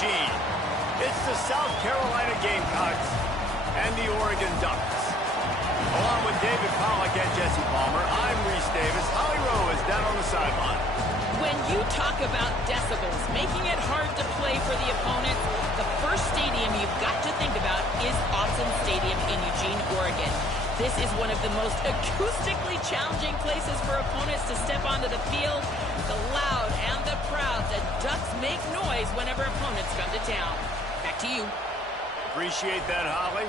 Eugene. It's the South Carolina Gamecocks and the Oregon Ducks. Along with David Pollack and Jesse Palmer, I'm Reese Davis. Holly Rowe is down on the sideline. When you talk about decibels, making it hard to play for the opponent, the first stadium you've got to think about is Autzen Stadium in Eugene, Oregon. This is one of the most acoustically challenging places for opponents to step onto the field. The loud and the proud, the Ducks make noise whenever opponents come to town. Back to you. Appreciate that, Holly.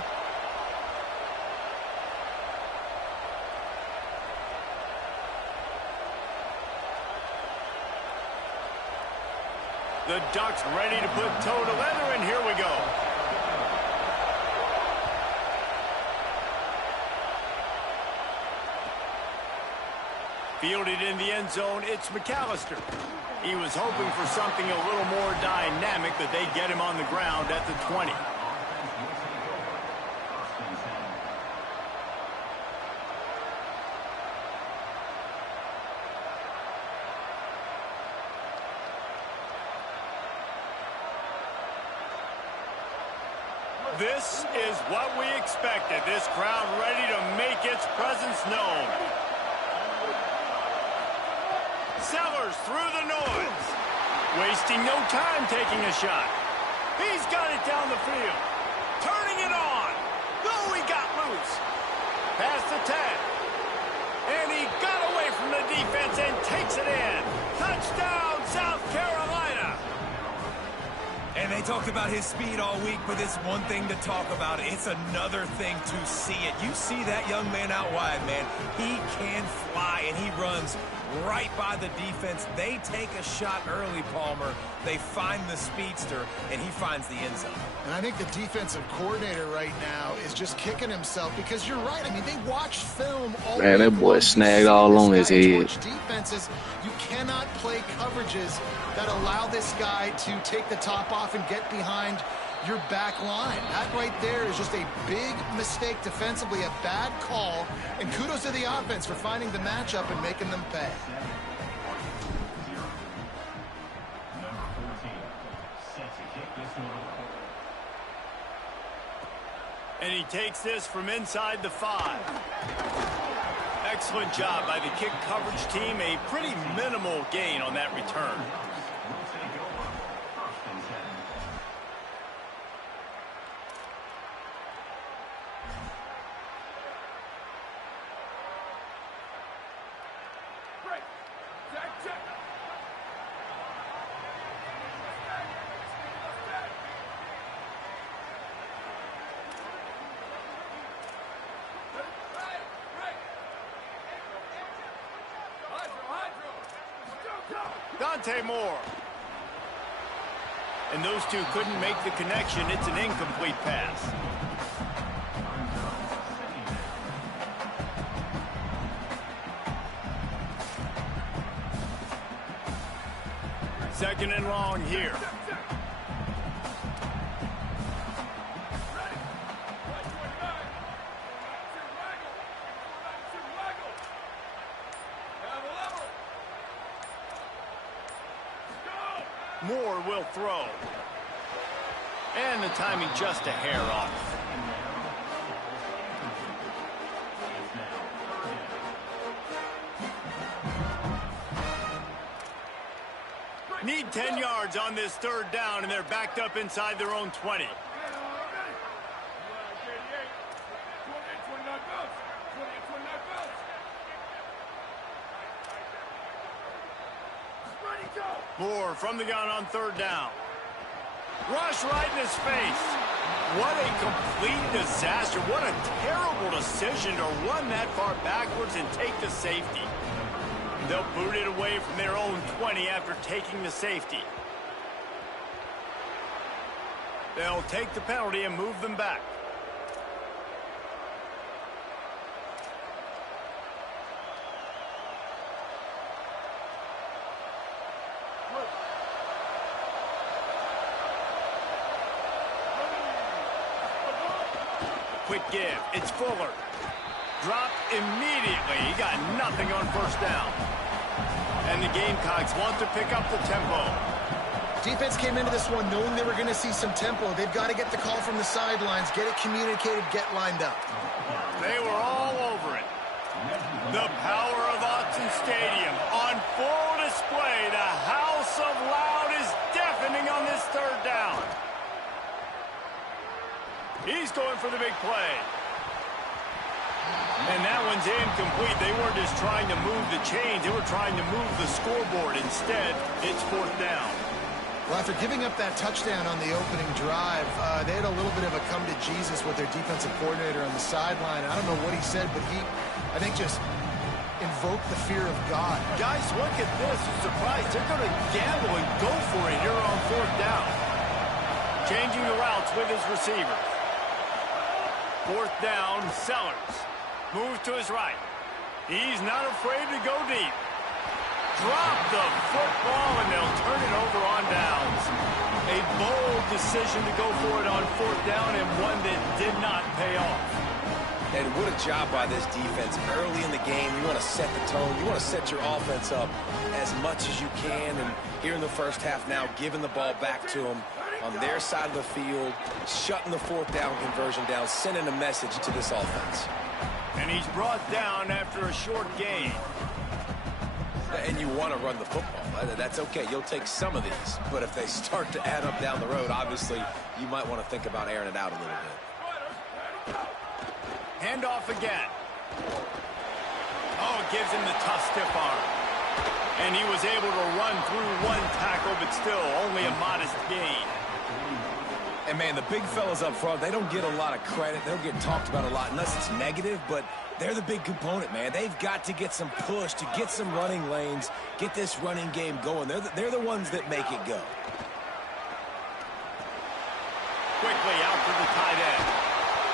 The Ducks ready to put toe to leather, and here we go. Fielded in the end zone, it's McAllister. He was hoping for something a little more dynamic, but they get him on the ground at the 20. This is what we expected. This crowd ready to make its presence known. Sellers through the noise. Wasting no time taking a shot. He's got it down the field. Turning it on. Oh, he got loose. Past the 10. And he got away from the defense and takes it in. Touchdown, South Carolina. And they talked about his speed all week, but it's one thing to talk about. It's another thing to see it. You see that young man out wide, man. He can fly, and he runs right by the defense. They take a shot early, Palmer. They find the speedster, and he finds the end zone. And I think the defensive coordinator right now is just kicking himself because you're right. I mean, they watched film all Man, that boy snagged all on his head. Defenses, you cannot play coverages that allow this guy to take the top off and get behind your back line. That right there is just a big mistake defensively, a bad call, and kudos to the offense for finding the matchup and making them pay. And he takes this from inside the 5. Excellent job by the kick coverage team. A pretty minimal gain on that return. Dante Moore. And those two couldn't make the connection. It's an incomplete pass. Second and long here. Moore will throw. And the timing just a hair off. Need 10 yards on this third down, and they're backed up inside their own 20. Moore from the gun on third down. Rush right in his face. What a complete disaster. What a terrible decision to run that far backwards and take the safety. They'll boot it away from their own 20 after taking the safety. They'll take the penalty and move them back. Quick give. It's Fuller. Dropped immediately. He got nothing on first down. And the Gamecocks want to pick up the tempo. Defense came into this one knowing they were going to see some tempo. They've got to get the call from the sidelines, get it communicated, get lined up. They were all over it. The power of Autzen Stadium on full display. The house of loud is deafening on this third down. He's going for the big play. And that one's incomplete. They weren't just trying to move the chains. They were trying to move the scoreboard. Instead, it's fourth down. Well, after giving up that touchdown on the opening drive, they had a little bit of a come to Jesus with their defensive coordinator on the sideline. I don't know what he said, but he, I think, just invoked the fear of God. Guys, look at this. You're surprised. They're going to gamble and go for it here on fourth down. Changing the routes with his receiver. Fourth down, Sellers. Moves to his right. He's not afraid to go deep. Drop the football, and they'll turn it over on downs. A bold decision to go for it on fourth down, and one that did not pay off. And what a job by this defense. Early in the game, you want to set the tone. You want to set your offense up as much as you can. And here in the first half now, giving the ball back to them on their side of the field, shutting the fourth down conversion down, sending a message to this offense. And he's brought down after a short gain. And you want to run the football. That's okay. You'll take some of these. But if they start to add up down the road, obviously, you might want to think about airing it out a little bit. Handoff again. Oh, it gives him the tough stiff arm. And he was able to run through one tackle, but still only a modest gain. And, man, the big fellas up front, they don't get a lot of credit. They don't get talked about a lot unless it's negative, but they're the big component, man. They've got to get some push, to get some running lanes, get this running game going. They're the ones that make it go. Quickly out to the tight end.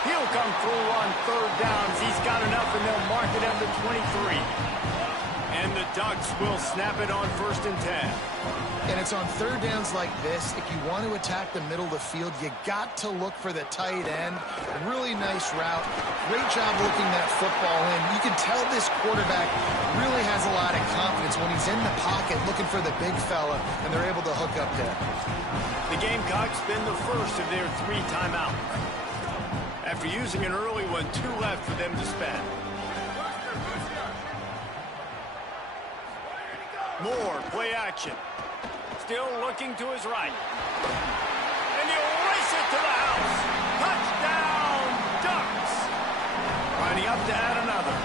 He'll come through on third downs. He's got enough, and they'll mark it at the 23. And the Ducks will snap it on 1st and 10. And it's on third downs like this. If you want to attack the middle of the field, you got to look for the tight end. Really nice route. Great job looking that football in. You can tell this quarterback really has a lot of confidence when he's in the pocket looking for the big fella, and they're able to hook up there. The Gamecocks spend the first of their 3 timeouts. After using an early one, 2 left for them to spend. Moore, play action. Still looking to his right. And he'll race it to the house. Touchdown, Ducks. Lining up to add another.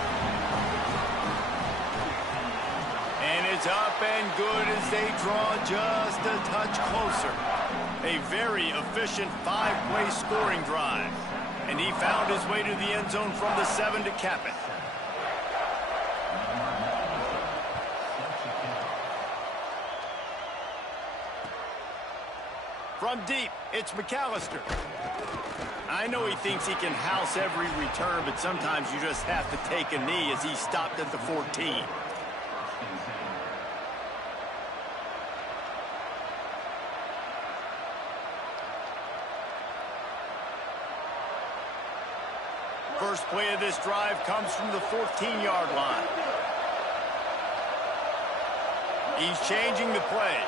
And it's up and good as they draw just a touch closer. A very efficient 5-play scoring drive. And he found his way to the end zone from the 7 to cap it. From deep, it's McAllister. I know he thinks he can house every return, but sometimes you just have to take a knee as he stopped at the 14. First play of this drive comes from the 14-yard line. He's changing the play.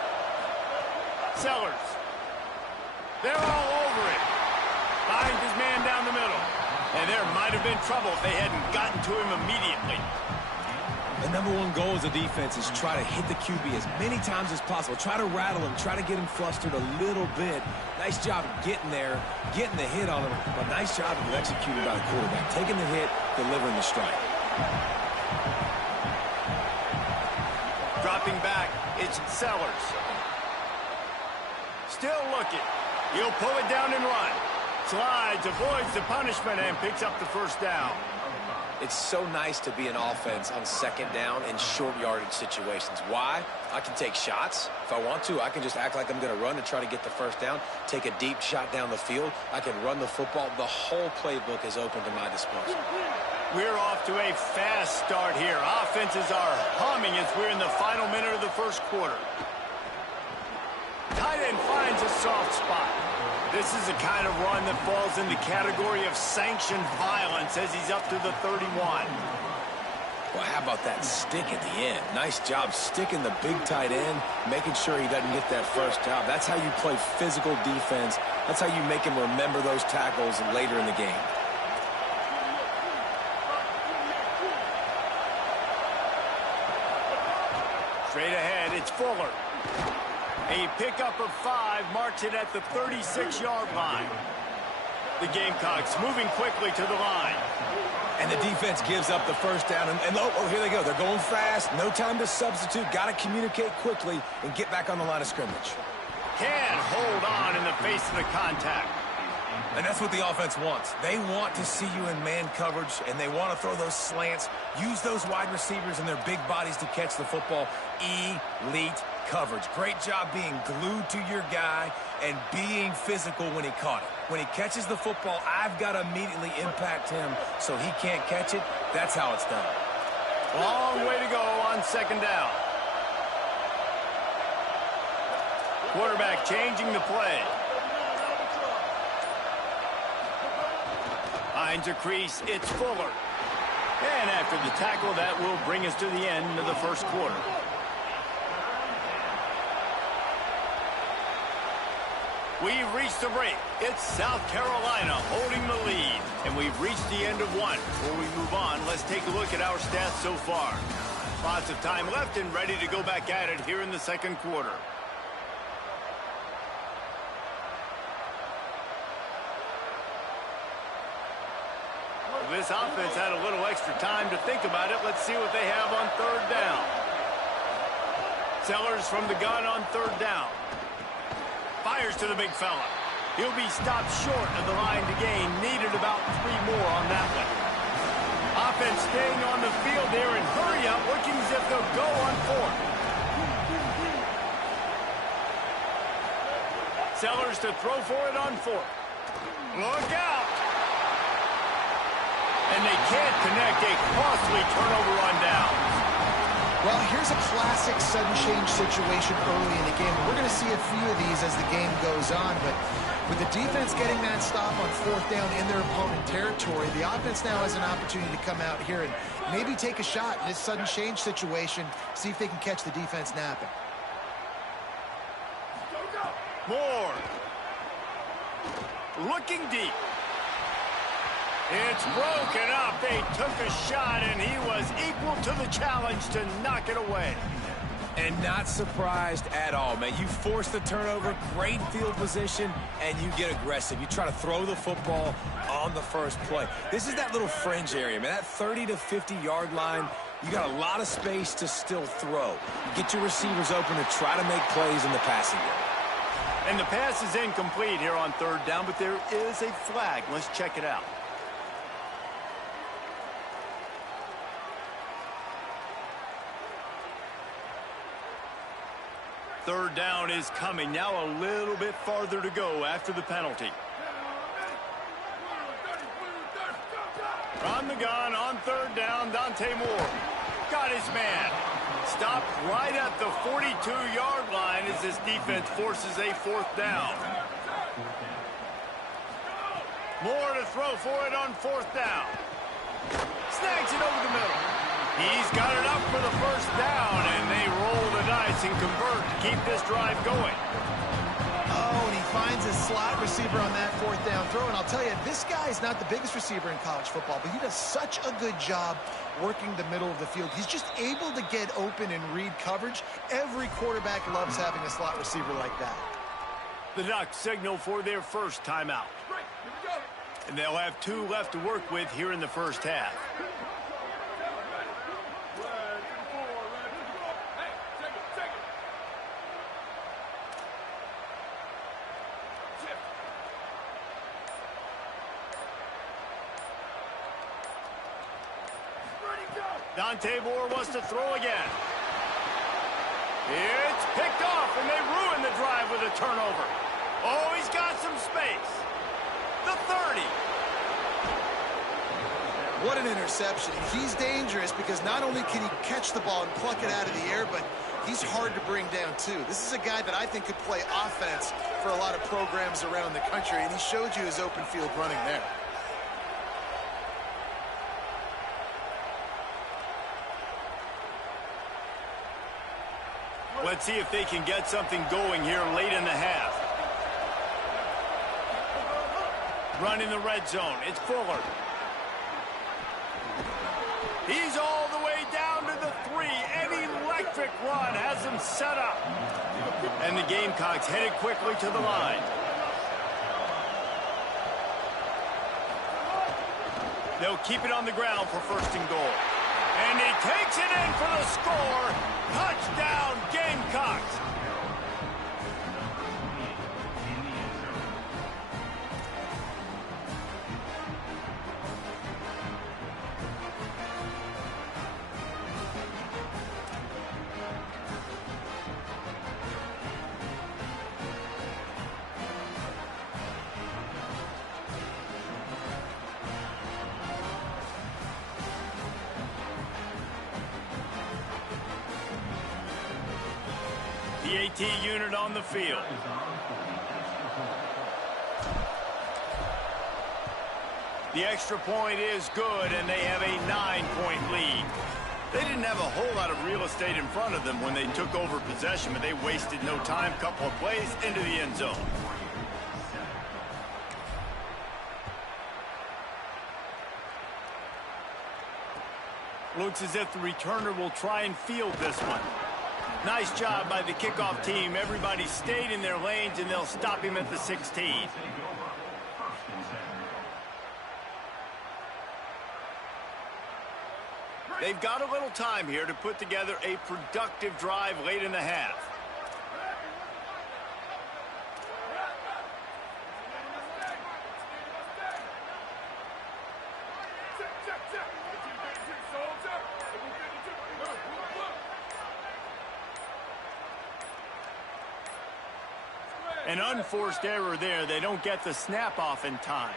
Sellers. They're all over it. Finds his man down the middle. And there might have been trouble if they hadn't gotten to him immediately. The #1 goal as a defense is try to hit the QB as many times as possible. Try to rattle him. Try to get him flustered a little bit. Nice job getting there, getting the hit on him. But nice job of executing by the quarterback. Taking the hit, delivering the strike. Dropping back, it's Sellers. Still looking. He'll pull it down and run. Slides, avoids the punishment, and picks up the first down. It's so nice to be an offense on second down in short yardage situations. Why? I can take shots. If I want to, I can just act like I'm going to run and try to get the first down, take a deep shot down the field. I can run the football. The whole playbook is open to my disposal. We're off to a fast start here. Offenses are humming as we're in the final minute of the first quarter. Tight end finds a soft spot. This is the kind of run that falls in the category of sanctioned violence as he's up to the 31. Well, how about that stick at the end? Nice job sticking the big tight end, making sure he doesn't get that first down. That's how you play physical defense. That's how you make him remember those tackles later in the game. Straight ahead, it's Fuller. A pickup of 5 marks it at the 36-yard line. The Gamecocks moving quickly to the line. And the defense gives up the first down. And oh, here they go. They're going fast. No time to substitute. Got to communicate quickly and get back on the line of scrimmage. Can hold on in the face of the contact. And that's what the offense wants. They want to see you in man coverage, and they want to throw those slants, use those wide receivers and their big bodies to catch the football. Elite coverage. Great job being glued to your guy and being physical when he caught it. When he catches the football, I've got to immediately impact him so he can't catch it. That's how it's done. Long way to go on second down. Quarterback changing the play. Finds a crease, it's Fuller. And after the tackle, that will bring us to the end of the first quarter. We've reached the break. It's South Carolina holding the lead. And we've reached the end of one. Before we move on, let's take a look at our stats so far. Lots of time left and ready to go back at it here in the second quarter. This offense had a little extra time to think about it. Let's see what they have on third down. Sellers from the gun on third down. Fires to the big fella. He'll be stopped short of the line to gain. Needed about 3 more on that one. Offense staying on the field there and hurry up, looking as if they'll go on fourth. Sellers to throw for it on fourth. Look out! And they can't connect. A costly turnover on downs. Well, here's a classic sudden change situation early in the game. We're going to see a few of these as the game goes on, but with the defense getting that stop on fourth down in their opponent territory, the offense now has an opportunity to come out here and maybe take a shot in this sudden change situation, see if they can catch the defense napping. Moore. Looking deep. It's broken up. They took a shot, and he was equal to the challenge to knock it away. And not surprised at all, man. You force the turnover, great field position, and you get aggressive. You try to throw the football on the first play. This is that little fringe area, man. That 30 to 50-yard line, you got a lot of space to still throw. You get your receivers open to try to make plays in the passing game. And the pass is incomplete here on third down, but there is a flag. Let's check it out. Third down is coming. Now a little bit farther to go after the penalty. From the gun on third down, Dante Moore got his man. Stopped right at the 42-yard line as this defense forces a fourth down. Moore to throw for it on fourth down. Snags it over the middle. He's got it up for the first down, and they roll the dice and convert to keep this drive going. Oh, and he finds his slot receiver on that fourth down throw. And I'll tell you, this guy is not the biggest receiver in college football, but he does such a good job working the middle of the field. He's just able to get open and read coverage. Every quarterback loves having a slot receiver like that. The Ducks signal for their first timeout. And they'll have 2 left to work with here in the first half. Dante Moore wants to throw again. It's picked off, and they ruin the drive with a turnover. Oh, he's got some space. The 30. What an interception. He's dangerous because not only can he catch the ball and pluck it out of the air, but he's hard to bring down, too. This is a guy that I think could play offense for a lot of programs around the country, and he showed you his open field running there. Let's see if they can get something going here late in the half. Run in the red zone. It's Fuller. He's all the way down to the 3. An electric run has him set up. And the Gamecocks headed quickly to the line. They'll keep it on the ground for 1st and goal. And he takes it in for the score. Touchdown, Gamecocks. The AT unit on the field. The extra point is good, and they have a 9-point lead. They didn't have a whole lot of real estate in front of them when they took over possession, but they wasted no time. Couple of plays into the end zone. Looks as if the returner will try and field this one. Nice job by the kickoff team. Everybody stayed in their lanes, and they'll stop him at the 16. They've got a little time here to put together a productive drive late in the half. An unforced error there. They don't get the snap off in time.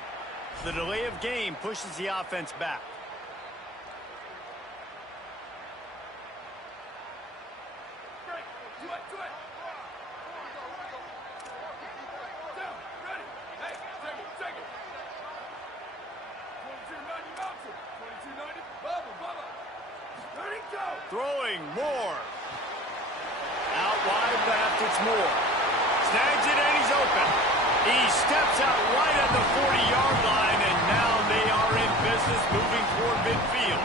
The delay of game pushes the offense back. Throwing Moore. Out wide left, it's Moore. Snags it and he's open. He steps out right at the 40-yard line, and now they are in business moving toward midfield.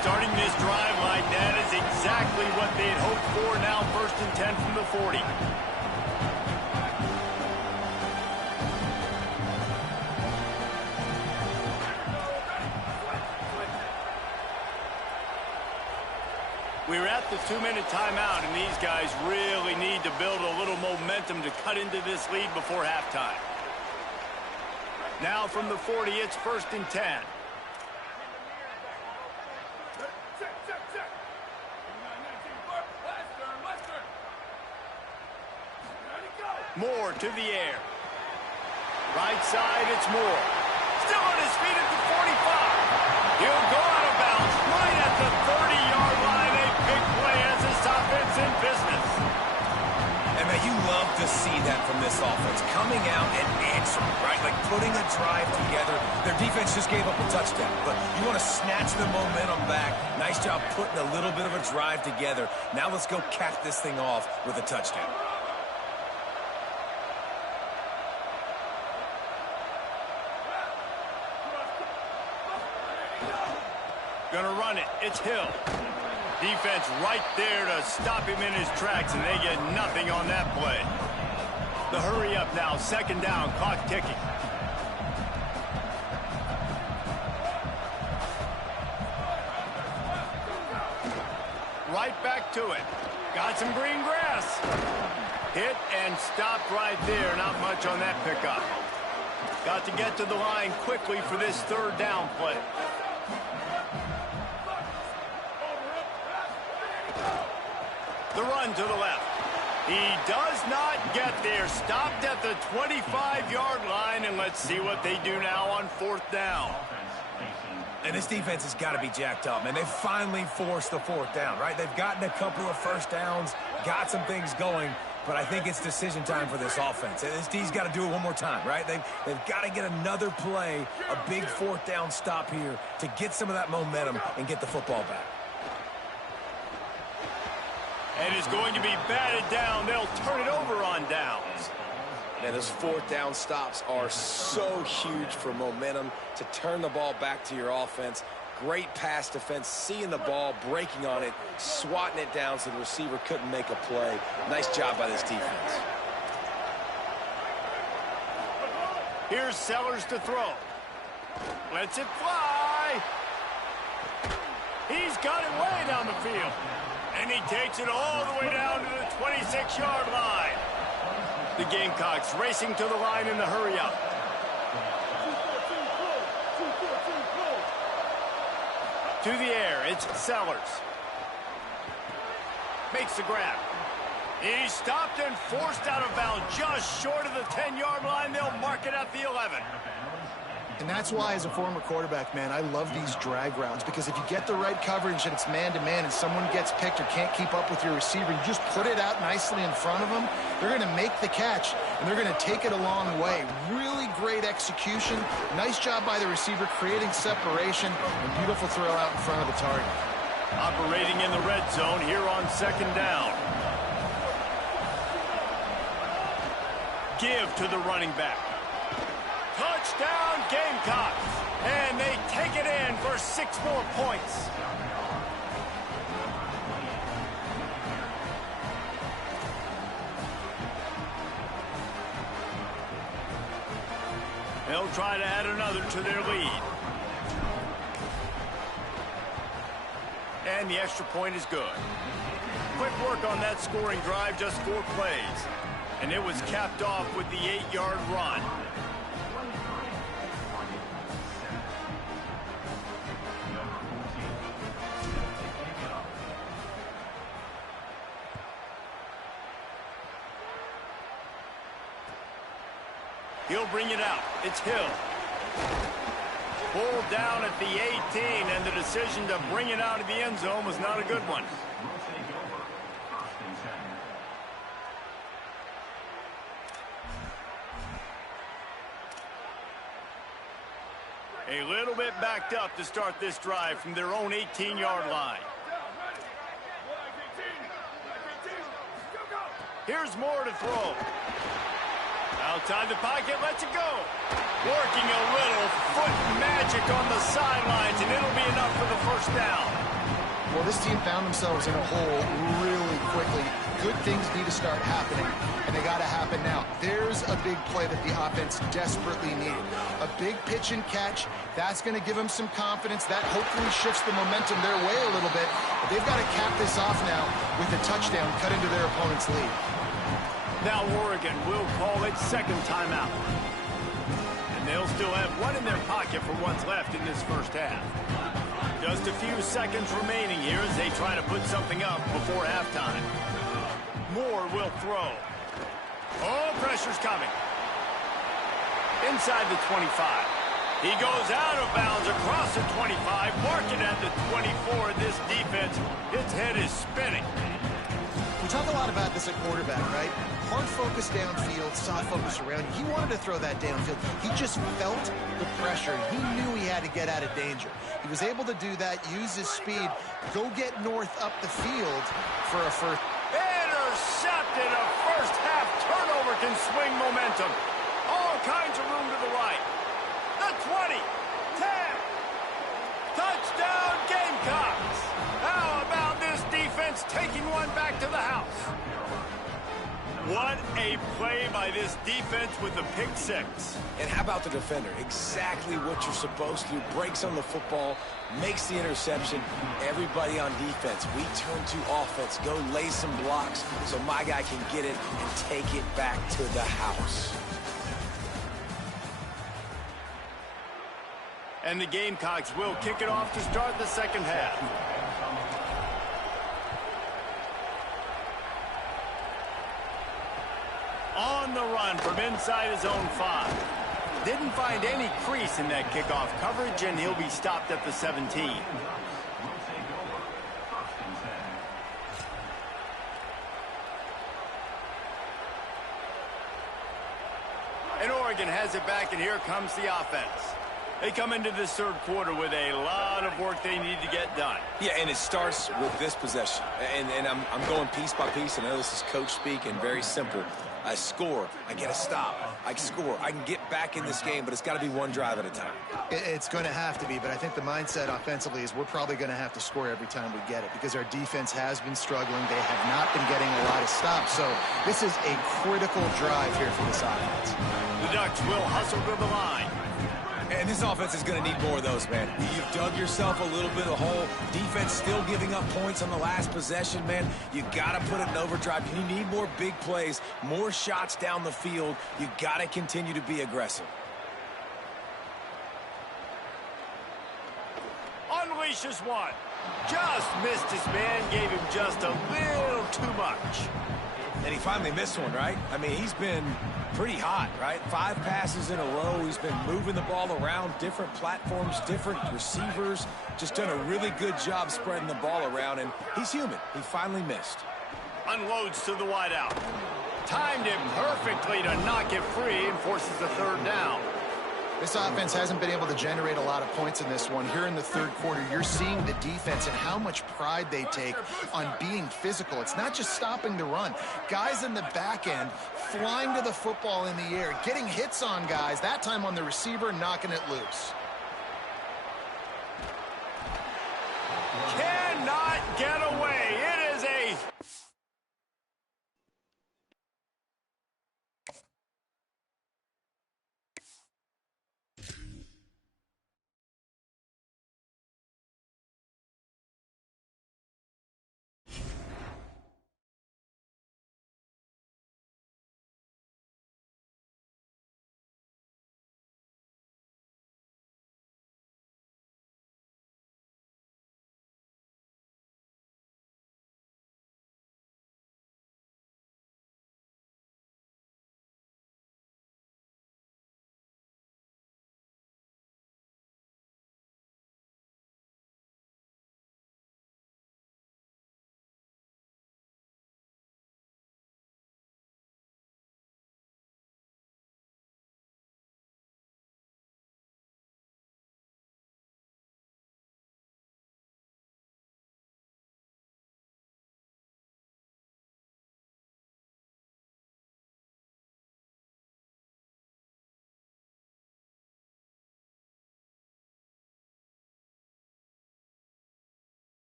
Starting this drive like that is exactly what they had hoped for. Now 1st and 10 from the 40. We're at the 2-minute timeout, and these guys really need to build a little momentum to cut into this lead before halftime. Now from the 40, it's 1st and 10. Moore to the air. Right side, it's Moore. Still on his feet at the 45. He'll go out of bounds right at the 30-yard line. A big play as this offense in business. And man, you love to see that from this offense. Coming out and answering, right? Like putting a drive together. Their defense just gave up a touchdown, but you want to snatch the momentum back. Nice job putting a little bit of a drive together. Now let's go cap this thing off with a touchdown. Gonna run it. It's Hill. Defense right there to stop him in his tracks, and they get nothing on that play. The hurry up now. 2nd down. Clock ticking. Right back to it. Got some green grass. Hit and stopped right there. Not much on that pickup. Got to get to the line quickly for this 3rd down play. The run to the left. He does not get there. Stopped at the 25-yard line, and let's see what they do now on 4th down. And this defense has got to be jacked up, man. They've finally forced the 4th down, right? They've gotten a couple of 1st downs, got some things going, but I think it's decision time for this offense. And this D's got to do it one more time, right? They've got to get another play, a big 4th down stop here to get some of that momentum and get the football back. And it's going to be batted down. They'll turn it over on downs. Man, those fourth down stops are so huge for momentum to turn the ball back to your offense. Great pass defense, seeing the ball, breaking on it, swatting it down so the receiver couldn't make a play. Nice job by this defense. Here's Sellers to throw. Lets it fly. He's got it way down the field. And he takes it all the way down to the 26-yard line. The Gamecocks racing to the line in the hurry-up. To the air, it's Sellers. Makes the grab. He's stopped and forced out of bounds just short of the 10-yard line. They'll mark it at the 11. And that's why, as a former quarterback, man, I love these drag routes, because if you get the right coverage and it's man-to-man and someone gets picked or can't keep up with your receiver, you just put it out nicely in front of them, they're going to make the catch, and they're going to take it a long way. Really great execution. Nice job by the receiver creating separation, and beautiful throw out in front of the target. Operating in the red zone here on second down. Give to the running back. Touchdown Gamecocks. And they take it in for 6 more points. They'll try to add another to their lead. And the extra point is good. Quick work on that scoring drive, just 4 plays. And it was capped off with the 8-yard run. He'll bring it out. It's Hill. Pulled down at the 18, and the decision to bring it out of the end zone was not a good one. A little bit backed up to start this drive from their own 18-yard line. Here's Moore to throw. Outside the pocket, lets it go. Working a little foot magic on the sidelines, and it'll be enough for the first down. Well, this team found themselves in a hole really quickly. Good things need to start happening, and they got to happen now. There's a big play that the offense desperately needed. A big pitch and catch. That's going to give them some confidence. That hopefully shifts the momentum their way a little bit. But they've got to cap this off now with a touchdown cut into their opponent's lead. Now Oregon will call its second timeout. And they'll still have one in their pocket for what's left in this first half. Just a few seconds remaining here as they try to put something up before halftime. Moore will throw. Oh, pressure's coming. Inside the 25. He goes out of bounds across the 25, marking at the 24. This defense, its head is spinning. We talk a lot about this at quarterback, right? Hard focus downfield, soft focus around. He wanted to throw that downfield. He just felt the pressure. He knew he had to get out of danger. He was able to do that, use his speed, go get north up the field for a first. Intercepted. A first half turnover can swing momentum. All kinds of room to the right. The 20, 10. Touchdown Gamecocks. How about this defense taking one back to the house? What a play by this defense with the pick six. And how about the defender? Exactly what you're supposed to do. Breaks on the football, makes the interception. Everybody on defense, we turn to offense. Go lay some blocks so my guy can get it and take it back to the house. And the Gamecocks will kick it off to start the second half. On the run from inside his own 5. Didn't find any crease in that kickoff coverage, and he'll be stopped at the 17. And Oregon has it back, and here comes the offense. They come into this third quarter with a lot of work they need to get done. Yeah, and it starts with this possession. And I'm going piece by piece. I know this is coach speak and very simple. I score, I get a stop, I score, I can get back in this game, but it's got to be one drive at a time. It's going to have to be, but I think the mindset offensively is we're probably going to have to score every time we get it because our defense has been struggling. They have not been getting a lot of stops. So this is a critical drive here for this offense. The Ducks will hustle to the line. And this offense is going to need more of those, man. You've dug yourself a little bit of a hole. Defense still giving up points on the last possession, man. You got to put it in overdrive. You need more big plays, more shots down the field. You got to continue to be aggressive. Unleashes one. Just missed his man, gave him just a little too much. And he finally missed one, right? I mean, he's been pretty hot, right? 5 passes in a row. He's been moving the ball around, different platforms, different receivers. Just done a really good job spreading the ball around, and he's human. He finally missed. Unloads to the wideout. Timed it perfectly to knock it free and forces the third down. This offense hasn't been able to generate a lot of points in this one. Here in the third quarter, you're seeing the defense and how much pride they take on being physical. It's not just stopping the run. Guys in the back end flying to the football in the air, getting hits on guys, that time on the receiver, knocking it loose. Cannot get away. It is a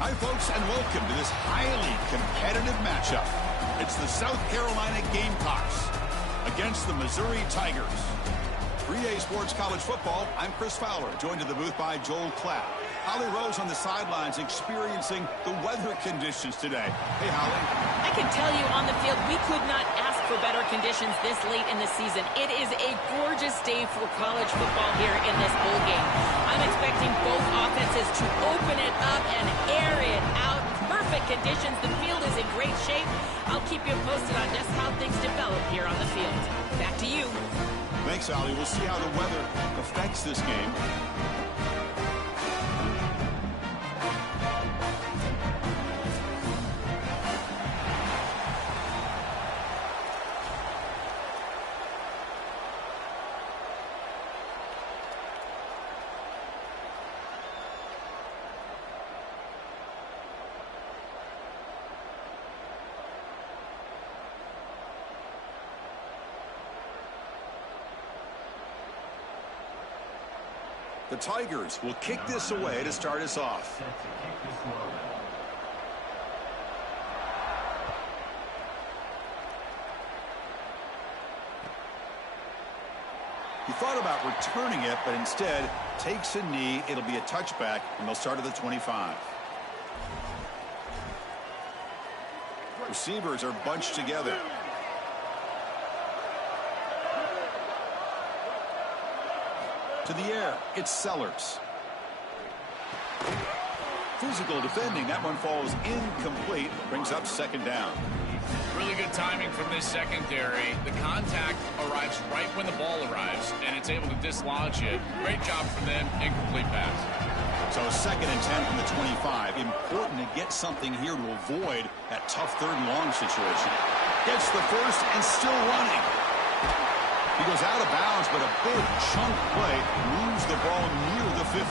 Hi, folks, and welcome to this highly competitive matchup. It's the South Carolina Gamecocks against the Missouri Tigers. 3A Sports College Football, I'm Chris Fowler, joined in the booth by Joel Klatt. Holly Rose on the sidelines experiencing the weather conditions today. Hey, Holly. I can tell you on the field, we could not ask for better conditions this late in the season. It is a gorgeous day for college football here in this bowl game. I'm expecting both offenses to open it up and air it out. Perfect conditions. The field is in great shape. I'll keep you posted on just how things develop here on the field. Back to you. Thanks, Holly. We'll see how the weather affects this game. The Tigers will kick this away to start us off. He thought about returning it, but instead takes a knee. It'll be a touchback, and they'll start at the 25. Receivers are bunched together. To the air, it's Sellers. Physical defending, that one falls incomplete, brings up second down. Really good timing from this secondary. The contact arrives right when the ball arrives, and it's able to dislodge it. Great job from them, incomplete pass. So 2nd and 10 from the 25. Important to get something here to avoid that tough 3rd and long situation. Gets the first and still running. He goes out of bounds, but a big chunk play moves the ball near the 50.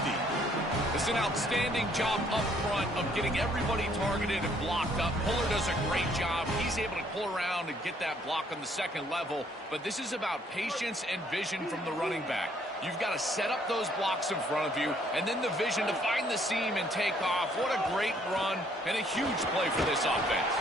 It's an outstanding job up front of getting everybody targeted and blocked up. Puller does a great job. He's able to pull around and get that block on the 2nd level. But this is about patience and vision from the running back. You've got to set up those blocks in front of you, and then the vision to find the seam and take off. What a great run and a huge play for this offense.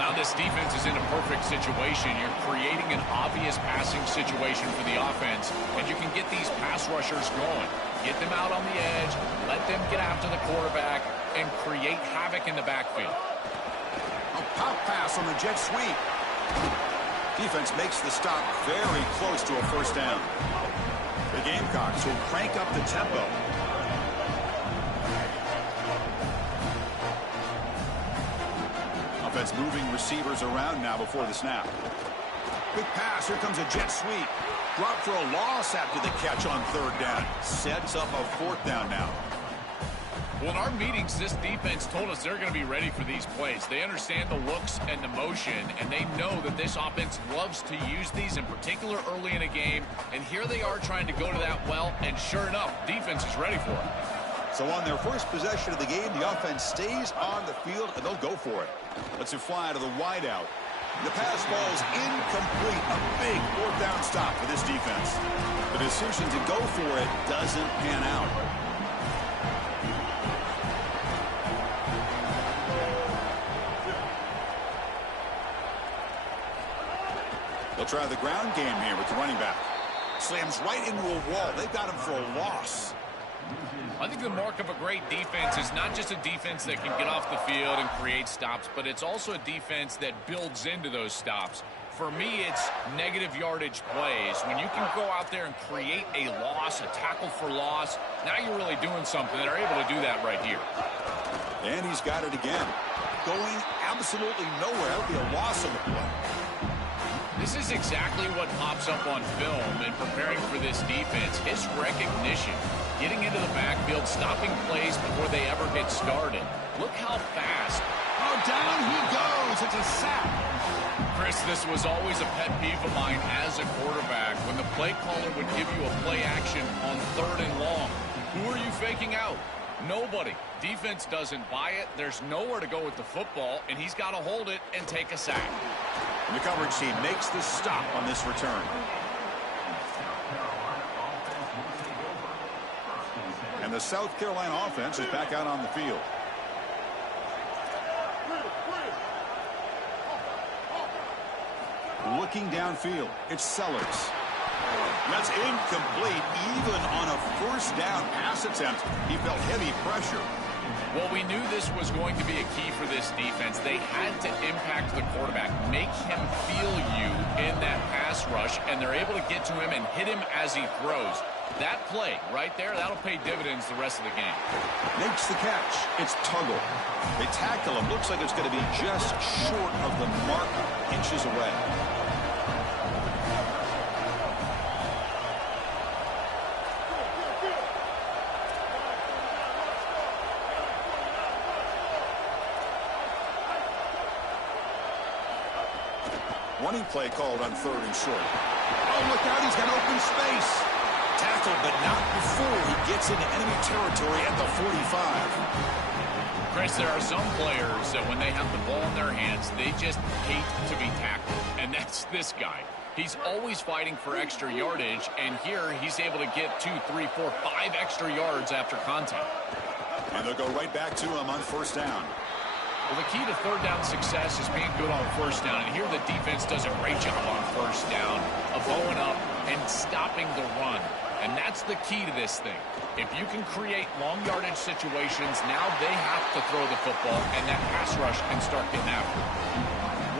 Now this defense is in a perfect situation. You're creating an obvious passing situation for the offense, and you can get these pass rushers going. Get them out on the edge, let them get after the quarterback, and create havoc in the backfield. A pop pass on the jet sweep. Defense makes the stop very close to a first down. The Gamecocks will crank up the tempo. Offense moving receivers around now before the snap. Quick pass. Here comes a jet sweep. Drop for a loss after the catch on 3rd down. Sets up a 4th down now. Well, in our meetings, this defense told us they're going to be ready for these plays. They understand the looks and the motion, and they know that this offense loves to use these, in particular early in a game. And here they are trying to go to that well, and sure enough, defense is ready for it. So on their first possession of the game, the offense stays on the field, and they'll go for it. Let's fly to the wideout. The pass falls incomplete. A big 4th down stop for this defense. The decision to go for it doesn't pan out. They'll try the ground game here with the running back. Slams right into a wall. They've got him for a loss. I think the mark of a great defense is not just a defense that can get off the field and create stops, but it's also a defense that builds into those stops. For me, it's negative yardage plays. When you can go out there and create a loss, a tackle for loss, now you're really doing something. They're able to do that right here. And he's got it again. Going absolutely nowhere. That'll be a loss on the play. This is exactly what pops up on film in preparing for this defense. His recognition, getting into the backfield, stopping plays before they ever get started. Look how fast. Oh, down he goes. It's a sack. Chris, this was always a pet peeve of mine as a quarterback. When the play caller would give you a play action on 3rd and long, who are you faking out? Nobody. Defense doesn't buy it. There's nowhere to go with the football, and he's got to hold it and take a sack. And the coverage team makes the stop on this return. And the South Carolina offense is back out on the field. Looking downfield, it's Sellers. That's incomplete, even on a first down pass attempt. He felt heavy pressure. Well, we knew this was going to be a key for this defense. They had to impact the quarterback, make him feel you in that pass rush, and they're able to get to him and hit him as he throws. That play right there, that'll pay dividends the rest of the game. Makes the catch. It's Tuggle. They tackle him. Looks like it's going to be just short of the mark, inches away. Running play called on 3rd and short. Oh, look out, he's got open space. Tackled, but not before he gets into enemy territory at the 45. Chris, there are some players that when they have the ball in their hands, they just hate to be tackled. And that's this guy. He's always fighting for extra yardage, and here he's able to get 2, 3, 4, 5 extra yards after contact. And they'll go right back to him on 1st down. Well, the key to 3rd down success is being good on 1st down. And here the defense does a great job on 1st down of bowing up and stopping the run. And that's the key to this thing. If you can create long yardage situations, now they have to throw the football, and that pass rush can start getting after it.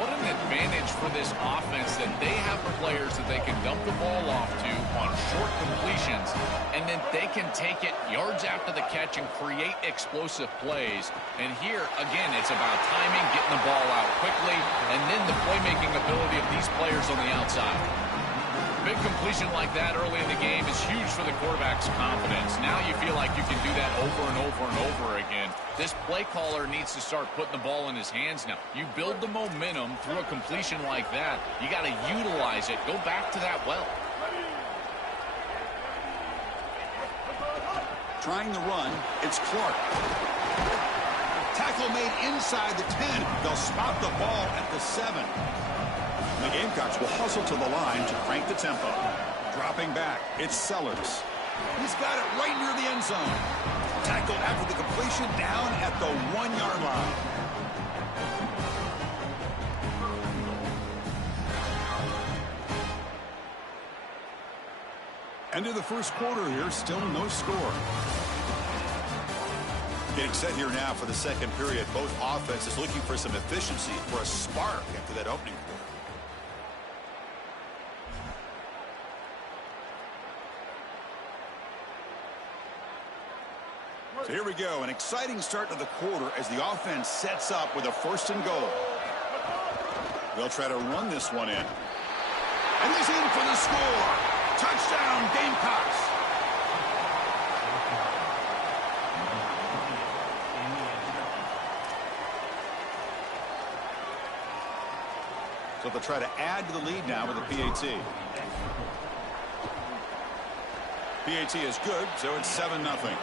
What an advantage for this offense that they have the players that they can dump the ball off to on short completions, and then they can take it yards after the catch and create explosive plays. And here, again, it's about timing, getting the ball out quickly, and then the playmaking ability of these players on the outside. Big completion like that early in the game is huge for the quarterback's confidence. Now you feel like you can do that over and over and over again. This play caller needs to start putting the ball in his hands now. You build the momentum through a completion like that. You got to utilize it. Go back to that well. Trying the run, it's Clark. Tackle made inside the 10. They'll spot the ball at the 7. The Gamecocks will hustle to the line to crank the tempo. Dropping back, it's Sellers. He's got it right near the end zone. Tackled after the completion down at the 1-yard line. End of the first quarter here, still no score. Getting set here now for the second period. Both offenses looking for some efficiency, for a spark after that opening quarter. So here we go, an exciting start to the quarter as the offense sets up with a 1st and goal. They'll try to run this one in. And he's in for the score. Touchdown, Gamecocks. So they'll try to add to the lead now with a PAT. PAT is good, so it's 7-0.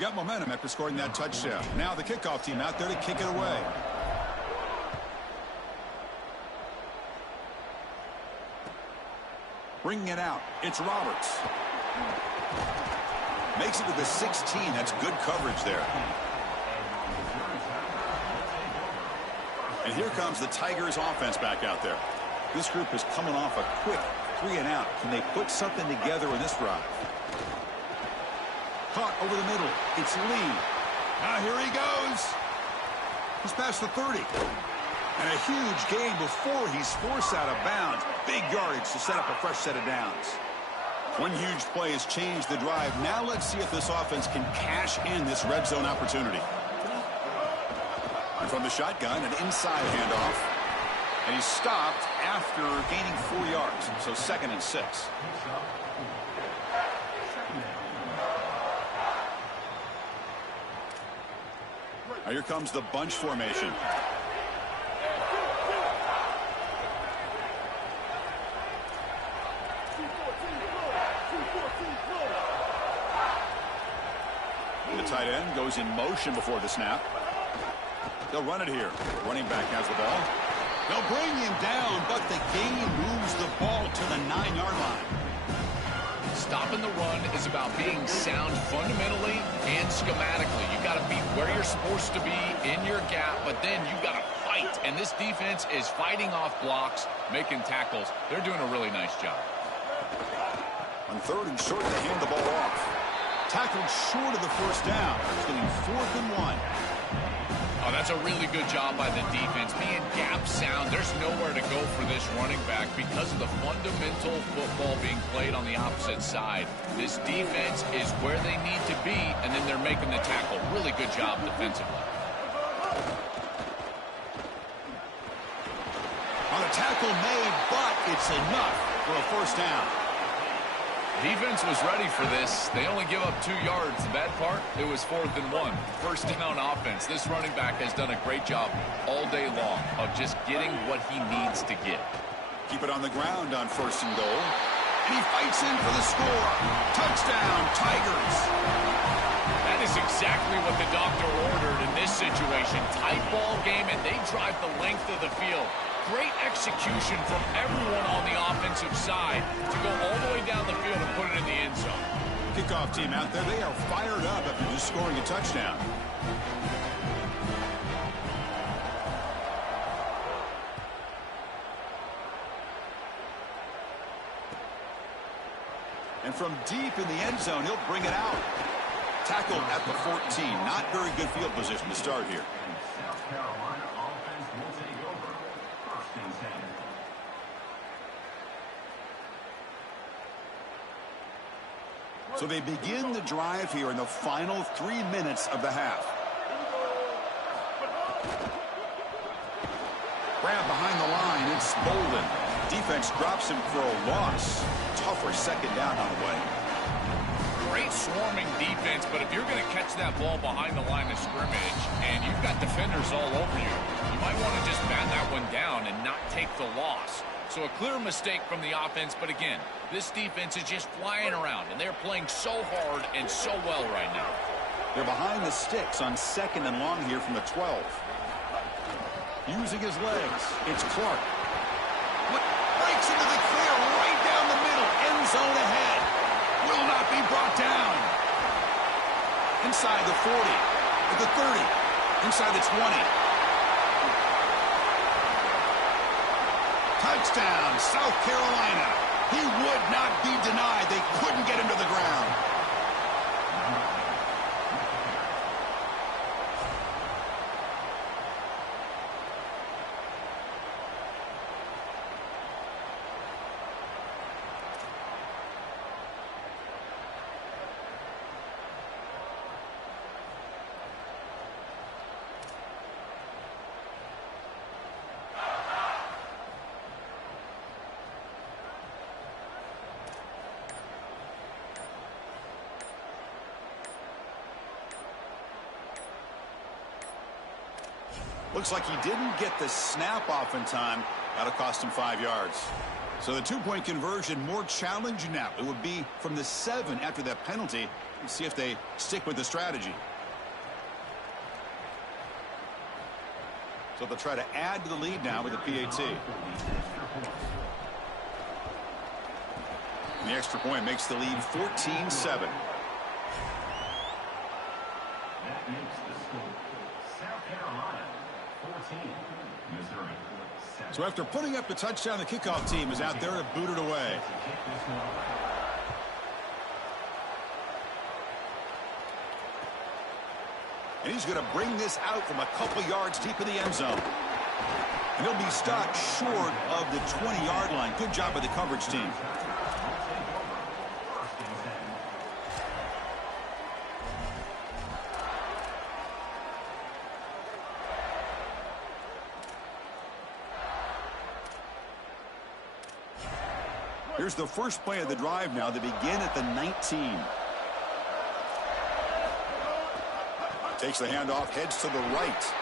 Got momentum after scoring that touchdown. Now the kickoff team out there to kick it away. Bringing it out, it's Roberts. Makes it to the 16. That's good coverage there. And here comes the Tigers offense back out there. This group is coming off a quick 3-and-out. Can they put something together in this drive? Caught over the middle. It's Lee. Now here he goes. He's past the 30. And a huge gain before he's forced out of bounds. Big yardage to set up a fresh set of downs. One huge play has changed the drive. Now let's see if this offense can cash in this red zone opportunity. And from the shotgun, an inside handoff. And he's stopped after gaining 4 yards. So 2nd and 6. Now here comes the bunch formation. The tight end goes in motion before the snap. They'll run it here. Running back has the ball. They'll bring him down, but the gain moves the ball to the 9-yard line. Stopping the run is about being sound fundamentally and schematically. You got to be where you're supposed to be in your gap, but then you got to fight. And this defense is fighting off blocks, making tackles. They're doing a really nice job. On 3rd and short, they hand the ball off. Tackled short of the first down. Getting 4th and 1. Oh, that's a really good job by the defense. Being gap sound, there's nowhere to go for this running back because of the fundamental football being played on the opposite side. This defense is where they need to be, and then they're making the tackle. Really good job defensively. On a tackle made, but it's enough for a first down. Defense was ready for this. They only give up 2 yards. The bad part, it was 4th and 1. First down offense. This running back has done a great job all day long of just getting what he needs to get. Keep it on the ground on 1st and goal. And he fights in for the score. Touchdown, Tigers. That is exactly what the doctor ordered in this situation. Tight ball game, and they drive the length of the field. Great execution from everyone on the offensive side to go all the way down the field and put it in the end zone. Kickoff team out there, they are fired up after just scoring a touchdown. And from deep in the end zone, he'll bring it out. Tackled at the 14. Not very good field position to start here. South Carolina offense will take over. 1st and 10. So they begin the drive here in the final 3 minutes of the half. Grab behind the line, it's Bolden. Defense drops him for a loss. Tougher 2nd down on the way. Great swarming defense, but if you're going to catch that ball behind the line of scrimmage and you've got defenders all over you, you might want to just bat that one down and not take the loss. So a clear mistake from the offense, but again, this defense is just flying around, and they're playing so hard and so well right now. They're behind the sticks on 2nd and long here from the 12. Using his legs, it's Clark. Breaks into the clear right down the middle, end zone ahead. Will not be brought down. Inside the 40, at the 30, inside the 20. Touchdown, South Carolina. He would not be denied. They couldn't get him to the ground. Looks like he didn't get the snap off in time. That'll cost him 5 yards. So the 2-point conversion more challenging now. It would be from the 7 after that penalty. Let's see if they stick with the strategy. So they'll try to add to the lead now with the PAT. And the extra point makes the lead 14-7. That makes the score. South Carolina 14, Missouri 7. So after putting up the touchdown, the kickoff team is out there to boot it away. And he's going to bring this out from a couple yards deep in the end zone. And he'll be stopped short of the 20-yard line. Good job by the coverage team. Here's the first play of the drive now. They begin at the 19. Takes the handoff, heads to the right.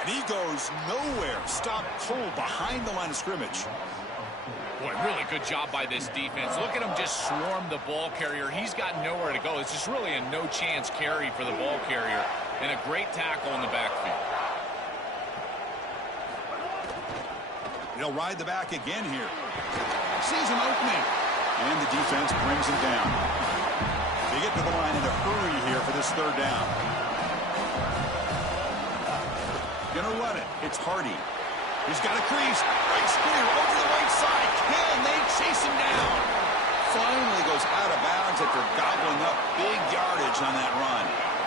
And he goes nowhere. Stopped cold behind the line of scrimmage. Boy, really good job by this defense. Look at him just swarm the ball carrier. He's got nowhere to go. It's just really a no-chance carry for the ball carrier and a great tackle in the backfield. They'll ride the back again here. Sees an opening. And the defense brings him down. They get to the line in a hurry here for this third down. Gonna run it. It's Hardy. He's got a crease. Breaks clear over the right side. Can they chase him down? Finally goes out of bounds after gobbling up big yardage on that run.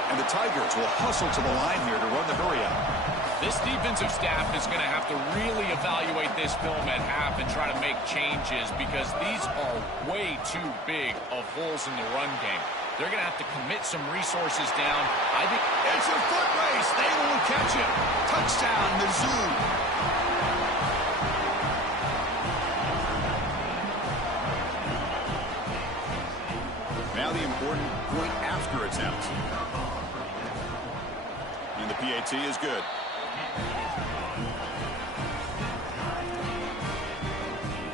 And the Tigers will hustle to the line here to run the hurry out. This defensive staff is going to have to really evaluate this film at half and try to make changes because these are way too big of holes in the run game. They're going to have to commit some resources down. I think it's a foot race. They won't catch him. Touchdown, Mizzou. Now the important point after attempt. And the PAT is good.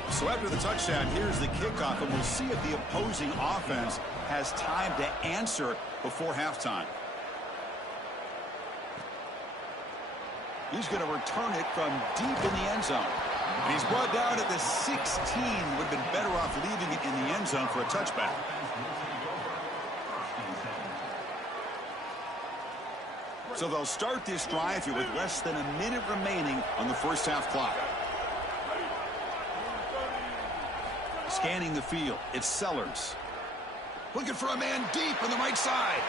So after the touchdown, here's the kickoff, and we'll see if the opposing offense has time to answer before halftime. He's going to return it from deep in the end zone. And he's brought down at the 16. Would have been better off leaving it in the end zone for a touchback. So they'll start this drive here with less than a minute remaining on the first half clock. Scanning the field, it's Sellers. Looking for a man deep on the right side.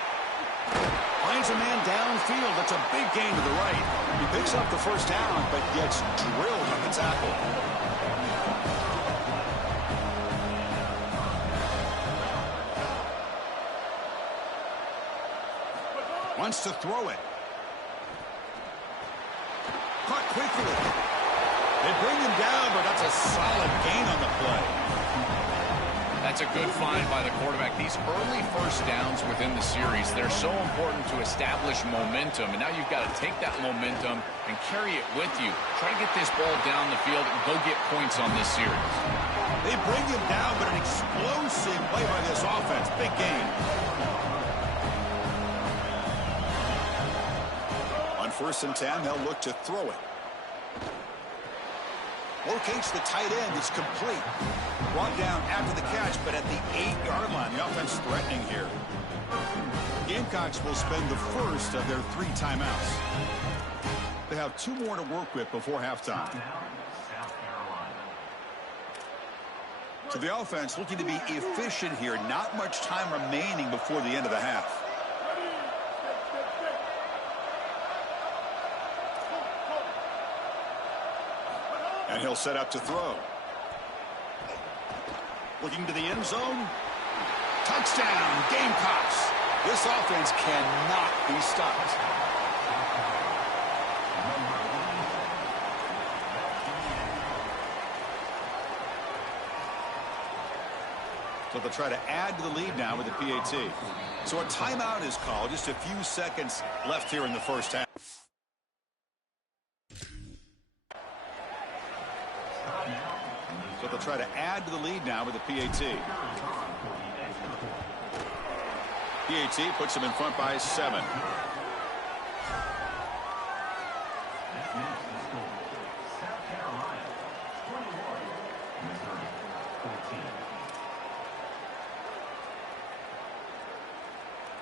Finds a man downfield. That's a big gain to the right. He picks up the first down, but gets drilled on the tackle. Wants to throw it. Caught quickly. They bring him down, but that's a solid gain on the play. That's a good find by the quarterback. These early first downs within the series, they're so important to establish momentum. And now you've got to take that momentum and carry it with you. Try to get this ball down the field and go get points on this series. They bring him down, but an explosive play by this offense. Big gain. On 1st and 10, they'll look to throw it. Locates the tight end. It's complete. Brought down after the catch, but at the 8-yard line. The offense threatening here. Gamecocks will spend the first of their 3 timeouts. They have 2 more to work with before halftime. So the offense looking to be efficient here. Not much time remaining before the end of the half. And he'll set up to throw. Looking to the end zone. Touchdown, Gamecocks. This offense cannot be stopped. So they'll try to add to the lead now with the PAT. So a timeout is called. Just a few seconds left here in the first half. So they'll try to add to the lead now with the PAT. PAT puts them in front by 7.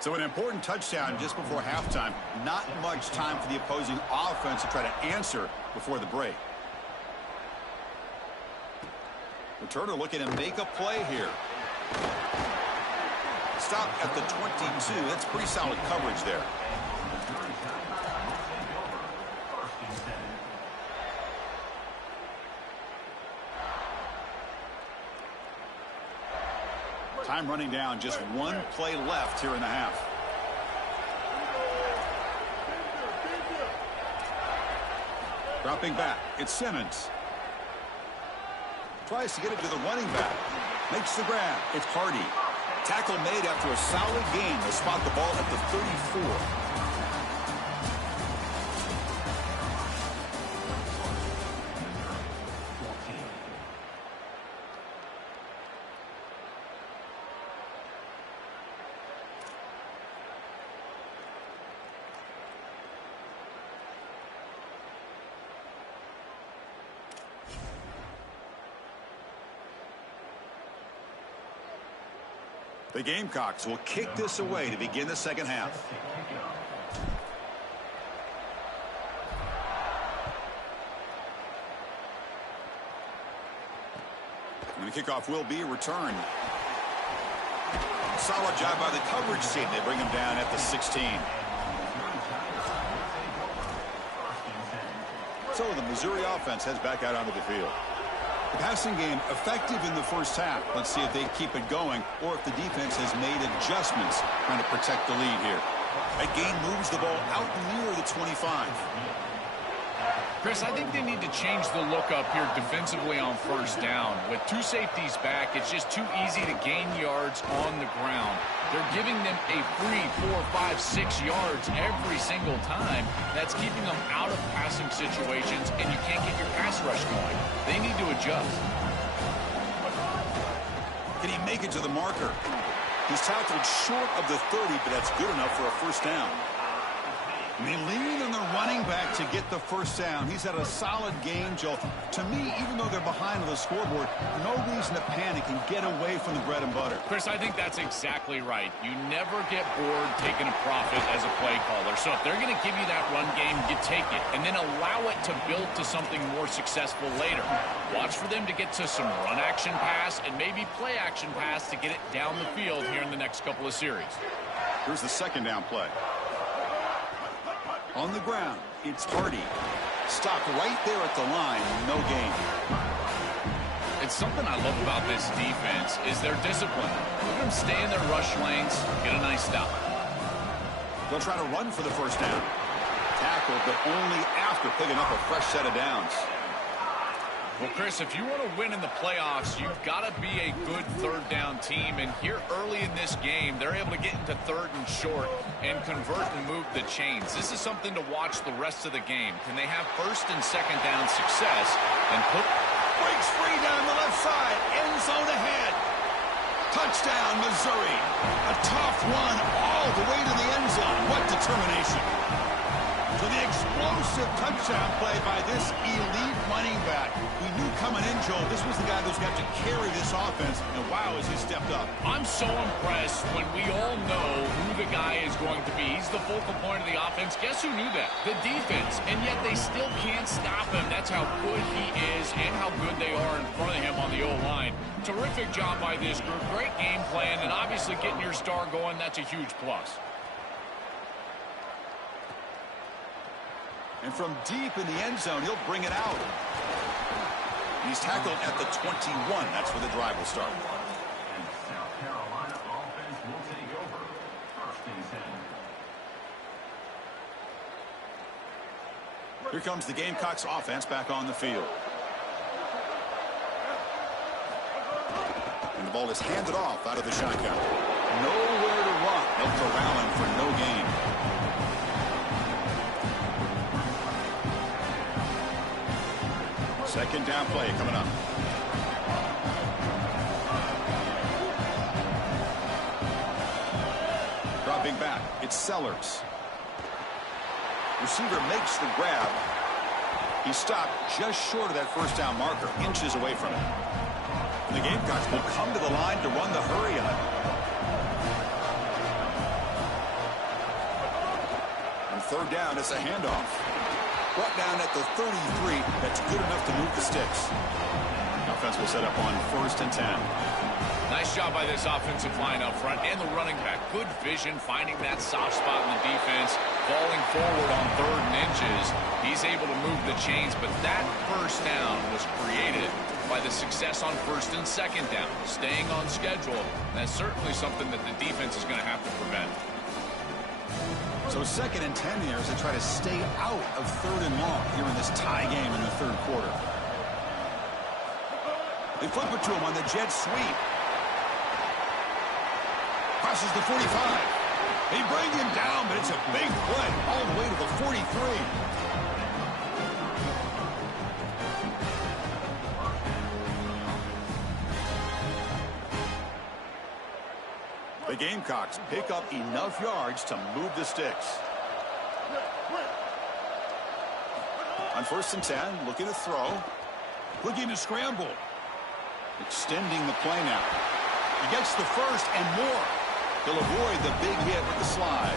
So an important touchdown just before halftime. Not much time for the opposing offense to try to answer before the break. Returner looking to make a play here. Stop at the 22. That's pretty solid coverage there. Time running down. Just 1 play left here in the half. Dropping back. It's Simmons. Tries to get it to the running back. Makes the grab. It's Hardy. Tackle made after a solid gain. They spot the ball at the 34. The Gamecocks will kick this away to begin the second half. And the kickoff will be returned. Solid job by the coverage team. They bring him down at the 16. So the Missouri offense heads back out onto the field. The passing game effective in the first half. Let's see if they keep it going or if the defense has made adjustments trying to protect the lead here. That gain moves the ball out near the 25. Chris, I think they need to change the look up here defensively on first down. With two safeties back, it's just too easy to gain yards on the ground. They're giving them a free 4, 5, 6 yards every single time. That's keeping them out of passing situations, and you can't get your pass rush going. They need to adjust. Can he make it to the marker? He's tackled short of the 30, but that's good enough for a first down. And they lean on the running back to get the first down. He's had a solid game, Joe. To me, even though they're behind on the scoreboard, no reason to panic and get away from the bread and butter. Chris, I think that's exactly right. You never get bored taking a profit as a play caller. So if they're going to give you that run game, you take it. And then allow it to build to something more successful later. Watch for them to get to some run action pass and maybe play action pass to get it down the field here in the next couple of series. Here's the second down play. On the ground, it's Hardy. Stopped right there at the line, no gain. It's something I love about this defense is their discipline. Let them stay in their rush lanes, get a nice stop. They'll try to run for the first down. Tackled, but only after picking up a fresh set of downs. Well, Chris, if you want to win in the playoffs, you've got to be a good third down team. And here early in this game, they're able to get into third and short and convert and move the chains. This is something to watch the rest of the game. Can they have first and second down success and put... Breaks free down the left side. End zone ahead. Touchdown, Missouri. A tough one all the way to the end zone. What determination. So the explosive touchdown play by this elite running back. We knew coming in, Joel, this was the guy who's got to carry this offense, and wow, has he stepped up. I'm so impressed when we all know who the guy is going to be. He's the focal point of the offense. Guess who knew that? The defense, and yet they still can't stop him. That's how good he is and how good they are in front of him on the O-line. Terrific job by this group. Great game plan, and obviously getting your star going, that's a huge plus. And from deep in the end zone, he'll bring it out. He's tackled at the 21. That's where the drive will start. And South Carolina offense will take over. First and 10. Here comes the Gamecocks offense back on the field. And the ball is handed off out of the shotgun. Nowhere to run. They'll corral him for no gain. Second down play coming up. Dropping back, it's Sellers. Receiver makes the grab. He stopped just short of that first down marker, inches away from it. And the Gamecocks will come to the line to run the hurry on. And third down, it's a handoff. Brought down at the 33. That's good enough to move the sticks. Offense will set up on first and 10. Nice job by this offensive line up front and the running back. Good vision, finding that soft spot in the defense, falling forward on third and inches. He's able to move the chains, but that first down was created by the success on first and second down, staying on schedule. And that's certainly something that the defense is going to have to prevent. So second and 10 here as they try to stay out of third and long here in this tie game in the third quarter. They flip it to him on the jet sweep. Crosses the 45. They bring him down, but it's a big play all the way to the 43. The Gamecocks pick up enough yards to move the sticks. On first and 10, looking to throw. Looking to scramble. Extending the play now. He gets the first and more. He'll avoid the big hit with the slide.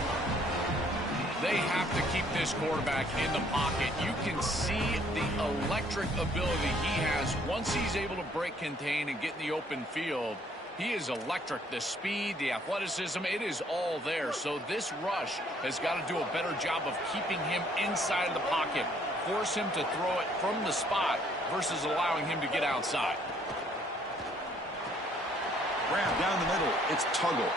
They have to keep this quarterback in the pocket. You can see the electric ability he has once he's able to break contain and get in the open field. He is electric. The speed, the athleticism, it is all there. So this rush has got to do a better job of keeping him inside of the pocket. Force him to throw it from the spot versus allowing him to get outside. Grab down the middle. It's Tuggle.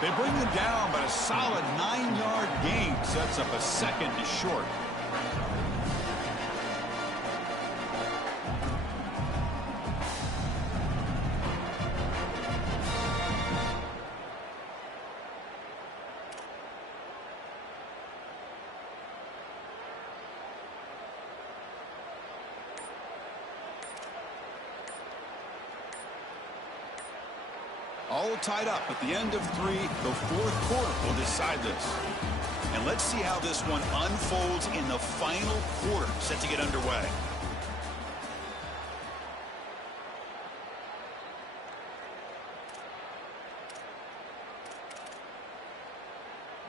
They bring him down, but a solid 9-yard gain sets up a second and short. All tied up at the end of 3. The fourth quarter will decide this. And let's see how this one unfolds in the final quarter set to get underway.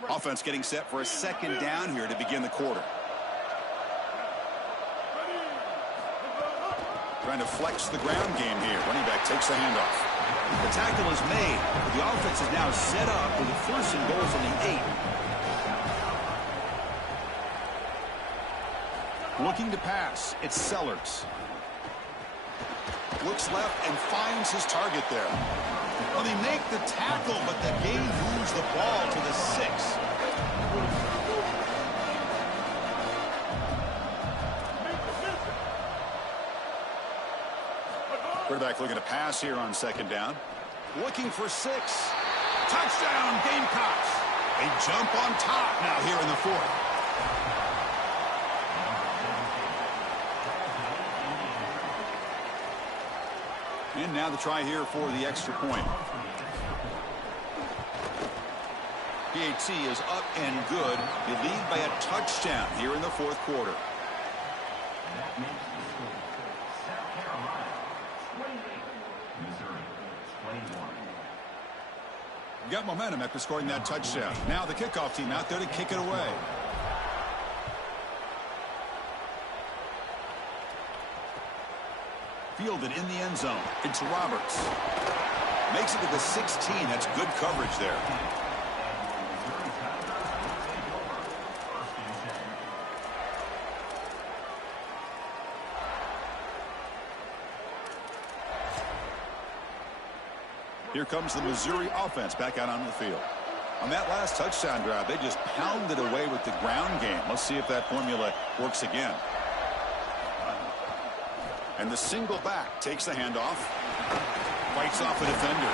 Offense getting set for a second down here to begin the quarter. Trying to flex the ground game here. Running back takes the handoff. The tackle is made. The offense is now set up with a first and goal from the 8. Looking to pass. It's Sellers. Looks left and finds his target there. Well, they make the tackle, but the game moves the ball to the 6. Quarterback looking to pass here on second down. Looking for 6. Touchdown, Gamecocks. They jump on top now here in the 4th. And now the try here for the extra point. PAT is up and good. You lead by a touchdown here in the 4th quarter. Got momentum after scoring that touchdown. Now the kickoff team out there to kick it away. Fielded in the end zone. It's Roberts. Makes it to the 16. That's good coverage there. Here comes the Missouri offense back out onto the field. On that last touchdown drive, they just pounded away with the ground game. Let's see if that formula works again. And the single back takes the handoff. Fights off a defender.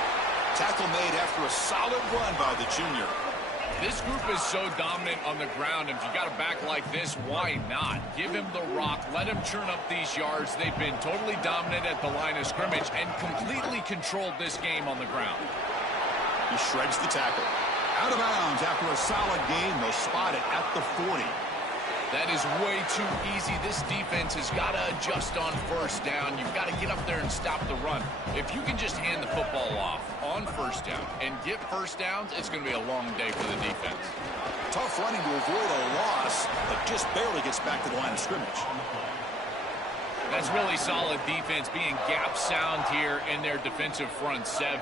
Tackle made after a solid run by the junior. This group is so dominant on the ground. If you got a back like this, why not? Give him the rock. Let him churn up these yards. They've been totally dominant at the line of scrimmage and completely controlled this game on the ground. He shreds the tackle. Out of bounds after a solid game. They'll spot it at the 40. That is way too easy. This defense has got to adjust on first down. You've got to get up there and stop the run. If you can just hand the football off on first down and get first downs, it's going to be a long day for the defense. Tough running to avoid a loss, but just barely gets back to the line of scrimmage. That's really solid defense, being gap sound here in their defensive front 7.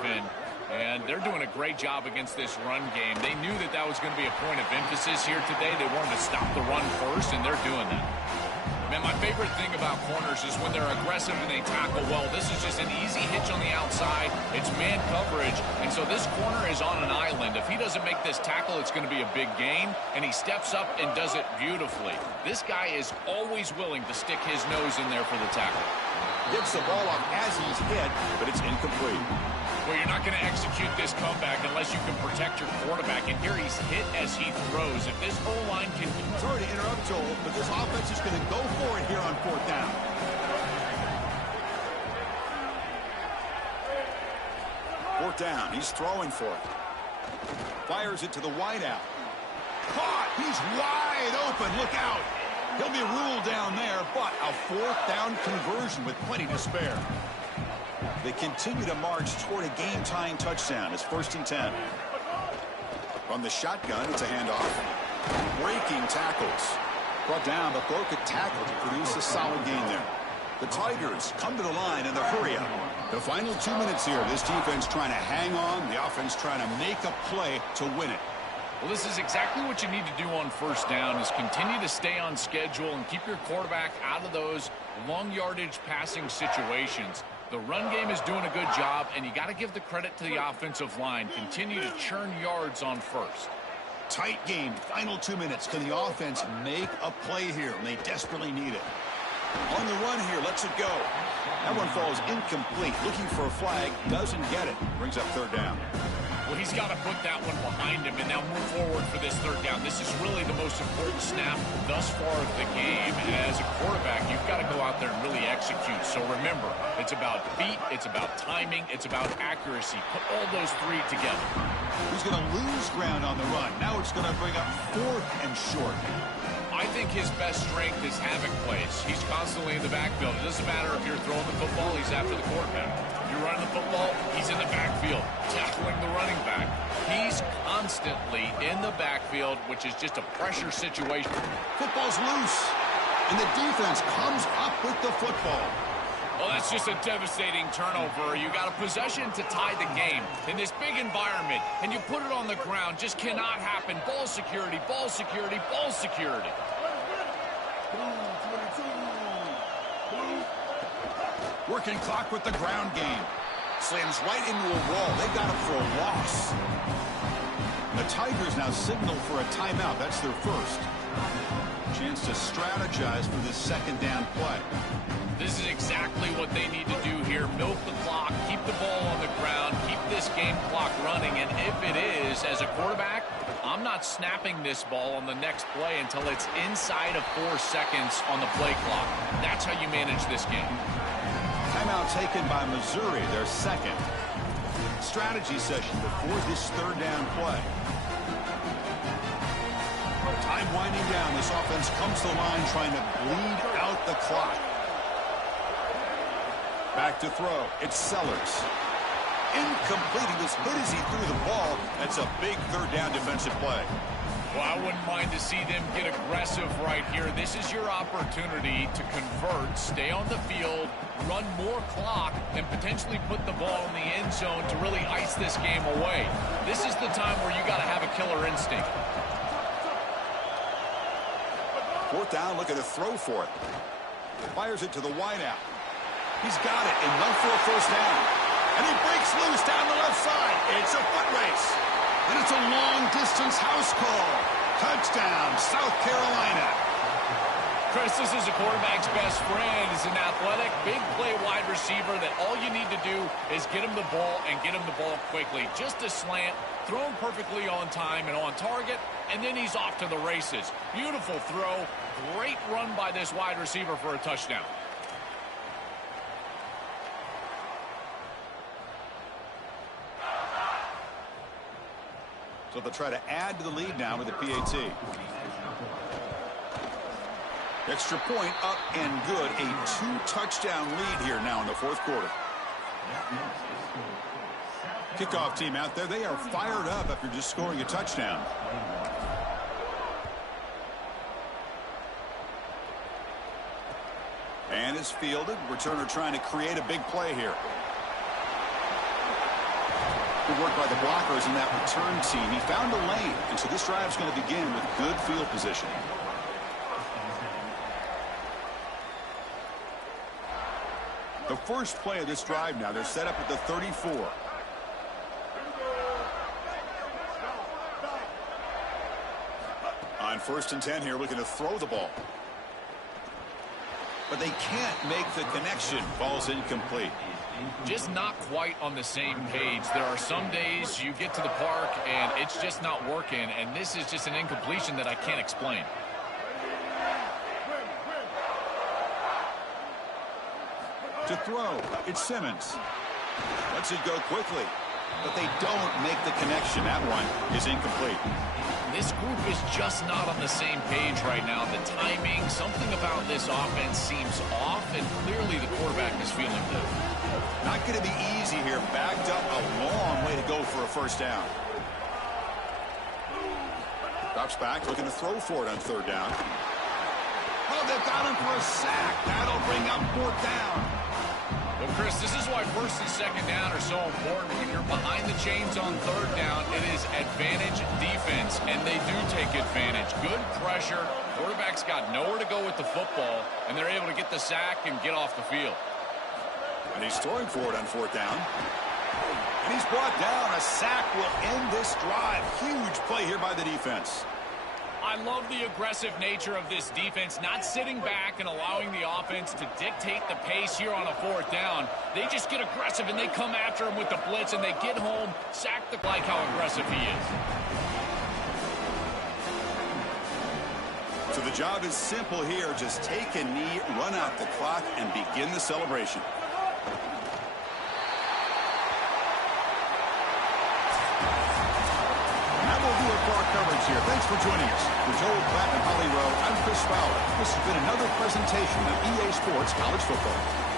And they're doing a great job against this run game. They knew that that was going to be a point of emphasis here today. They wanted to stop the run first, and they're doing that. Man, my favorite thing about corners is when they're aggressive and they tackle well. This is just an easy hitch on the outside. It's man coverage, and so this corner is on an island. If he doesn't make this tackle, it's going to be a big gain, and he steps up and does it beautifully. This guy is always willing to stick his nose in there for the tackle. Gets the ball off as he's hit, but it's incomplete. Well, you're not going to execute this comeback unless you can protect your quarterback. And here he's hit as he throws. If this O-line can... Sorry to interrupt, Joel, but this offense is going to go for it here on 4th down. Fourth down. He's throwing for it. Fires it to the wideout. Caught. He's wide open. Look out. He'll be ruled down there, but a 4th down conversion with plenty to spare. They continue to march toward a game-tying touchdown. It's 1st and 10. From the shotgun, it's a handoff. Breaking tackles. Brought down, but broke a tackle to produce a solid gain there. The Tigers come to the line in the hurry-up. The final 2 minutes here. This defense trying to hang on. The offense trying to make a play to win it. Well, this is exactly what you need to do on 1st down is continue to stay on schedule and keep your quarterback out of those long yardage passing situations. The run game is doing a good job, and you got to give the credit to the offensive line. Continue to churn yards on 1st. Tight game. Final 2 minutes. Can the offense make a play here? And they desperately need it. On the run here. Lets it go. That one falls incomplete. Looking for a flag. Doesn't get it. Brings up 3rd down. Well, he's got to put that one behind him and now move forward for this 3rd down. This is really the most important snap thus far of the game. And as a quarterback, you've got to go out there and really execute. So remember, it's about feet, it's about timing, it's about accuracy. Put all those 3 together. He's going to lose ground on the run. Now it's going to bring up 4th and short. I think his best strength is havoc plays. He's constantly in the backfield. It doesn't matter if you're throwing the football, he's after the quarterback. If you're running the football, he's in the backfield, tackling the running back. He's constantly in the backfield, which is just a pressure situation. Football's loose, and the defense comes up with the football. Well, that's just a devastating turnover. You got a possession to tie the game in this big environment, and you put it on the ground. Just cannot happen. Ball security, ball security, ball security. Working clock with the ground game. Slams right into a wall. They got him for a loss. The Tigers now signal for a timeout. That's their first. Chance to strategize for this 2nd down play. This is exactly what they need to do here. Milk the clock, keep the ball on the ground, keep this game clock running. And if it is, as a quarterback, I'm not snapping this ball on the next play until it's inside of 4 seconds on the play clock. That's how you manage this game. Timeout taken by Missouri, their 2nd. Strategy session before this 3rd down play. Time winding down. This offense comes to the line trying to bleed out the clock. Back to throw. It's Sellers. Incomplete. He was hit as he threw the ball. That's a big 3rd down defensive play. Well, I wouldn't mind to see them get aggressive right here. This is your opportunity to convert, stay on the field, run more clock, and potentially put the ball in the end zone to really ice this game away. This is the time where you got to have a killer instinct. 4th down, looking to throw for it. Fires it to the wideout. He's got it and went for a 1st down. And he breaks loose down the left side. It's a foot race. And it's a long-distance house call. Touchdown, South Carolina. Chris, this is a quarterback's best friend. He's an athletic, big play wide receiver that all you need to do is get him the ball and get him the ball quickly. Just a slant, throw him perfectly on time and on target, and then he's off to the races. Beautiful throw. Great run by this wide receiver for a touchdown. So they'll try to add to the lead now with the PAT. Extra point up and good. A 2-touchdown lead here now in the 4th quarter. Kickoff team out there. They are fired up after just scoring a touchdown. And is fielded. Returner trying to create a big play here. Good work by the blockers in that return team. He found a lane, and so this drive is going to begin with good field position. The first play of this drive now, they're set up at the 34. On 1st and 10 here, looking to throw the ball. But they can't make the connection. Ball's incomplete. Just not quite on the same page. There are some days you get to the park and it's just not working, and this is just an incompletion that I can't explain. To throw, it's Simmons. Lets it go quickly, but they don't make the connection. That one is incomplete. This group is just not on the same page right now. The timing, something about this offense seems off, and clearly the quarterback is feeling good. Not going to be easy here. Backed up a long way to go for a first down. Drops back, looking to throw for it on third down. Oh, they've got him for a sack. That'll bring up fourth down. Well, Chris, this is why first and second down are so important. When you're behind the chains on third down, it is advantage defense, and they do take advantage. Good pressure. Quarterback's got nowhere to go with the football, and they're able to get the sack and get off the field. And he's throwing for it on fourth down. And he's brought down. A sack will end this drive. Huge play here by the defense. I love the aggressive nature of this defense, not sitting back and allowing the offense to dictate the pace here on a fourth down. They just get aggressive, and they come after him with the blitz, and they get home, sack the like how aggressive he is. So the job is simple here. Just take a knee, run out the clock, and begin the celebration. Our coverage here. Thanks for joining us. For Joel Klatt and Holly Rowe, I'm Chris Fowler. This has been another presentation of EA Sports College Football.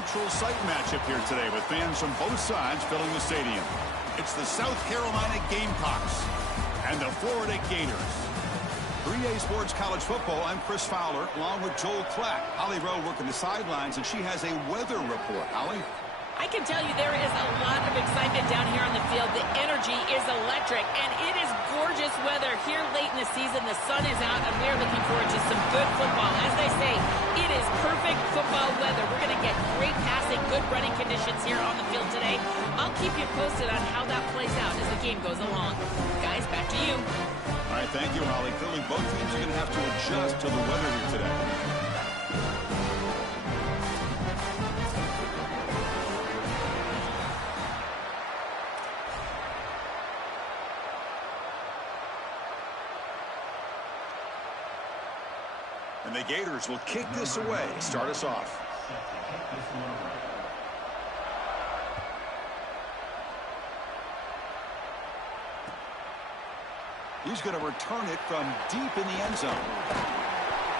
neutral site matchup here today with fans from both sides filling the stadium. It's the South Carolina Gamecocks and the Florida Gators. 3A Sports College Football, I'm Chris Fowler, along with Joel Klatt. Holly Rowe working the sidelines, and she has a weather report. Holly? I can tell you there is a lot of excitement down here on the field. The energy is electric, and it is gorgeous weather here late in the season. The sun is out, and we're looking forward to some good football. As they say, it is perfect football weather. We're going to get great passing, good running conditions here on the field today. I'll keep you posted on how that plays out as the game goes along. Guys, back to you. All right, thank you, Holly. Clearly, both teams are going to have to adjust to the weather here today. And the Gators will kick this away to start us off. He's going to return it from deep in the end zone.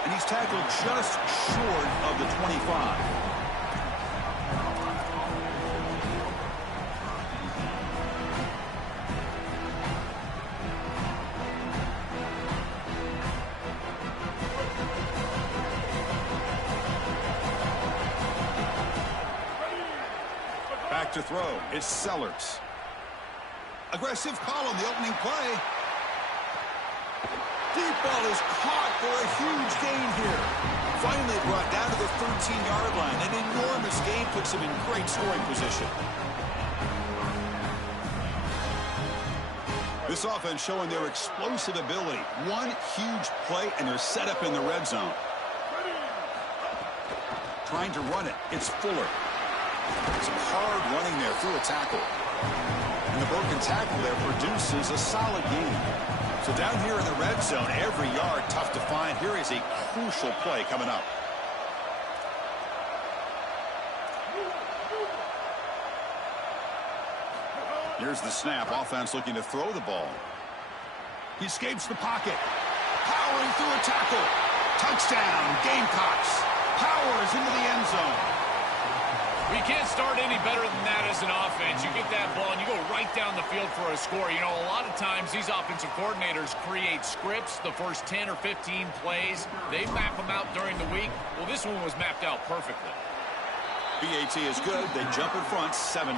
And he's tackled just short of the 25. Back to throw is Sellers. Aggressive call on the opening play. Deep ball is caught for a huge gain here. Finally brought down to the 13-yard line. An enormous gain puts him in great scoring position. This offense showing their explosive ability. One huge play, and they're set up in the red zone. Trying to run it. It's Fuller. Some hard running there through a tackle. And the broken tackle there produces a solid gain. So down here in the red zone, every yard tough to find. Here is a crucial play coming up. Here's the snap. Offense looking to throw the ball. He escapes the pocket. Powering through a tackle. Touchdown, Gamecocks. Powers into the end zone. We can't start any better than that as an offense. You get that ball, and you go right down the field for a score. You know, a lot of times these offensive coordinators create scripts, the first 10 or 15 plays. They map them out during the week. Well, this one was mapped out perfectly. BAT is good. They jump in front, 7-0.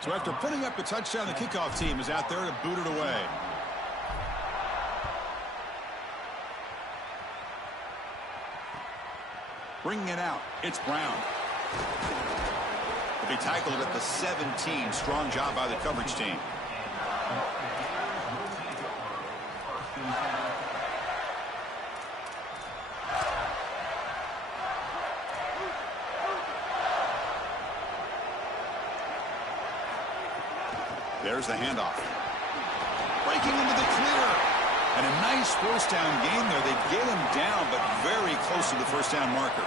So after putting up the touchdown, the kickoff team is out there to boot it away. Bringing it out, it's Brown. They'll be tackled at the 17. Strong job by the coverage team. There's the handoff. Breaking into the clear. And a nice first down gain there. They get him down, but very close to the first down marker.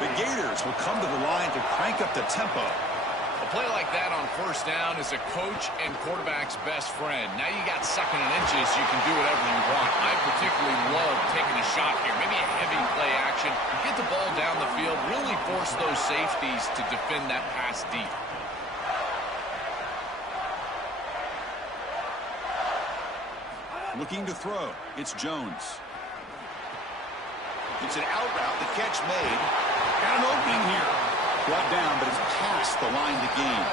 The Gators will come to the line to crank up the tempo. A play like that on first down is a coach and quarterback's best friend. Now you got 2nd and inches, you can do whatever you want. I particularly love taking a shot here. Maybe a heavy play action. Get the ball down the field, really force those safeties to defend that pass deep. Looking to throw. It's Jones. It's an out route. The catch made. Got an opening here. Brought down, but it's past the line to gain.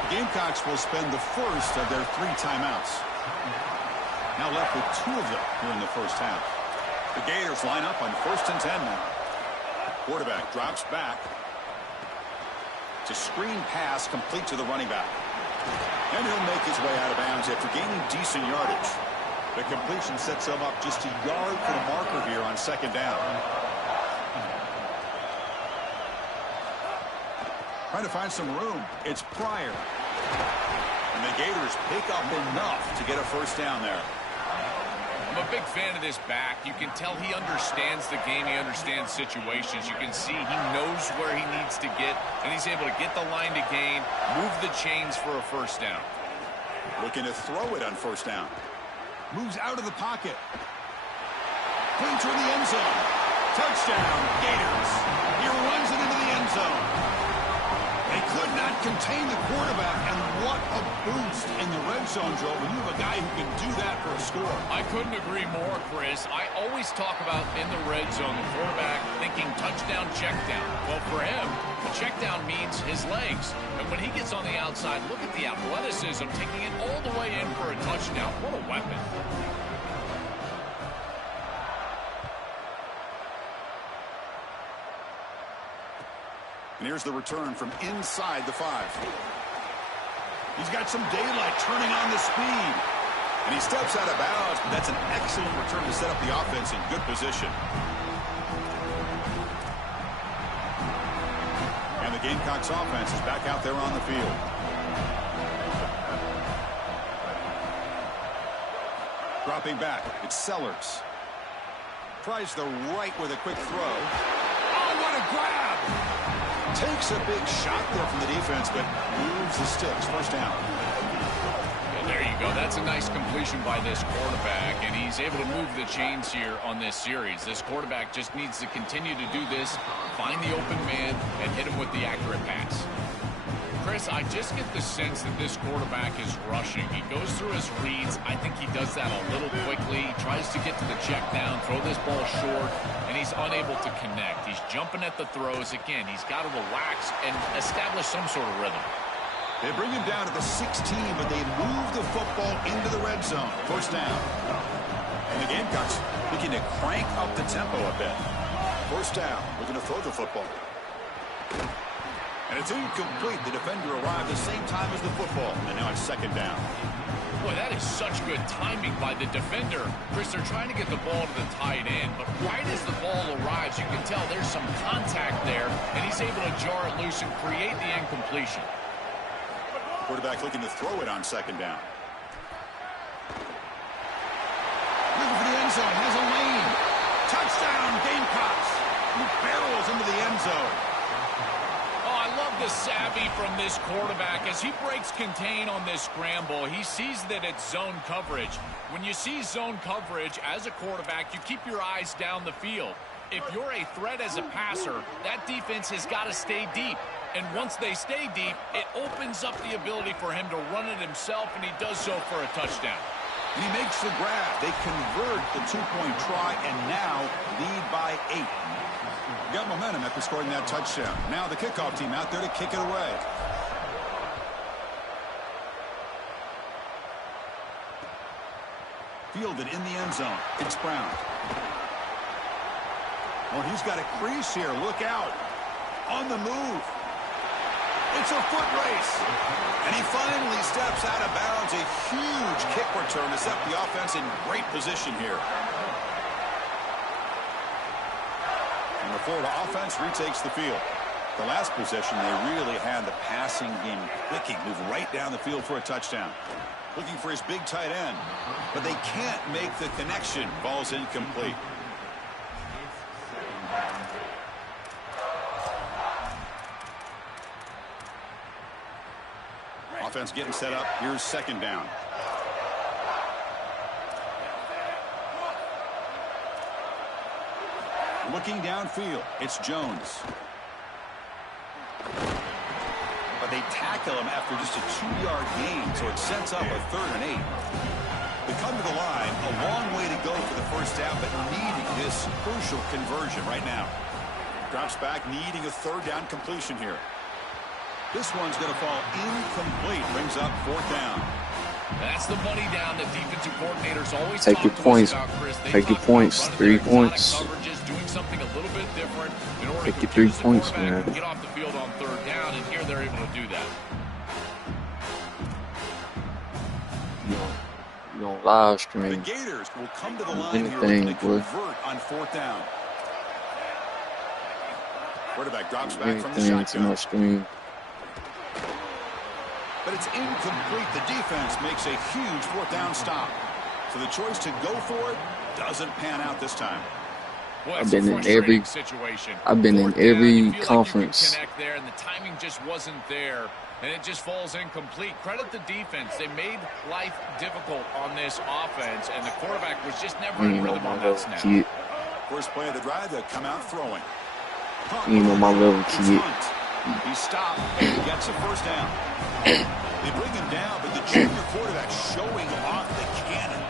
The Gamecocks will spend the first of their 3 timeouts. Now left with 2 of them here in the first half. The Gators line up on 1st and 10 now. Quarterback drops back. It's a screen pass complete to the running back. And he'll make his way out of bounds after gaining decent yardage. The completion sets him up just a yard for the marker here on 2nd down. Trying to find some room. It's Pryor. And the Gators pick up enough to get a first down there. I'm a big fan of this back. You can tell he understands the game. He understands situations. You can see he knows where he needs to get, and he's able to get the line to gain, move the chains for a first down. Looking to throw it on 1st down. Moves out of the pocket. Put him toward the end zone. Touchdown, Gators. He runs it into the end zone. They could not contain the quarterback, and what a boost in the red zone, Joe, when you have a guy who can do that for a score. I couldn't agree more, Chris. I always talk about in the red zone, the quarterback thinking touchdown, check down. Well, for him, the check down means his legs. And when he gets on the outside, look at the athleticism, taking it all the way in for a touchdown. What a weapon. And here's the return from inside the 5. He's got some daylight turning on the speed. And he steps out of bounds, but that's an excellent return to set up the offense in good position. And the Gamecocks offense is back out there on the field. Dropping back, it's Sellers. Tries the right with a quick throw. Oh, what a grab! Takes a big shot there from the defense, but moves the sticks. First down. And there you go. That's a nice completion by this quarterback, and he's able to move the chains here on this series. This quarterback just needs to continue to do this, find the open man, and hit him with the accurate pass. Chris, I just get the sense that this quarterback is rushing. He goes through his reads. I think he does that a little quickly. He tries to get to the check down, throw this ball short, and he's unable to connect. He's jumping at the throws. Again, he's got to relax and establish some sort of rhythm. They bring him down to the 16, but they move the football into the red zone. First down. And the Gamecocks looking to crank up the tempo a bit. First down, looking to throw the football. And it's incomplete. The defender arrived the same time as the football. And now it's second down. Boy, that is such good timing by the defender. Chris, they're trying to get the ball to the tight end, but right as the ball arrives, you can tell there's some contact there, and he's able to jar it loose and create the incompletion. Quarterback looking to throw it on second down. Looking for the end zone. Has a lane. Touchdown, Gamecocks. He barrels into the end zone. I love the savvy from this quarterback. As he breaks contain on this scramble, he sees that it's zone coverage. When you see zone coverage as a quarterback, you keep your eyes down the field. If you're a threat as a passer, that defense has got to stay deep. And once they stay deep, it opens up the ability for him to run it himself, and he does so for a touchdown. And he makes the grab. They convert the two-point try and now lead by 8. Got momentum after scoring that touchdown. Now the kickoff team out there to kick it away. Fielded in the end zone. It's Brown. Oh, he's got a crease here. Look out. On the move. It's a foot race. And he finally steps out of bounds. A huge kick return to set the offense in great position here. And the Florida offense retakes the field. The last possession, they really had the passing game clicking, move right down the field for a touchdown. Looking for his big tight end, but they can't make the connection. Ball's incomplete. Offense getting set up. Here's second down. Looking downfield, it's Jones. But they tackle him after just a 2-yard gain, so it sets up a 3rd and 8. They come to the line, a long way to go for the first down, but needing this crucial conversion right now. Drops back, needing a 3rd down completion here. This one's going to fall incomplete. Brings up 4th down. That's the money down that defensive coordinators always take your points. Take your points. 3 points. Doing something a little bit different in order take to your 3 points, man. man. Get off the field on 3rd down, and here they're able to do that. You don't live stream. The Gators will come to the line anything, here to convert on 4th down. Quarterback drops back from the shotgun. Stream. But it's incomplete. The defense makes a huge 4th down stop. So the choice to go for it doesn't pan out this time. Well, I've been in every conference. You connect there, and the timing just wasn't there, and it just falls incomplete. Credit the defense. They made life difficult on this offense, and the quarterback was just never in rhythm on that snap. first play of the drive, they'll come out throwing. You know my little It's kid. Hunt. He stopped and he gets a first down. They bring him down, but the junior quarterback showing off the cannon.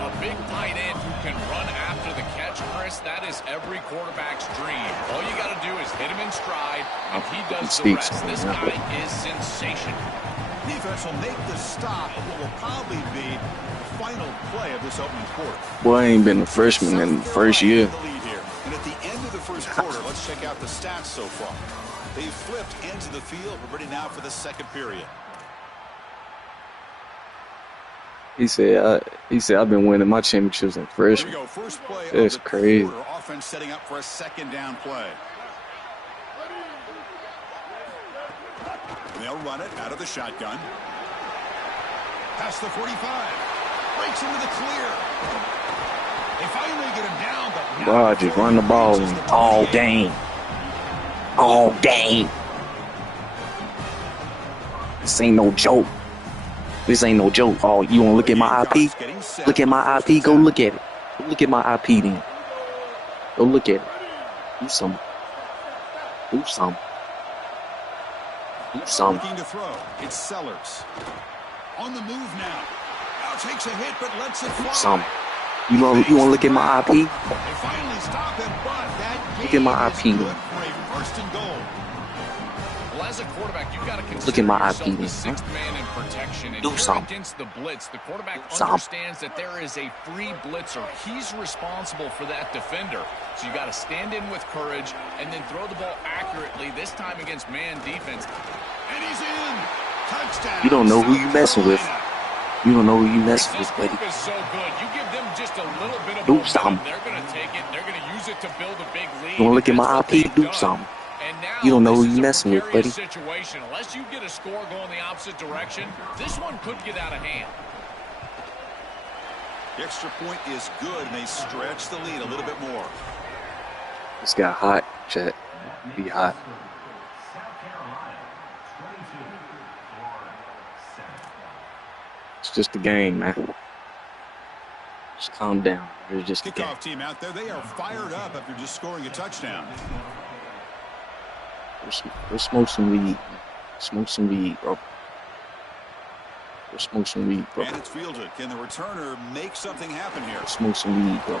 A big tight end who can run after the catch, Chris, that is every quarterback's dream. All you got to do is hit him in stride, and he does the rest. This guy is sensational. Defense will make the stop of what will probably be the final play of this opening quarter. Boy, I ain't been a freshman in the first year. The lead here. And at the end of the first quarter, let's check out the stats so far. They flipped into the field. We're ready now for the second period. He said I've been winning my championships in Here we freshman. go. First play That's of the crazy. quarter. Offense setting up for a second down play. They'll run it out of the shotgun. Past the 45. Breaks into the clear. They finally get him down, but Bro, I just run the ball all game. All game. This ain't no joke. This ain't no joke. Oh, you want to look at my IP? Look at my IP. Go look at it. Go look at my IP then. Go look at it. Do something. Do something. Do something. Looking to throw. It's Sellers. On the move now. Now takes a hit, but lets it fly. Do something. You want to look at my IP? They finally stop him, but that Look at my game IP is then. good for a first and goal. Well, as a quarterback, you've got to consider Look at my yourself IP the then. sixth man in protection. And Do you're something. against the blitz. The quarterback Something. understands that there is a free blitzer. He's responsible for that defender. So you got to stand in with courage and then throw the ball accurately, this time against man defense. And he's in. Touchdown. You don't know who you messing with. Carolina. You don't know who you messing This with, buddy. group is so good. You give them just a little bit of Do momentum, something. they're going to take it. They're going to use it to build a big lead. You want to look at That's my what IP? they've Do done. something. And now You don't know who this you is a messing with, precarious buddy. situation. Unless you get a score going the opposite direction, this one could get out of hand. The extra point is good, and they stretch the lead a little bit more. This got hot, chat. Be hot. South Carolina, 22, Florida, 7. It's just a game, man. Just calm down. It's just a game. Kickoff team out there, they are fired up after just scoring a touchdown. Go smoke some weed. Smoke some weed, bro. Go smoke some weed, bro. And it's fielded. Can the returner make something happen here? Smoke some weed, bro.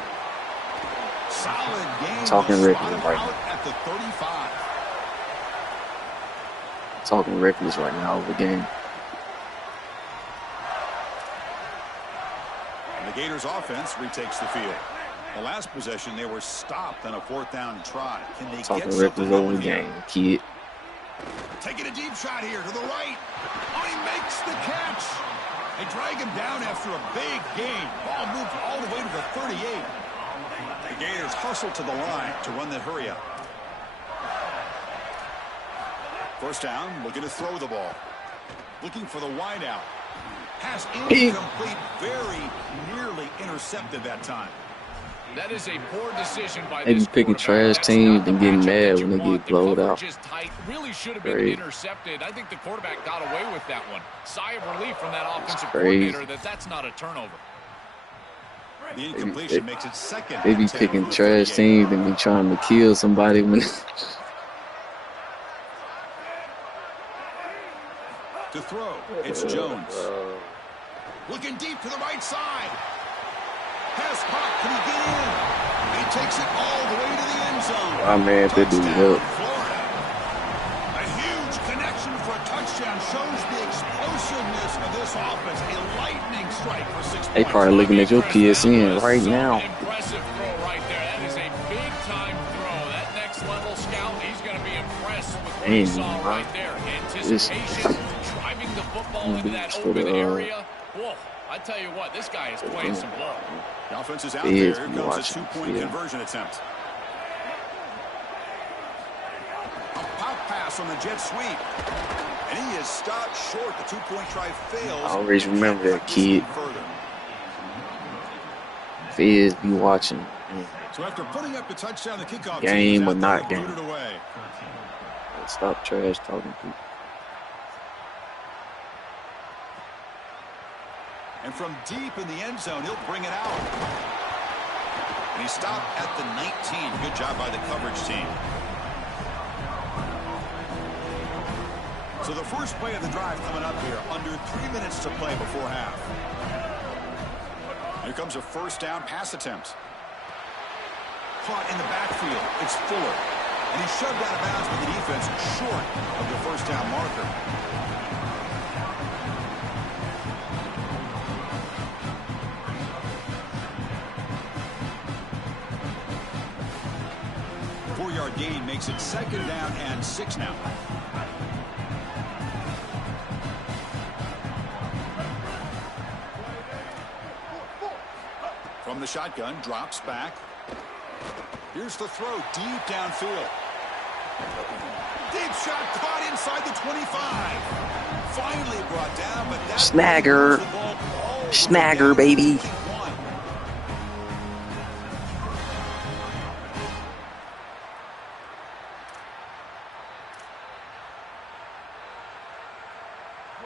Solid game. Talking They'll reckless spot him right out now. at the 35. Talking reckless right now over the game. And the Gators offense retakes the field. The last possession, they were stopped on a fourth down try. Can they Talking get reckless something over going the here? game, kid. Taking a deep shot here to the right. Oh, he makes the catch. They drag him down after a big gain. Ball moved all the way to the 38. The Gators hustle to the line to run the hurry up. First down, looking to throw the ball. Looking for the wide out. Pass incomplete, very nearly intercepted that time. That is a poor decision by They be this picking quarterback. trash That's teams not the and getting matchup mad that you when they want. get blowed The out. coverage is tight. Really should have been Crazy. intercepted. I think the quarterback got away with that one. Sigh of relief from that offensive crazy. coordinator that's not a turnover. The incompletion makes it second. They be and 10 picking from the trash 38. teams and be trying to kill somebody when To throw, it's Jones. Looking deep to the right side. Pass caught. Can he get in? He takes it all the way to the end zone. my man that dude Touchdown, up. Florida. A huge connection for a touchdown shows the explosiveness of this offense. A lightning strike for 6 They points. probably looking at your PSN right now. Impressive throw right there. That is a big-time throw. That next level scout, he's going to be impressed with what he Dang, saw man. right there. Anticipation, driving the football into that open area. Whoa, I tell you what, this guy is playing some ball. The offense is out He there. is Here comes a watching. 2-point Yeah. conversion attempt. A pop pass on the jet sweep. And he is stopped short. The 2-point try fails. I always remember that kid. Further. Fizz be watching. So after putting up the touchdown, the kickoff Game team is or out not there, game. booted away. Stop trash talking people. And from deep in the end zone, he'll bring it out. And he stopped at the 19. Good job by the coverage team. So the first play of the drive coming up here. Under 3 minutes to play before half. Here comes a first down pass attempt. Caught in the backfield. It's Fuller. And he's shoved out of bounds with the defense short of the first down marker. Four-yard gain makes it second down and 6 now. From the shotgun, drops back. Here's the throw deep downfield. Deep shot caught inside the 25. Finally brought down, but that Snagger. Snagger, baby.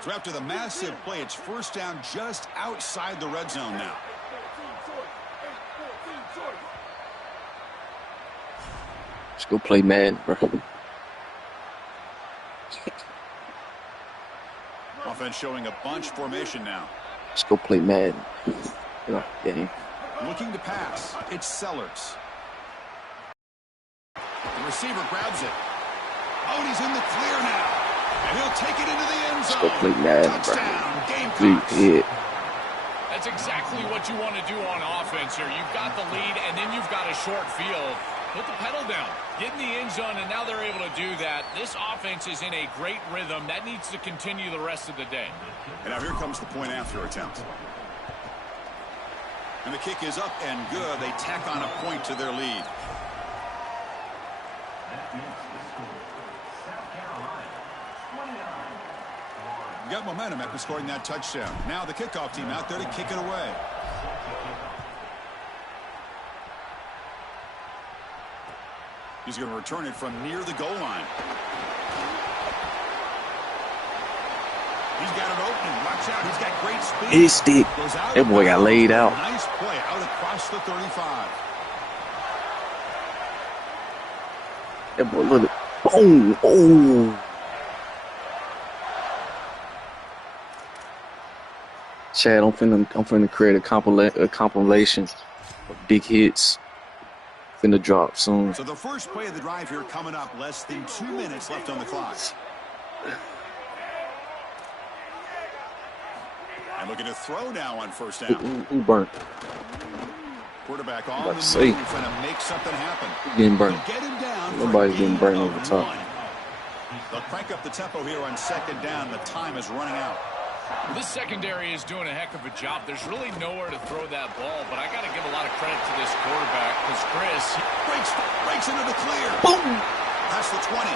So after the massive play, it's first down just outside the red zone now. Let's go play Madden, bro. Offense showing a bunch formation now. Let's go play Madden. Get off the game. Looking to pass. It's Sellers. The receiver grabs it. Oh, and he's in the clear now. And he'll take it into the end zone. Let's go play Madden, Touchdown, bro. Gamecocks. Yeah. That's exactly what you want to do on offense here. You've got the lead, and then you've got a short field. Put the pedal down. Get in the end zone, and now they're able to do that. This offense is in a great rhythm. That needs to continue the rest of the day. And now here comes the point after attempt. And the kick is up and good. They tack on a point to their lead. You got momentum after scoring that touchdown. Now the kickoff team out there to kick it away. He's going to return it from near the goal line. He's got it open. Watch out. He's got great speed. His stick. That boy got laid out. Nice play out across the 35. That boy, look at boom. Oh. Chad, I'm finna create a compilation of big hits. Finna drop soon. So the first play of the drive here coming up. Less than 2 minutes left on the clock. And looking to throw now on first down. Who burnt? Quarterback on the move, say. trying to make something happen. Getting burnt. They'll get him down. Nobody's getting burned over top. They'll crank up the tempo here on second down. The time is running out. This secondary is doing a heck of a job. There's really nowhere to throw that ball, but I got to give a lot of credit to this quarterback because Chris breaks into the clear. Boom! Past the 20.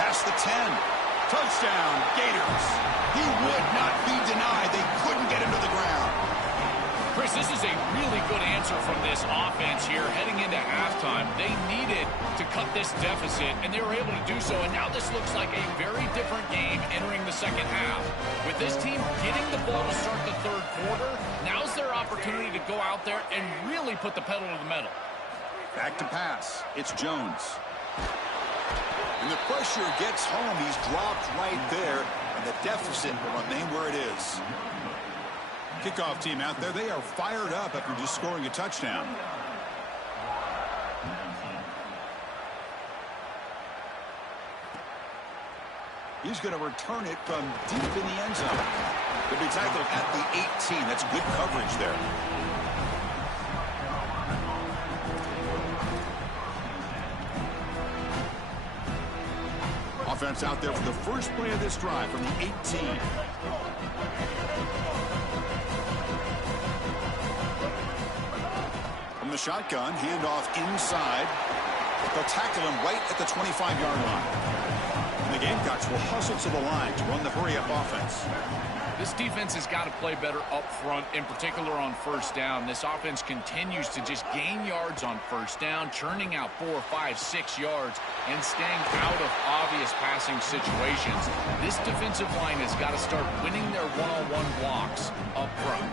Past the 10. Touchdown, Gators. He would not be denied. They couldn't get him to the ground. Chris, this is a really good answer from this offense here heading into halftime. They needed to cut this deficit, and they were able to do so. And now this looks like a very different game entering the second half. With this team getting the ball to start the third quarter, now's their opportunity to go out there and really put the pedal to the metal. Back to pass. It's Jones. And the pressure gets home. He's dropped right there, and the deficit will remain where it is. Kickoff team out there, they are fired up after just scoring a touchdown. He's going to return it from deep in the end zone. He'll be tackled at the 18. That's good coverage there. Offense out there for the first play of this drive from the 18. From the shotgun, handoff inside. They'll tackle him right at the 25-yard line. And the Gamecocks will hustle to the line to run the hurry-up offense. This defense has got to play better up front, in particular on first down. This offense continues to just gain yards on first down, churning out 4, 5, 6 yards, and staying out of obvious passing situations. This defensive line has got to start winning their one-on-one blocks up front.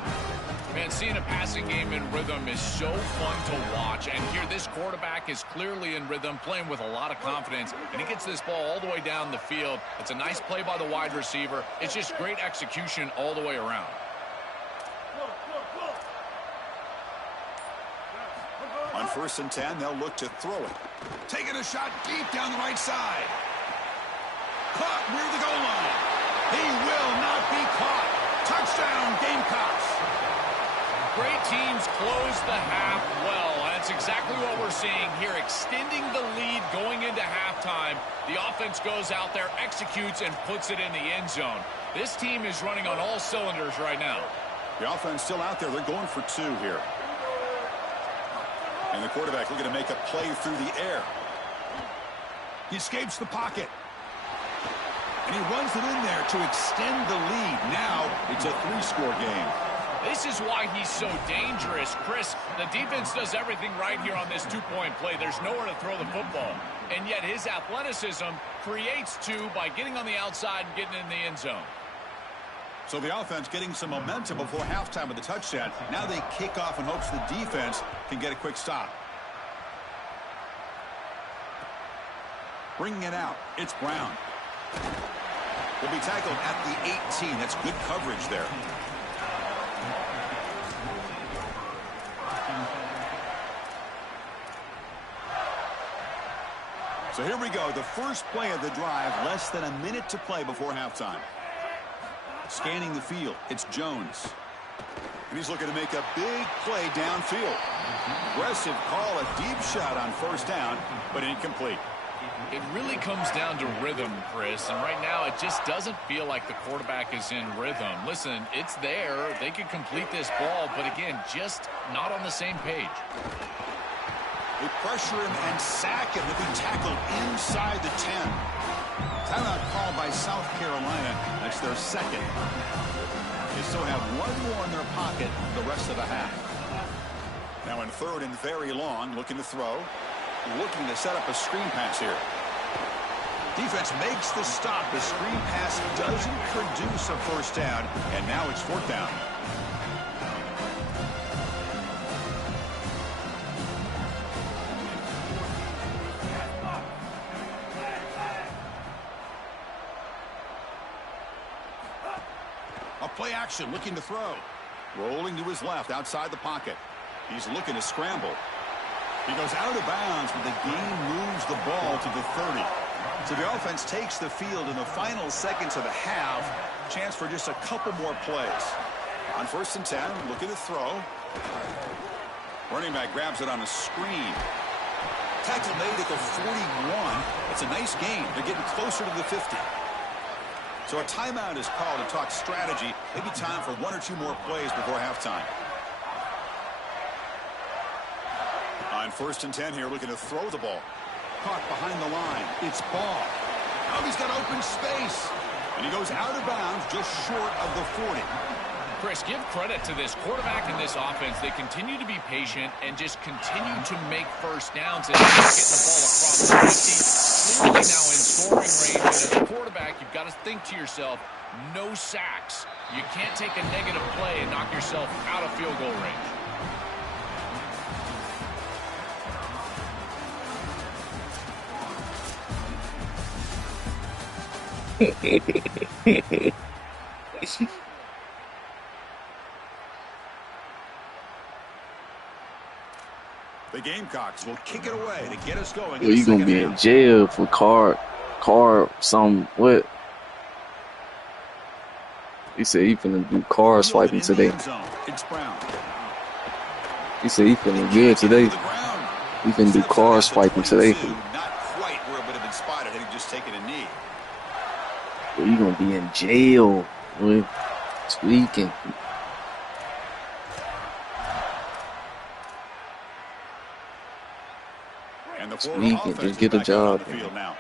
Man, seeing a passing game in rhythm is so fun to watch. And here, this quarterback is clearly in rhythm, playing with a lot of confidence. And he gets this ball all the way down the field. It's a nice play by the wide receiver. It's just great execution all the way around. On 1st and 10, they'll look to throw it. Taking a shot deep down the right side. Caught near the goal line. He will not be caught. Touchdown, Gamecocks. Great teams close the half well. And that's exactly what we're seeing here. Extending the lead going into halftime. The offense goes out there, executes, and puts it in the end zone. This team is running on all cylinders right now. The offense still out there. They're going for 2 here. And the quarterback looking to make a play through the air. He escapes the pocket. And he runs it in there to extend the lead. Now it's a 3-score game. This is why he's so dangerous. Chris, the defense does everything right here on this 2-point play. There's nowhere to throw the football. And yet his athleticism creates 2 by getting on the outside and getting in the end zone. So the offense getting some momentum before halftime with the touchdown. Now they kick off in hopes the defense can get a quick stop. Bringing it out, it's Brown. Will be tackled at the 18. That's good coverage there. So here we go, the first play of the drive, less than a minute to play before halftime. Scanning the field, it's Jones. And he's looking to make a big play downfield. Aggressive call, a deep shot on 1st down, but incomplete. It really comes down to rhythm, Chris, and right now it just doesn't feel like the quarterback is in rhythm. Listen, it's there. They could complete this ball, but again, just not on the same page. They pressure him and sack him. He'll be tackled inside the 10. Timeout called by South Carolina. That's their 2nd. They still have 1 more in their pocket the rest of the half. Now in 3rd and very long, looking to throw. Looking to set up a screen pass here. Defense makes the stop. The screen pass doesn't produce a 1st down, and now it's 4th down. Play action, looking to throw. Rolling to his left, outside the pocket. He's looking to scramble. He goes out of bounds, but the game moves the ball to the 30. So the offense takes the field in the final seconds of the half. Chance for just a couple more plays. On 1st and 10, looking to throw. Running back grabs it on a screen. Tackle made at the 41. It's a nice gain. They're getting closer to the 50. So a timeout is called to talk strategy. Maybe time for 1 or 2 more plays before halftime. On 1st and 10 here, looking to throw the ball. Caught behind the line. It's Ball. Now he's got open space. And he goes out of bounds just short of the 40. Chris, give credit to this quarterback and this offense. They continue to be patient and just continue to make 1st downs and getting the ball across the 50. Clearly now in scoring range. And as a quarterback, you've got to think to yourself, no sacks. You can't take a negative play and knock yourself out of field goal range. The Gamecocks will kick it away to get us going. Well, you gonna be in jail for car some what? He said he finna do car swiping today. It's Brown. He said he feeling good today. He finna do car swiping today. Not quite where it would have been spotted had he just taken a knee. Well, you gonna be in jail this weekend. And the Florida offense just get a job. Now.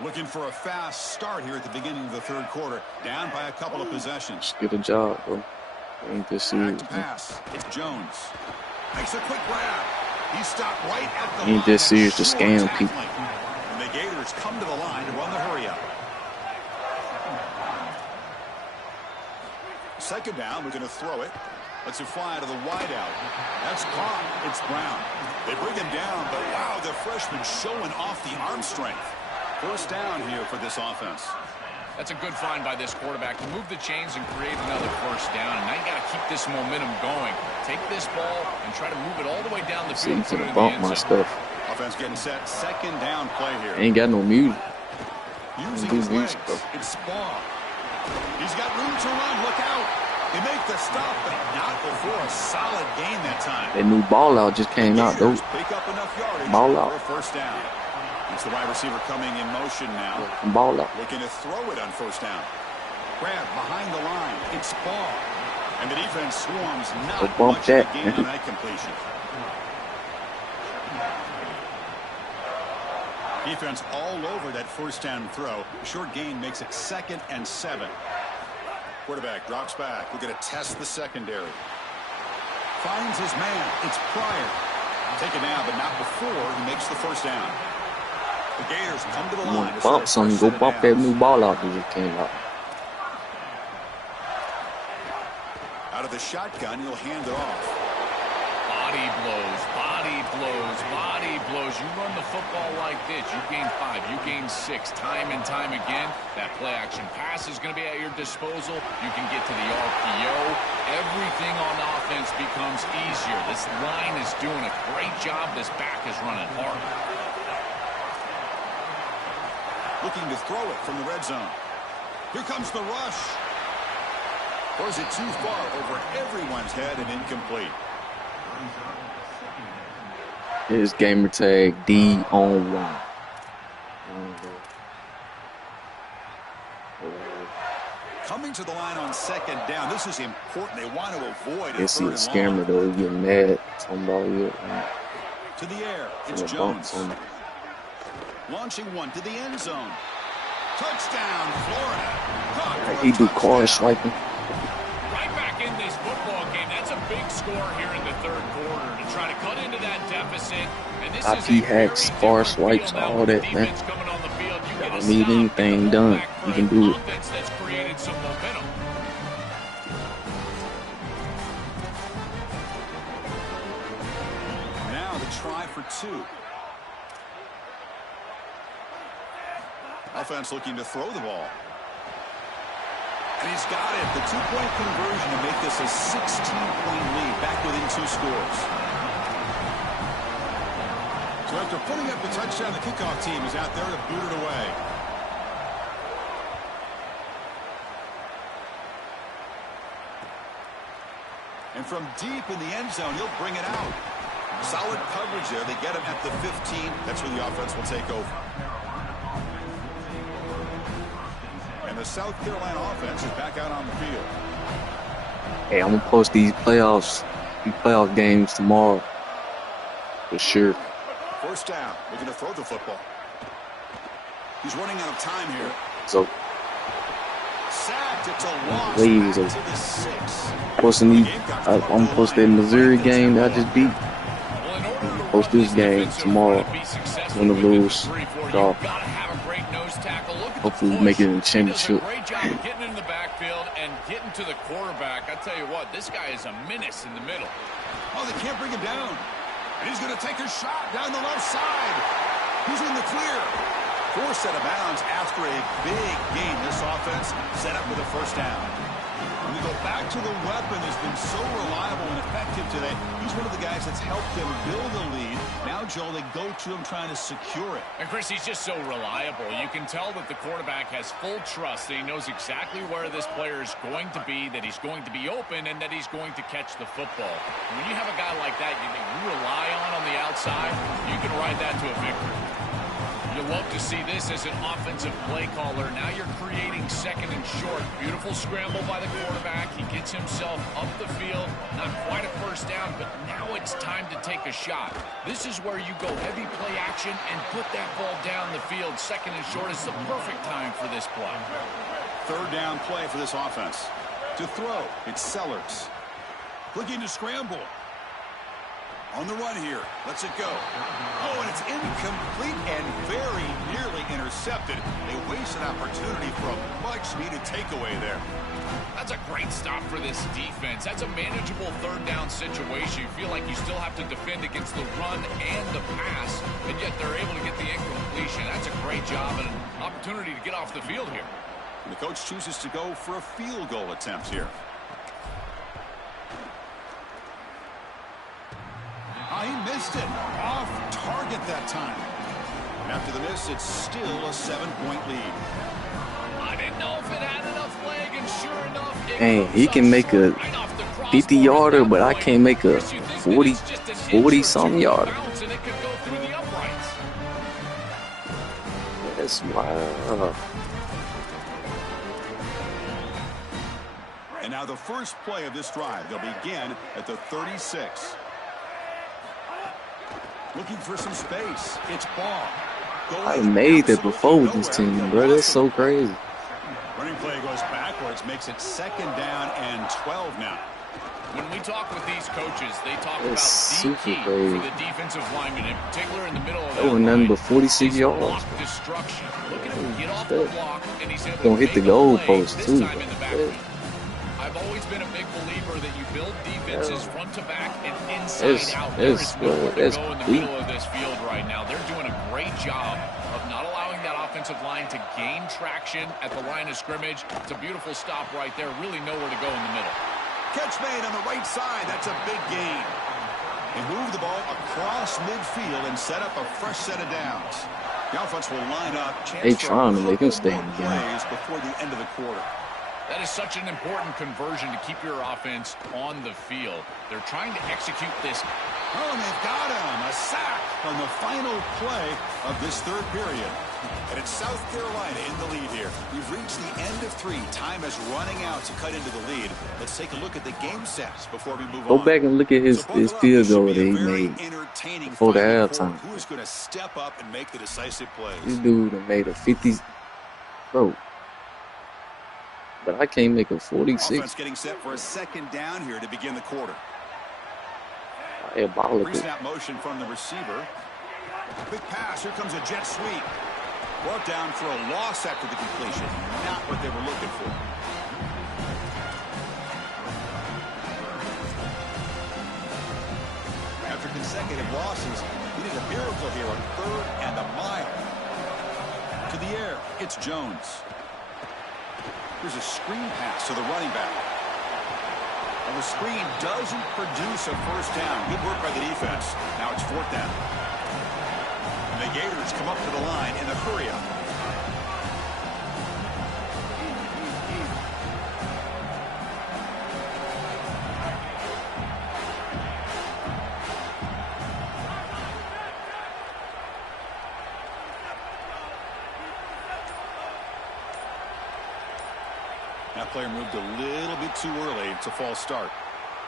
Looking for a fast start here at the beginning of the 3rd quarter. Down by a couple of possessions. Just get a job, bro. Ain't this serious, back to pass. It's Jones. Makes a quick grab. He stopped right at the Ain't this serious to scam people. And the Gators come to the line to run the hurry up. 2nd down, we're going to throw it. Let's it fly to the wideout. That's caught. It's Brown. They bring him down, but wow, the freshman showing off the arm strength. First down here for this offense. That's a good find by this quarterback to move the chains and create another first down. And now you got to keep this momentum going. Take this ball and try to move it all the way down the field. See, you can bump my stuff. Offense getting set. Second down play here. Ain't got no music. Using his legs. It's Spaulding. He's got room to run. Look out. They make the stop, but not before a solid gain that time. That new ball out just came out, though. Pick up enough yardage ball out. for a first down. It's the wide receiver coming in motion now. Ball out. Looking to throw it on first down. Grab behind the line. It's ball. And the defense swarms not bump much that. of a gain on that completion. Defense all over that first down throw. Short gain makes it 2nd and 7. Quarterback drops back. We're going to test the secondary. Finds his man. It's Pryor. Taken down, but not before he makes the first down. The Gators come to the line. Bump something. Go bump that new ball out that just came out. Out of the shotgun, he'll hand it off. Body blows, body blows, body blows. You run the football like this, you gain 5, you gain 6, time and time again. That play-action pass is going to be at your disposal. You can get to the RPO. Everything on offense becomes easier. This line is doing a great job. This back is running hard. Looking to throw it from the red zone. Here comes the rush. Throws it too far over everyone's head and incomplete. His gamer tag D-on-1. Coming to the line on second down. This is important. They want to avoid a They see a third and scammer long. though, he getting mad. Somebody To the air. It's Jones. Launching one to the end zone. Touchdown, Florida. Caught He do for a car touchdown. swiping. Right back in this football game. That's a big score here in the third quarter to try to cut into that deficit. And this IP is hacks, bar swipes, all that, man. Don't need anything done. You can do it. That's created some momentum. Now the try for 2. Offense looking to throw the ball. And he's got it. The 2-point conversion to make this a 16-point lead. Back within 2 scores. So after putting up the touchdown, the kickoff team is out there to boot it away. And from deep in the end zone, he'll bring it out. Solid coverage there. They get him at the 15. That's where the offense will take over. And the South Carolina offense is back out on the field. Hey, I'm gonna post these playoff games tomorrow. For sure. First down. Looking to throw the football. He's running out of time here. So Sacked. It's a loss. Please, Back to the 6. posting these, I'm gonna post that Missouri game that I just beat. Post this game tomorrow. Win or lose, draw. Hopefully we make it in the championship. Great job of getting in the backfield and getting to the quarterback. I tell you what, this guy is a menace in the middle. Oh, they can't bring him down. And he's going to take a shot down the left side. He's in the clear. Forced out of bounds after a big gain. This offense set up with a first down. When we go back to the weapon that's been so reliable and effective today, he's one of the guys that's helped them build a lead. Now, Joel, they go to him trying to secure it. And, Chris, he's just so reliable. You can tell that the quarterback has full trust, that he knows exactly where this player is going to be, that he's going to be open, and that he's going to catch the football. And when you have a guy like that you rely on the outside, you can ride that to a victory. You love to see this as an offensive play caller. Now you're creating second and short. Beautiful scramble by the quarterback. He gets himself up the field. Not quite a first down, but now it's time to take a shot. This is where you go heavy play action and put that ball down the field. Second and short is the perfect time for this play. Third down play for this offense. To throw, it's Sellers. Looking to scramble. On the run here. Lets it go. Oh, and it's incomplete and very nearly intercepted. They waste an opportunity for a much-needed takeaway there. That's a great stop for this defense. That's a manageable third down situation. You feel like you still have to defend against the run and the pass, and yet they're able to get the incompletion. That's a great job and an opportunity to get off the field here. And the coach chooses to go for a field goal attempt here. He missed it. Off target that time. And after the miss, it's still a 7-point lead. I didn't know if it had enough leg, and sure enough, Dang, he can make a 50-yarder, but I can't make a 40-something yarder. That's wild. And now the first play of this drive. They'll begin at the 36. Looking for some space. It's Ball. I made that before with this team, bro. That's so crazy. Running play goes backwards, makes it 2nd down and 12 now. When we talk with these coaches, they talk about That's the super key crazy. for the defensive lineman, in particular in the middle of That was nothing but 46 is yards. block destruction. Look at him get off the block, and he's able Gonna to hit the make a goal play, post, this too. time in the backfield. I've always been a big believer that you build defenses front to back and inside out. There is nowhere to go in the middle of this field right now. They're doing a great job of not allowing that offensive line to gain traction at the line of scrimmage. It's a beautiful stop right there. Really nowhere to go in the middle. Catch made on the right side. That's a big gain. They move the ball across midfield and set up a fresh set of downs. The offense will line up. They trying to make him stay in the game. Plays before the end of the quarter. That is such an important conversion to keep your offense on the field. They're trying to execute this. Oh, and they've got him. A sack on the final play of this third period. And it's South Carolina in the lead here. We've reached the end of 3. Time is running out to cut into the lead. Let's take a look at the game sets before we move on. Go back and look at his field goal that he made before the halftime. Who is going to step up and make the decisive plays? This dude made a 50. Bro. But I can't make a 46. Offense getting set for a 2nd down here to begin the quarter. Diabolical. Pre-snap motion from the receiver. Quick pass. Here comes a jet sweep. Brought down for a loss after the completion. Not what they were looking for. After consecutive losses, he did a miracle here on 3rd and a mile. To the air, it's Jones. Here's a screen pass to the running back. And the screen doesn't produce a first down. Good work by the defense. Now it's 4th down. And the Gators come up to the line in a hurry-up. That player moved a little bit too early. It's a false start.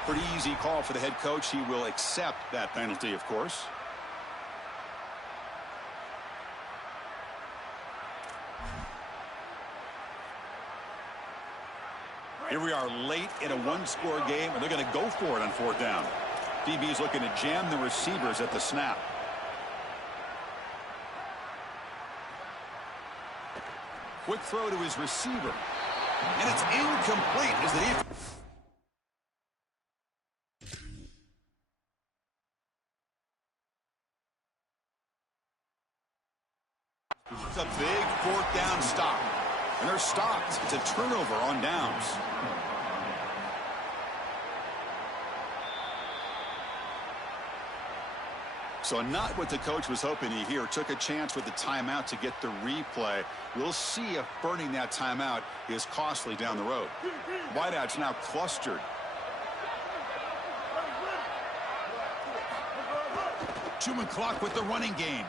Pretty easy call for the head coach. He will accept that penalty, of course. Here we are late in a 1-score game, and they're going to go for it on 4th down. DB's looking to jam the receivers at the snap. Quick throw to his receiver. And it's incomplete as the defense. It's a big 4th down stop. And they're stopped. It's a turnover on downs. So not what the coach was hoping to hear. Took a chance with the timeout to get the replay. We'll see if burning that timeout is costly down the road. Wideouts now clustered. Truman Clark with the running game.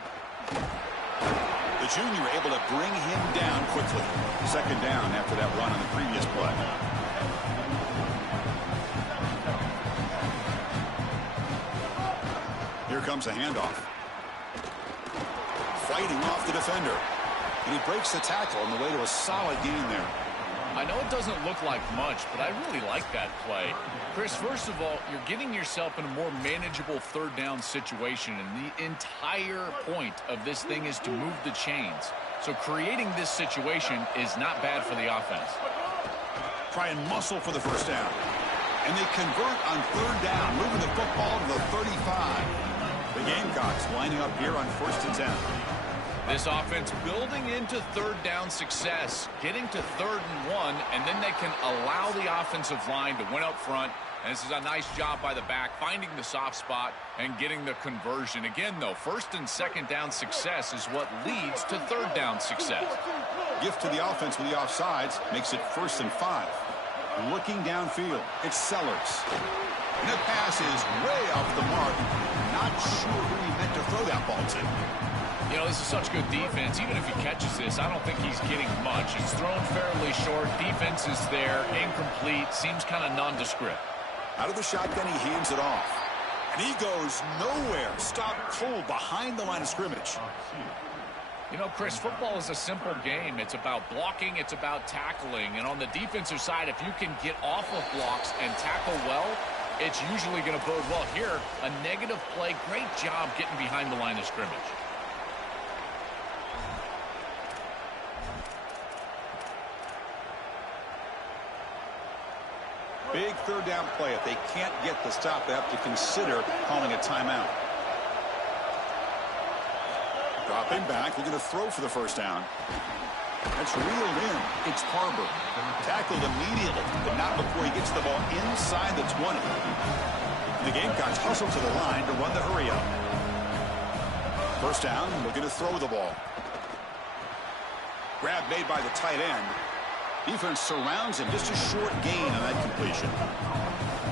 The junior able to bring him down quickly. 2nd down after that run on the previous play. Here comes a handoff. Fighting off the defender. And he breaks the tackle on the way to a solid gain there. I know it doesn't look like much, but I really like that play. Chris, first of all, you're getting yourself in a more manageable 3rd down situation, and the entire point of this thing is to move the chains. So creating this situation is not bad for the offense. Try and muscle for the first down. And they convert on third down, moving the football to the 35. The Gamecocks lining up here on 1st and 10. This offense building into third down success, getting to 3rd and 1, and then they can allow the offensive line to win up front. And this is a nice job by the back, finding the soft spot and getting the conversion. Again, though, 1st and 2nd down success is what leads to 3rd down success. Gift to the offense with the offsides makes it 1st and 5. Looking downfield, it's Sellers. And the pass is way off the mark. Not sure who he meant to throw that ball to. You know, this is such good defense. Even if he catches this, I don't think he's getting much. It's thrown fairly short. Defense is there. Incomplete. Seems kind of nondescript. Out of the shotgun, he hands it off. And he goes nowhere. Stopped cold behind the line of scrimmage. You know, Chris, football is a simple game. It's about blocking. It's about tackling. And on the defensive side, if you can get off of blocks and tackle well, it's usually going to bode well. Here, a negative play. Great job getting behind the line of scrimmage. Big 3rd down play. If they can't get the stop, they have to consider calling a timeout. Dropping back, looking to throw for the first down. That's reeled in. It's Barber. Tackled immediately, but not before he gets the ball inside the 20. The Gamecocks hustle to the line to run the hurry up. First down, looking to throw the ball. Grab made by the tight end. Defense surrounds him. Just a short gain on that completion.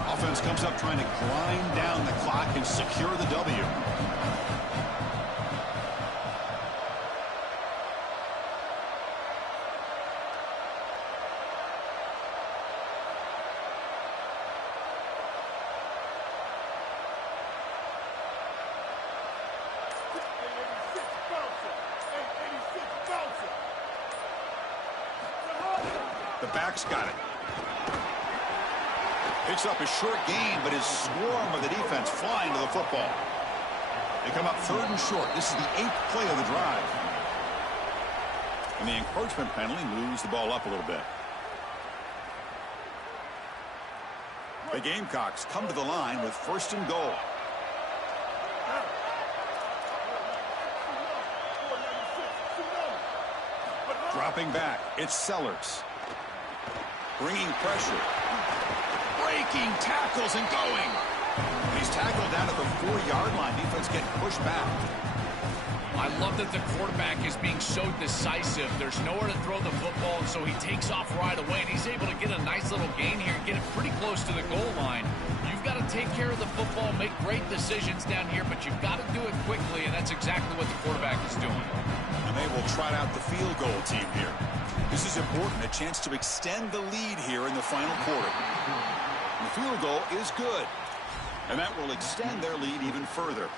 Offense comes up trying to grind down the clock and secure the W. The back's got it. Picks up a short gain, but his swarm of the defense flying to the football. They come up 3rd and short. This is the 8th play of the drive. And the encroachment penalty moves the ball up a little bit. The Gamecocks come to the line with 1st and goal. Dropping back, it's Sellers. Bringing pressure. Breaking tackles and going. And he's tackled down at the 4-yard line. Defense getting pushed back. I love that the quarterback is being so decisive. There's nowhere to throw the football, and so he takes off right away, and he's able to get a nice little gain here and get it pretty close to the goal line. You've got to take care of the football, make great decisions down here, but you've got to do it quickly, and that's exactly what the quarterback is doing. And they will trot out the field goal team here. This is important, a chance to extend the lead here in the final quarter. And the field goal is good. And that will extend their lead even further.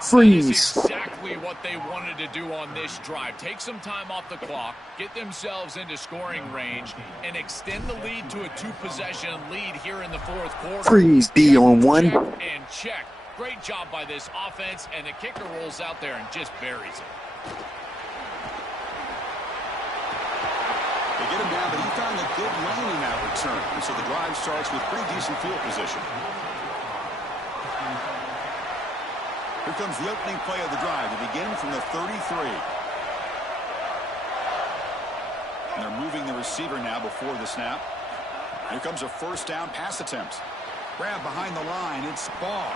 Freeze. That is exactly what they wanted to do on this drive. Take some time off the clock, get themselves into scoring range, and extend the lead to a 2-possession lead here in the 4th quarter. Freeze D on 1. Check and check. Great job by this offense, and the kicker rolls out there and just buries it. They get him down, but he found a good lane in that return. And so the drive starts with pretty decent field position. Here comes the opening play of the drive. They begin from the 33. And they're moving the receiver now before the snap. Here comes a first down pass attempt. Grab behind the line. It's Barr.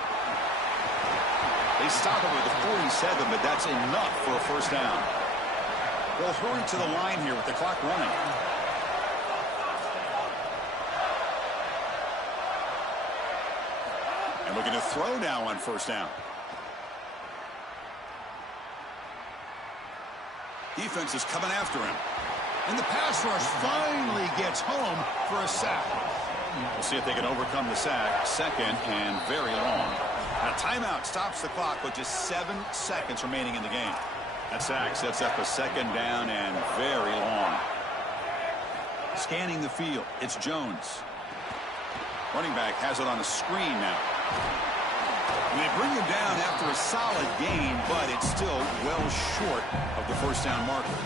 They stop him with the 47, but that's enough for a first down. They'll hurry to the line here with the clock running. And looking to throw now on first down. Defense is coming after him. And the pass rush finally gets home for a sack. We'll see if they can overcome the sack. Second and very long. A timeout stops the clock with just 7 seconds remaining in the game. That sack sets up a second down and very long. Scanning the field, it's Jones. Running back has it on a screen now. And they bring him down after a solid gain, but it's still well short of the first down marker.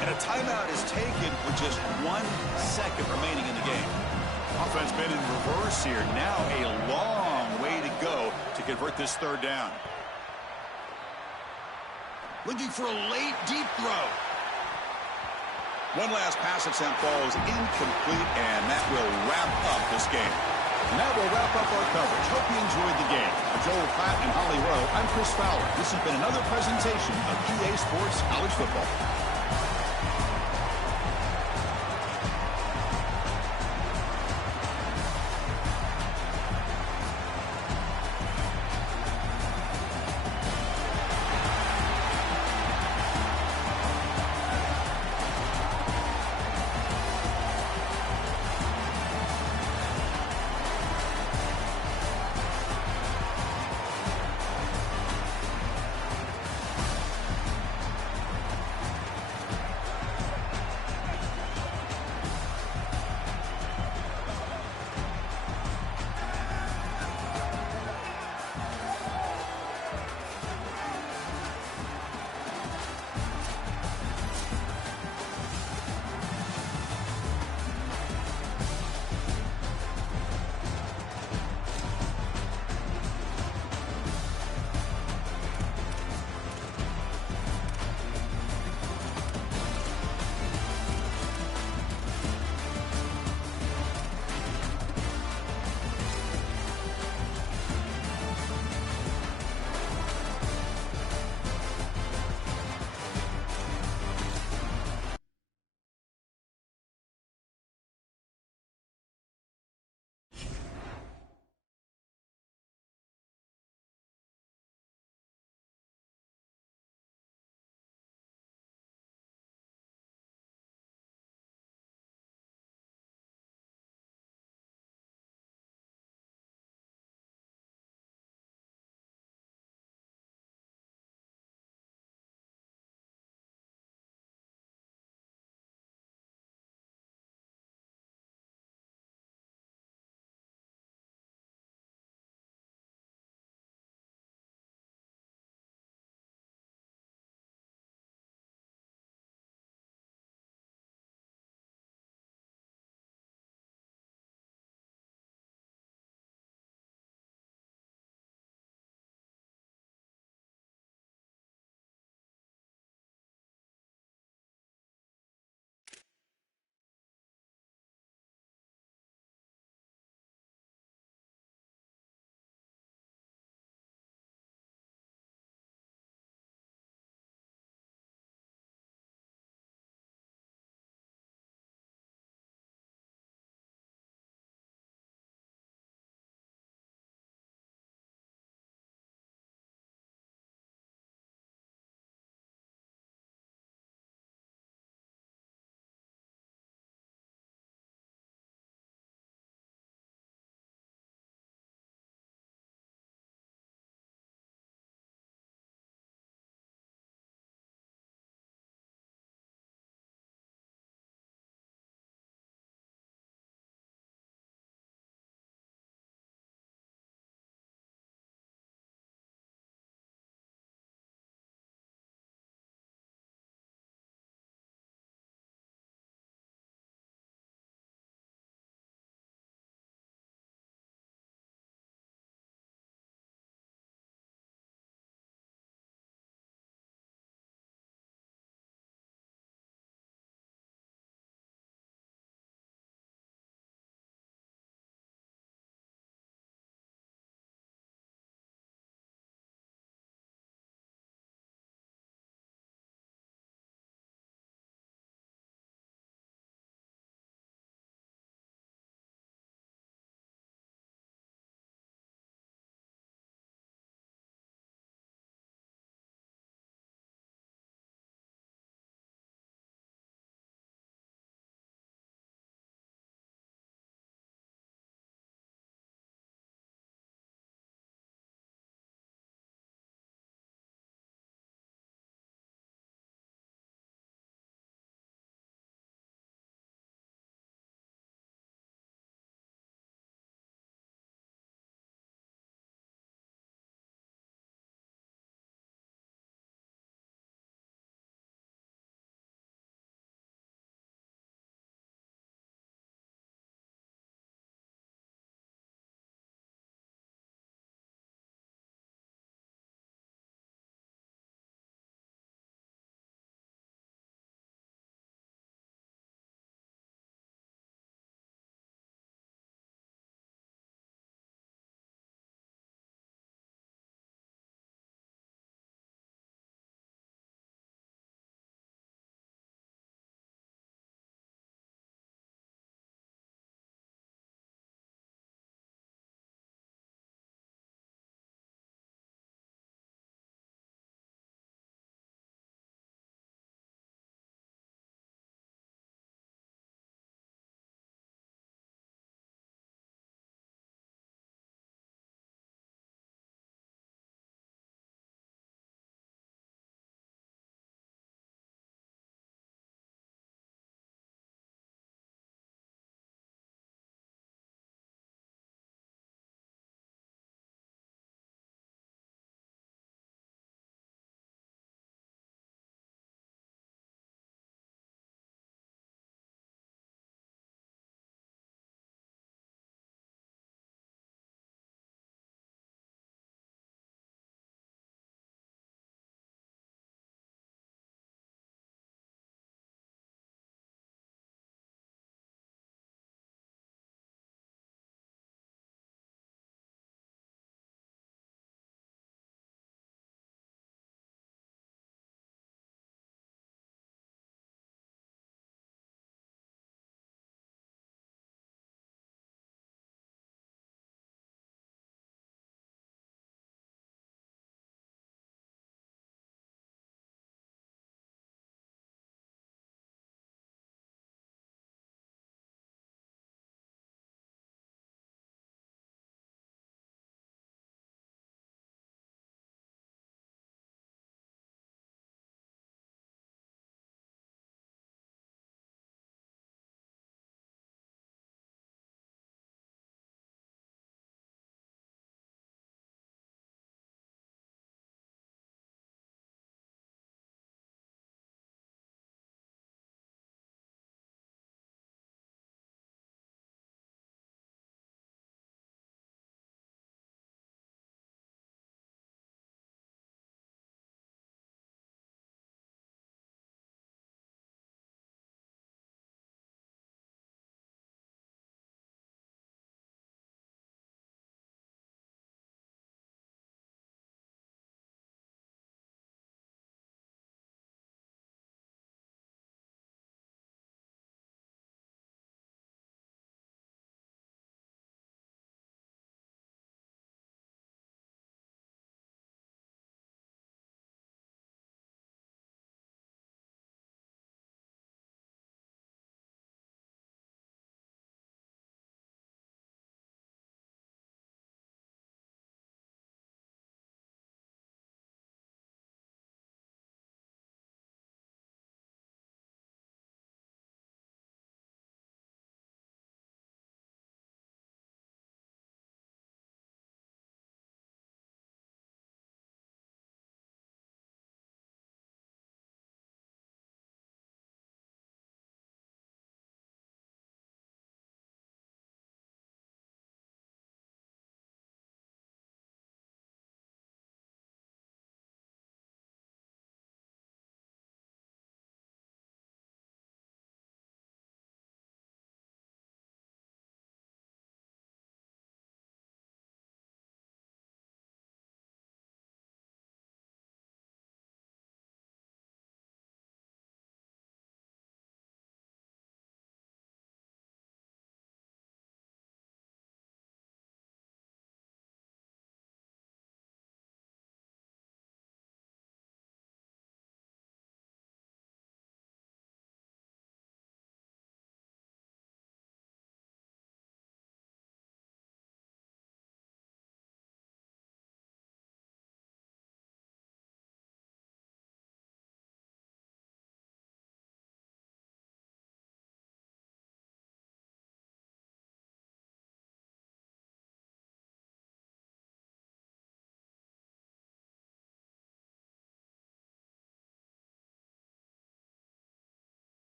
And a timeout is taken with just 1 second remaining in the game. Offense been in reverse here. Now a long way to go to convert this third down. Looking for a late, deep throw. One last pass at St. Paul is incomplete, and that will wrap up this game. And that will wrap up our coverage. Hope you enjoyed the game. For Joel Klatt and Holly Rowe, I'm Chris Fowler. This has been another presentation of EA Sports College Football.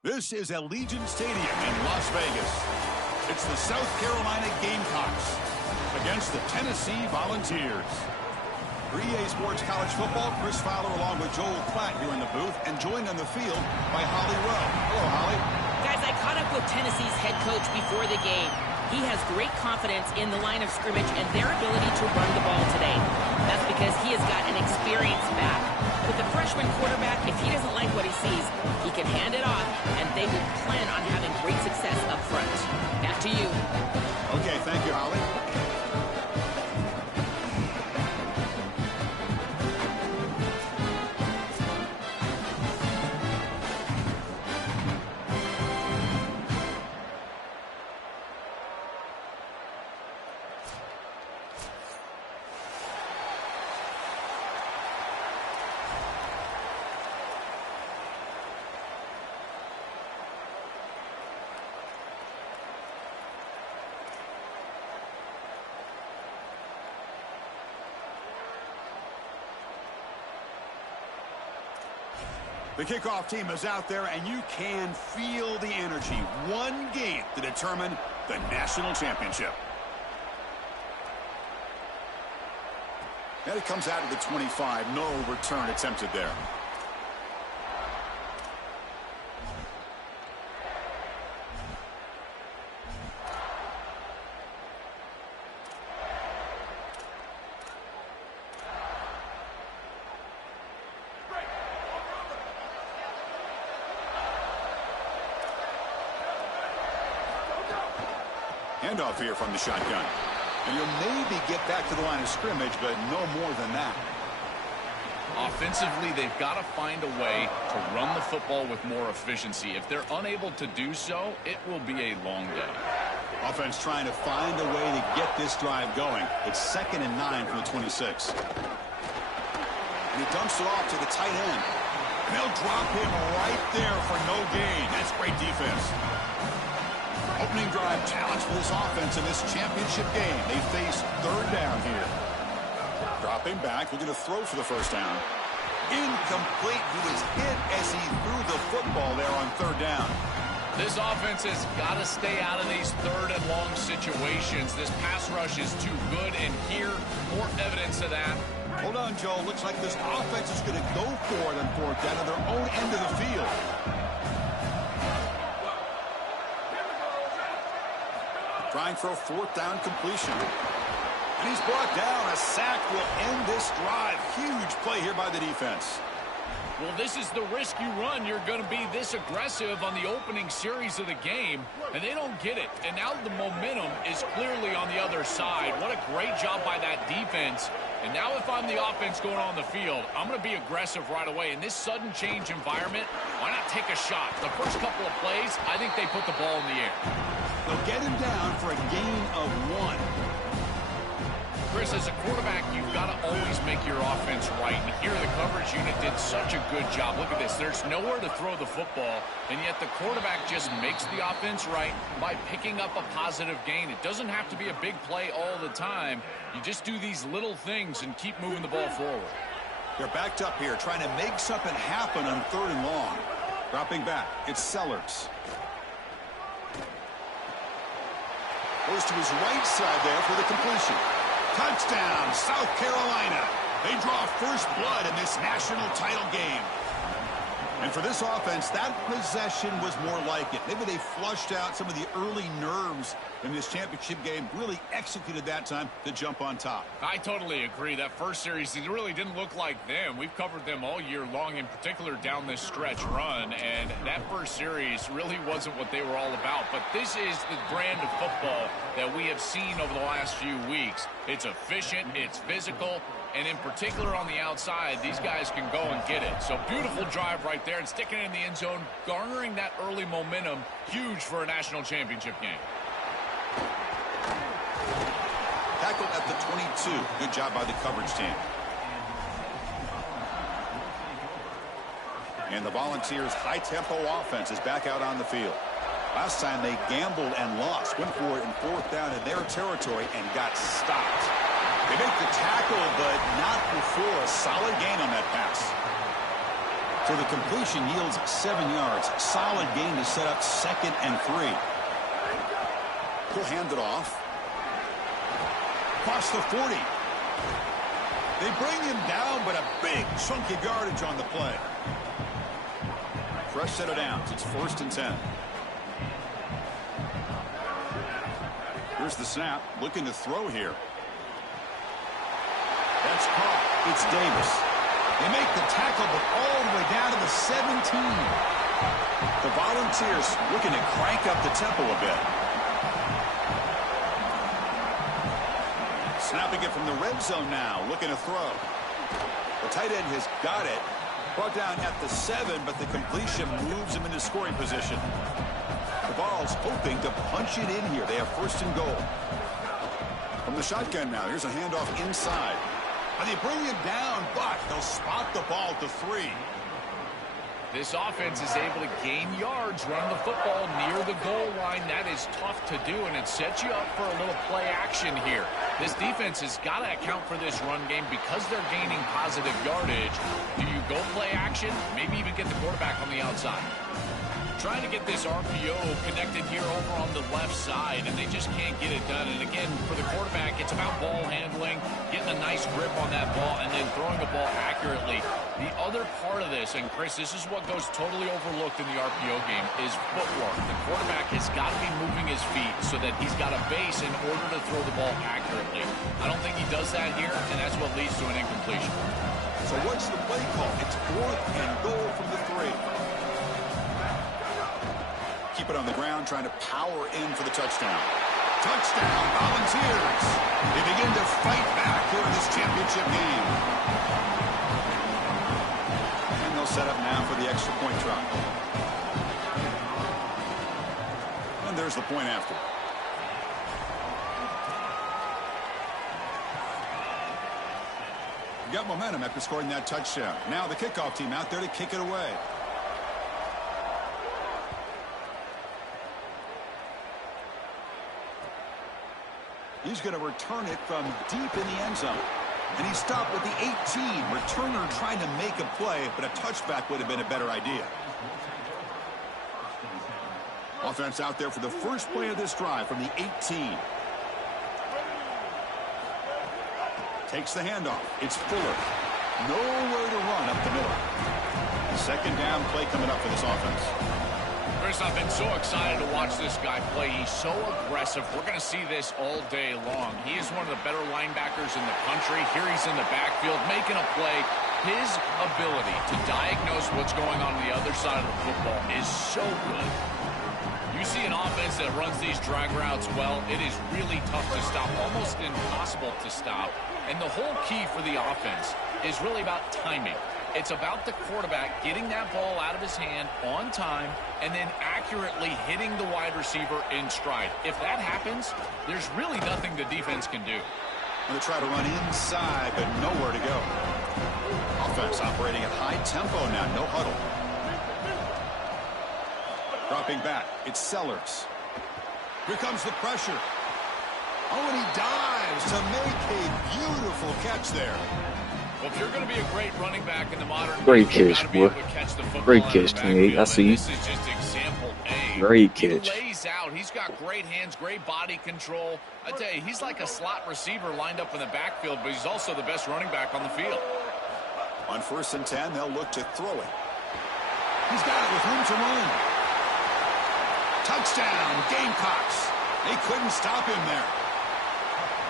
This is Allegiant Stadium in Las Vegas. It's the South Carolina Gamecocks against the Tennessee Volunteers. For EA Sports College Football, Chris Fowler along with Joel Klatt here in the booth, and joined on the field by Holly Rowe. Hello, Holly. Guys, I caught up with Tennessee's head coach before the game. He has great confidence in the line of scrimmage and their ability to run the ball today. That's because he has got an experienced back. With the freshman quarterback, if he doesn't like what he sees, he can hand it off, and they will plan on having great success up front. Back to you. Okay, thank you, Holly. The kickoff team is out there, and you can feel the energy. One game to determine the national championship. And it comes out of the 25. No return attempted there. Handoff here from the shotgun. And you'll maybe get back to the line of scrimmage, but no more than that. Offensively, they've got to find a way to run the football with more efficiency. If they're unable to do so, it will be a long day. Offense trying to find a way to get this drive going. It's 2nd and 9 from the 26. And he dumps it off to the tight end. And they'll drop him right there for no gain. That's great defense. Opening drive challenge for this offense in this championship game. They face 3rd down here. Dropping back, looking to throw for the 1st down. Incomplete. He was hit as he threw the football there on 3rd down. This offense has got to stay out of these 3rd and long situations. This pass rush is too good, and here, more evidence of that. Hold on, Joe. Looks like this offense is going to go for it on 4th down at their own end of the field. Trying for a 4th down completion. And he's brought down. A sack will end this drive. Huge play here by the defense. Well, this is the risk you run. You're going to be this aggressive on the opening series of the game, and they don't get it. And now the momentum is clearly on the other side. What a great job by that defense. And now if I'm the offense going on the field, I'm going to be aggressive right away. In this sudden change environment, why not take a shot? The first couple of plays, I think they put the ball in the air. They'll get him down for a gain of 1. Chris, as a quarterback, you've got to always make your offense right. And here the coverage unit did such a good job. Look at this. There's nowhere to throw the football, and yet the quarterback just makes the offense right by picking up a positive gain. It doesn't have to be a big play all the time. You just do these little things and keep moving the ball forward. They're backed up here, trying to make something happen on 3rd and long. Dropping back, it's Sellers. Goes to his right side there for the completion. Touchdown, South Carolina. They draw first blood in this national title game. And for this offense, that possession was more like it. Maybe they flushed out some of the early nerves in this championship game, really executed that time to jump on top. I totally agree. That first series, it really didn't look like them. We've covered them all year long, in particular down this stretch run, and that first series really wasn't what they were all about. But this is the brand of football that we have seen over the last few weeks. It's efficient, it's physical, and in particular on the outside, these guys can go and get it. So beautiful drive right there and sticking it in the end zone, garnering that early momentum, huge for a national championship game. Tackled at the 22. Good job by the coverage team. And the Volunteers' high-tempo offense is back out on the field. Last time they gambled and lost, went for it in 4th down in their territory and got stopped. They make the tackle, but not before a solid gain on that pass. So the completion yields 7 yards. Solid gain to set up 2nd and 3. He'll hand it off. Across the 40. They bring him down, but a big chunk of yardage on the play. Fresh set of downs. It's 1st and 10. Here's the snap. Looking to throw here. That's caught. It's Davis. They make the tackle, but all the way down to the 17. The Volunteers looking to crank up the tempo a bit. Snapping it from the red zone now. Looking to throw. The tight end has got it. Brought down at the 7, but the completion moves him into scoring position. The Vols hoping to punch it in here. They have 1st and goal. From the shotgun now. Here's a handoff inside. And they bring him down, but they'll spot the ball to 3. This offense is able to gain yards, run the football near the goal line. That is tough to do, and it sets you up for a little play action here. This defense has got to account for this run game because they're gaining positive yardage. Do you go play action? Maybe even get the quarterback on the outside. Trying to get this RPO connected here over on the left side, and they just can't get it done. And again, for the quarterback, it's about ball handling, getting a nice grip on that ball, and then throwing the ball accurately. The other part of this, and Chris, this is what goes totally overlooked in the RPO game, is footwork. The quarterback has got to be moving his feet so that he's got a base in order to throw the ball accurately. I don't think he does that here, and that's what leads to an incompletion. So what's the play call? It's 4th and goal from the 3. Keep it on the ground, trying to power in for the touchdown. Touchdown, Volunteers. They begin to fight back here in this championship game. And they'll set up now for the extra point try. And there's the point after. Got momentum after scoring that touchdown. Now the kickoff team out there to kick it away. He's going to return it from deep in the end zone. And he stopped with the 18. Returner trying to make a play, but a touchback would have been a better idea. Offense out there for the first play of this drive from the 18. Takes the handoff. It's Fuller. Nowhere to run up the middle. 2nd down play coming up for this offense. Chris, I've been so excited to watch this guy play. He's so aggressive. We're going to see this all day long. He is one of the better linebackers in the country. Here he's in the backfield making a play. His ability to diagnose what's going on the other side of the football is so good. You see an offense that runs these drag routes well, it is really tough to stop, almost impossible to stop. And the whole key for the offense is really about timing. It's about the quarterback getting that ball out of his hand on time and then accurately hitting the wide receiver in stride. If that happens, there's really nothing the defense can do. Going to try to run inside, but nowhere to go. Offense operating at high tempo now, no huddle. Dropping back, it's Sellers. Here comes the pressure. Oh, and he dives to make a beautiful catch there. Well, if you're going to be a great running back in the modern great game, catch, boy. Great catch, 28. I see you. This is just example A. Great catch. He lays out. He's got great hands, great body control. I tell you, he's like a slot receiver lined up in the backfield, but he's also the best running back on the field. On 1st and 10, they'll look to throw it. He's got it with room to run. Touchdown, Gamecocks. They couldn't stop him there.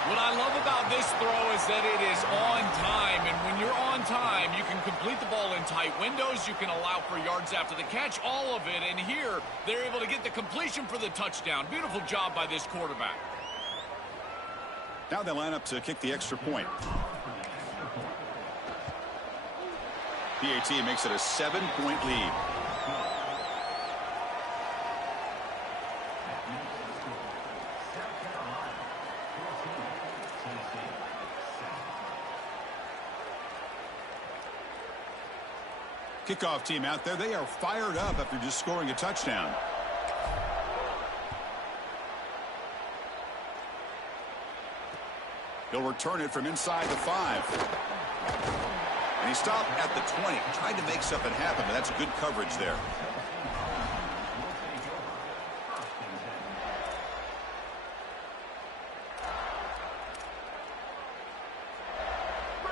What I love about this throw is that it is on time, and when you're on time, you can complete the ball in tight windows, you can allow for yards after the catch, all of it, and here they're able to get the completion for the touchdown. Beautiful job by this quarterback. Now they line up to kick the extra point. PAT makes it a 7-point lead. Kickoff team out there, they are fired up after just scoring a touchdown. He'll return it from inside the 5. And He stopped at the 20, trying to make something happen, but that's good coverage there.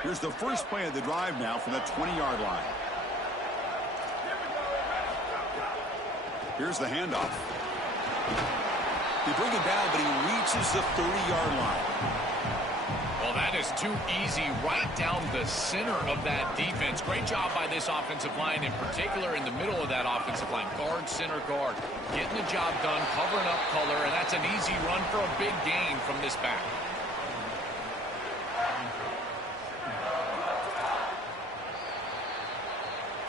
Here's the first play of the drive now from the 20-yard line. Here's the handoff. They bring it down, but he reaches the 30-yard line. Well, that is too easy right down the center of that defense. Great job by this offensive line, in particular in the middle of that offensive line. Guard, center guard, getting the job done, covering up color, and that's an easy run for a big gain from this back.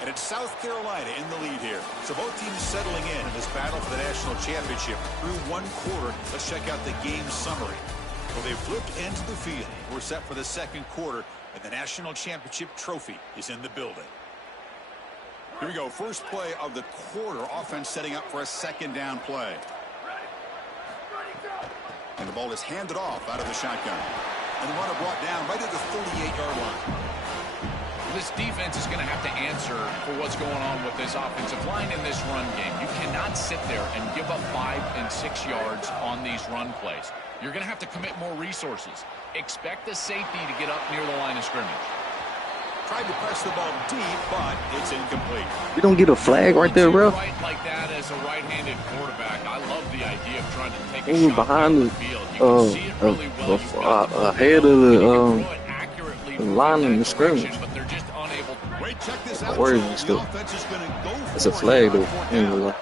And it's South Carolina in the lead here. So both teams settling in this battle for the national championship through one quarter. Let's check out the game summary. Well, they flipped into the field. We're set for the second quarter, and the national championship trophy is in the building. Here we go. First play of the quarter. Offense setting up for a second down play. And the ball is handed off out of the shotgun. And the runner brought down right at the 38-yard line. This defense is going to have to answer for what's going on with this offensive line in this run game. You cannot sit there and give up 5 and 6 yards on these run plays. You're going to have to commit more resources. Expect the safety to get up near the line of scrimmage. Tried to press the ball deep, but it's incomplete. You don't get a flag right there, bro. Right like that as a right-handed quarterback. I love the idea of trying to take a Ooh, shot behind the the field. You can see it really well. ahead of the line in the scrimmage. But they're just unable to. Wait, check this out. Where is it still? It's a flag, though. Anyway.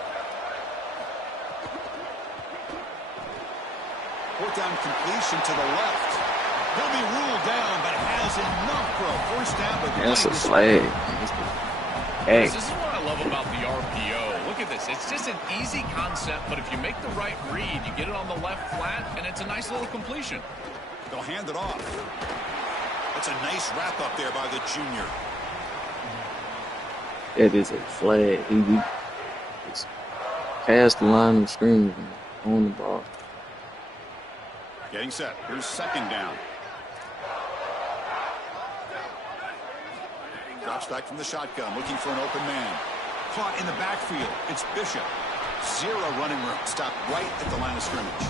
Fourth down completion to the left. He'll be ruled down, but has enough for a first down. But That's a flag. Hey. This is what I love about the RPO. Look at this. It's just an easy concept, but if you make the right read, you get it on the left flat, and it's a nice little completion. They'll hand it off. That's a nice wrap up there by the junior. It is a flag. It's past the line of scrimmage on the ball. Getting set. Here's second down. Drops back from the shotgun, looking for an open man. Caught in the backfield. It's Bishop. Zero running room. Stopped right at the line of scrimmage.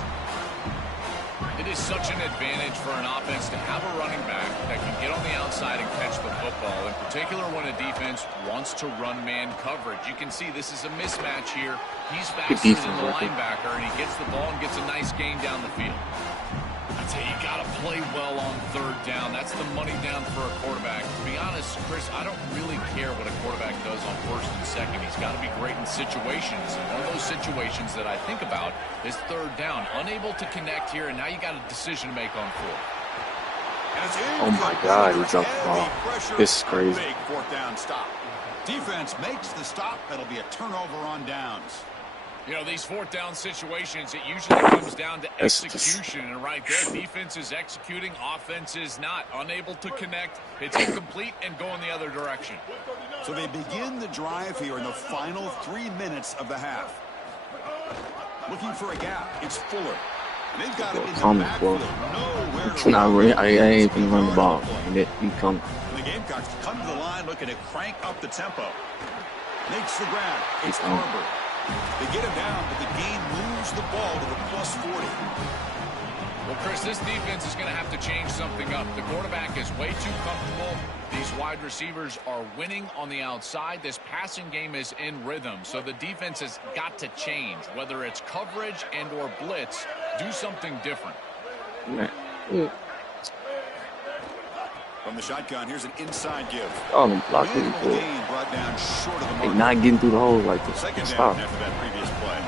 It is such an advantage for an offense to have a running back that can get on the outside and catch the football, in particular when a defense wants to run man coverage. You can see this is a mismatch here. He's faster than the linebacker, and he gets the ball and gets a nice gain down the field. I'd say you got to play well on third down. That's the money down for a quarterback. To be honest, Chris, I don't really care what a quarterback does on first and second. He's got to be great in situations. One of those situations that I think about is third down. Unable to connect here, and now you got a decision to make on fourth. Oh my God, he dropped the ball. This is crazy. Big fourth down stop. Defense makes the stop. That'll be a turnover on downs. You know, these fourth down situations, it usually comes down to execution. And right there, defense is executing, offense is not. Unable to connect, it's incomplete and going the other direction. So they begin the drive here in the final 3 minutes of the half. Looking for a gap. It's Fuller. And they've got it in the backfield. Nowhere to I ain't even run the ball. He coming. The Gamecocks come to the line looking to crank up the tempo. Makes the grab. It's Arbor. They get him down, but the game moves the ball to the plus 40. Well, Chris, this defense is going to have to change something up. The quarterback is way too comfortable. These wide receivers are winning on the outside. This passing game is in rhythm, so the defense has got to change. Whether it's coverage and or blitz, do something different. From the shotgun, here's an inside give. Oh, the block is good. They're not getting through the hole like this. Second down after that previous play.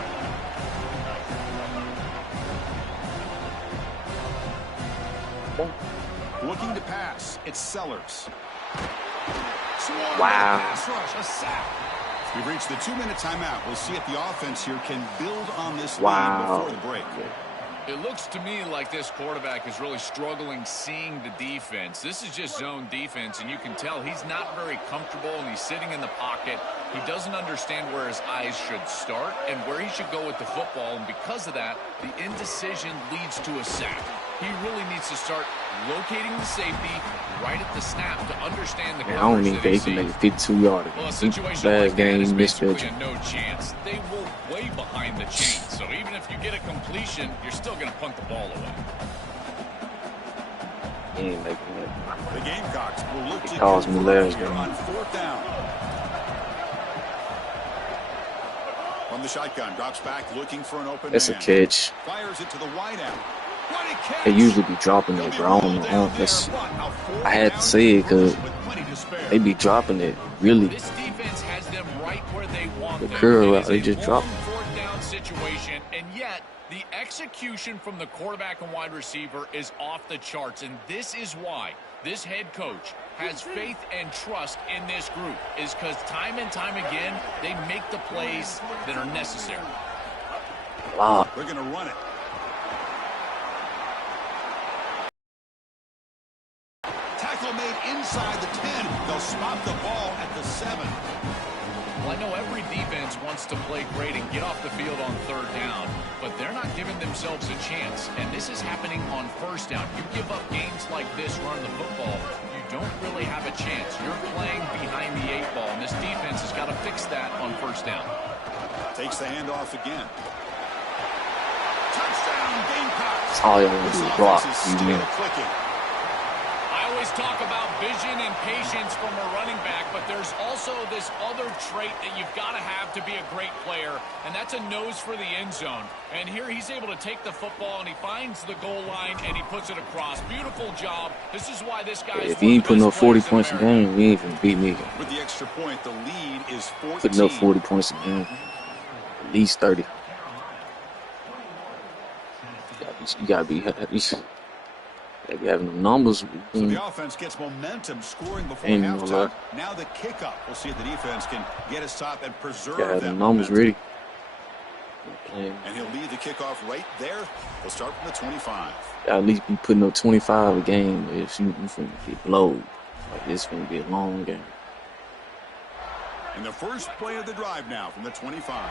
Looking to pass, it's Sellers. Wow. Pass rush, a sack. We've reached the 2-minute timeout. We'll see if the offense here can build on this lead before the break. It looks to me like this quarterback is really struggling seeing the defense. This is just zone defense, and you can tell he's not very comfortable, and he's sitting in the pocket. He doesn't understand where his eyes should start and where he should go with the football, and because of that, the indecision leads to a sack. he really needs to start locating the safety right at the snap to understand the Man, I don't coverage even that he think he can sees. make a 52-yarder. Well, a situation Last like that game, is he missed basically that. a no chance. They were way behind the chains, so even if you get a completion, you're still going to punt the ball away. He ain't making that. The Gamecocks will look to caused me convert last here game. on 4th down. From the shotgun, drops back, looking for an open That's a man. catch. Fires it to the wide out. What a catch! They usually be dropping He'll it, be bro. I don't rolled know. down there, That's, but a 4th I had to down say it because conversion with plenty to spare. they be dropping it, really. This defense has them right where they want The them. curl It route, is they a just long drop it. 4th down situation, and yet the execution from the quarterback and wide receiver is off the charts, and this is why this head coach has faith and trust in this group, is because time and time again, they make the plays that are necessary. Wow. They're going to run it. Tackle made inside the 10. They'll spot the ball at the 7. Well, I know every defense wants to play great and get off the field on 3rd down, but they're not giving themselves a chance, and this is happening on 1st down. You give up games like this running the football, you don't really have a chance. You're playing behind the 8 ball, and this defense has got to fix that on 1st down. Takes the handoff again. Touchdown, Gamecocks. That's all y'all want to do is block. This offense is You still win. clicking. I always talk about vision and patience from a running back, but there's also this other trait that you've got to have to be a great player, and that's a nose for the end zone. And here he's able to take the football, and he finds the goal line, and he puts it across. Beautiful job. This is why this guy is If he ain't putting up 40 points a game, he ain't finna beat me. With the extra point, the lead is 14. Putting up 40 points a game. At least 30. You gotta be having them numbers. So the offense gets momentum scoring before Ain't no halftime. lie. Now the kickoff. We'll see if the defense can get his top and preserve Gotta have that them numbers momentum. ready. And he'll lead the kickoff right there. We'll start from the 25. Gotta at least be putting up 25 a game. If you finna get blowed. Like, it's gonna be a long game. And the first play of the drive now from the 25.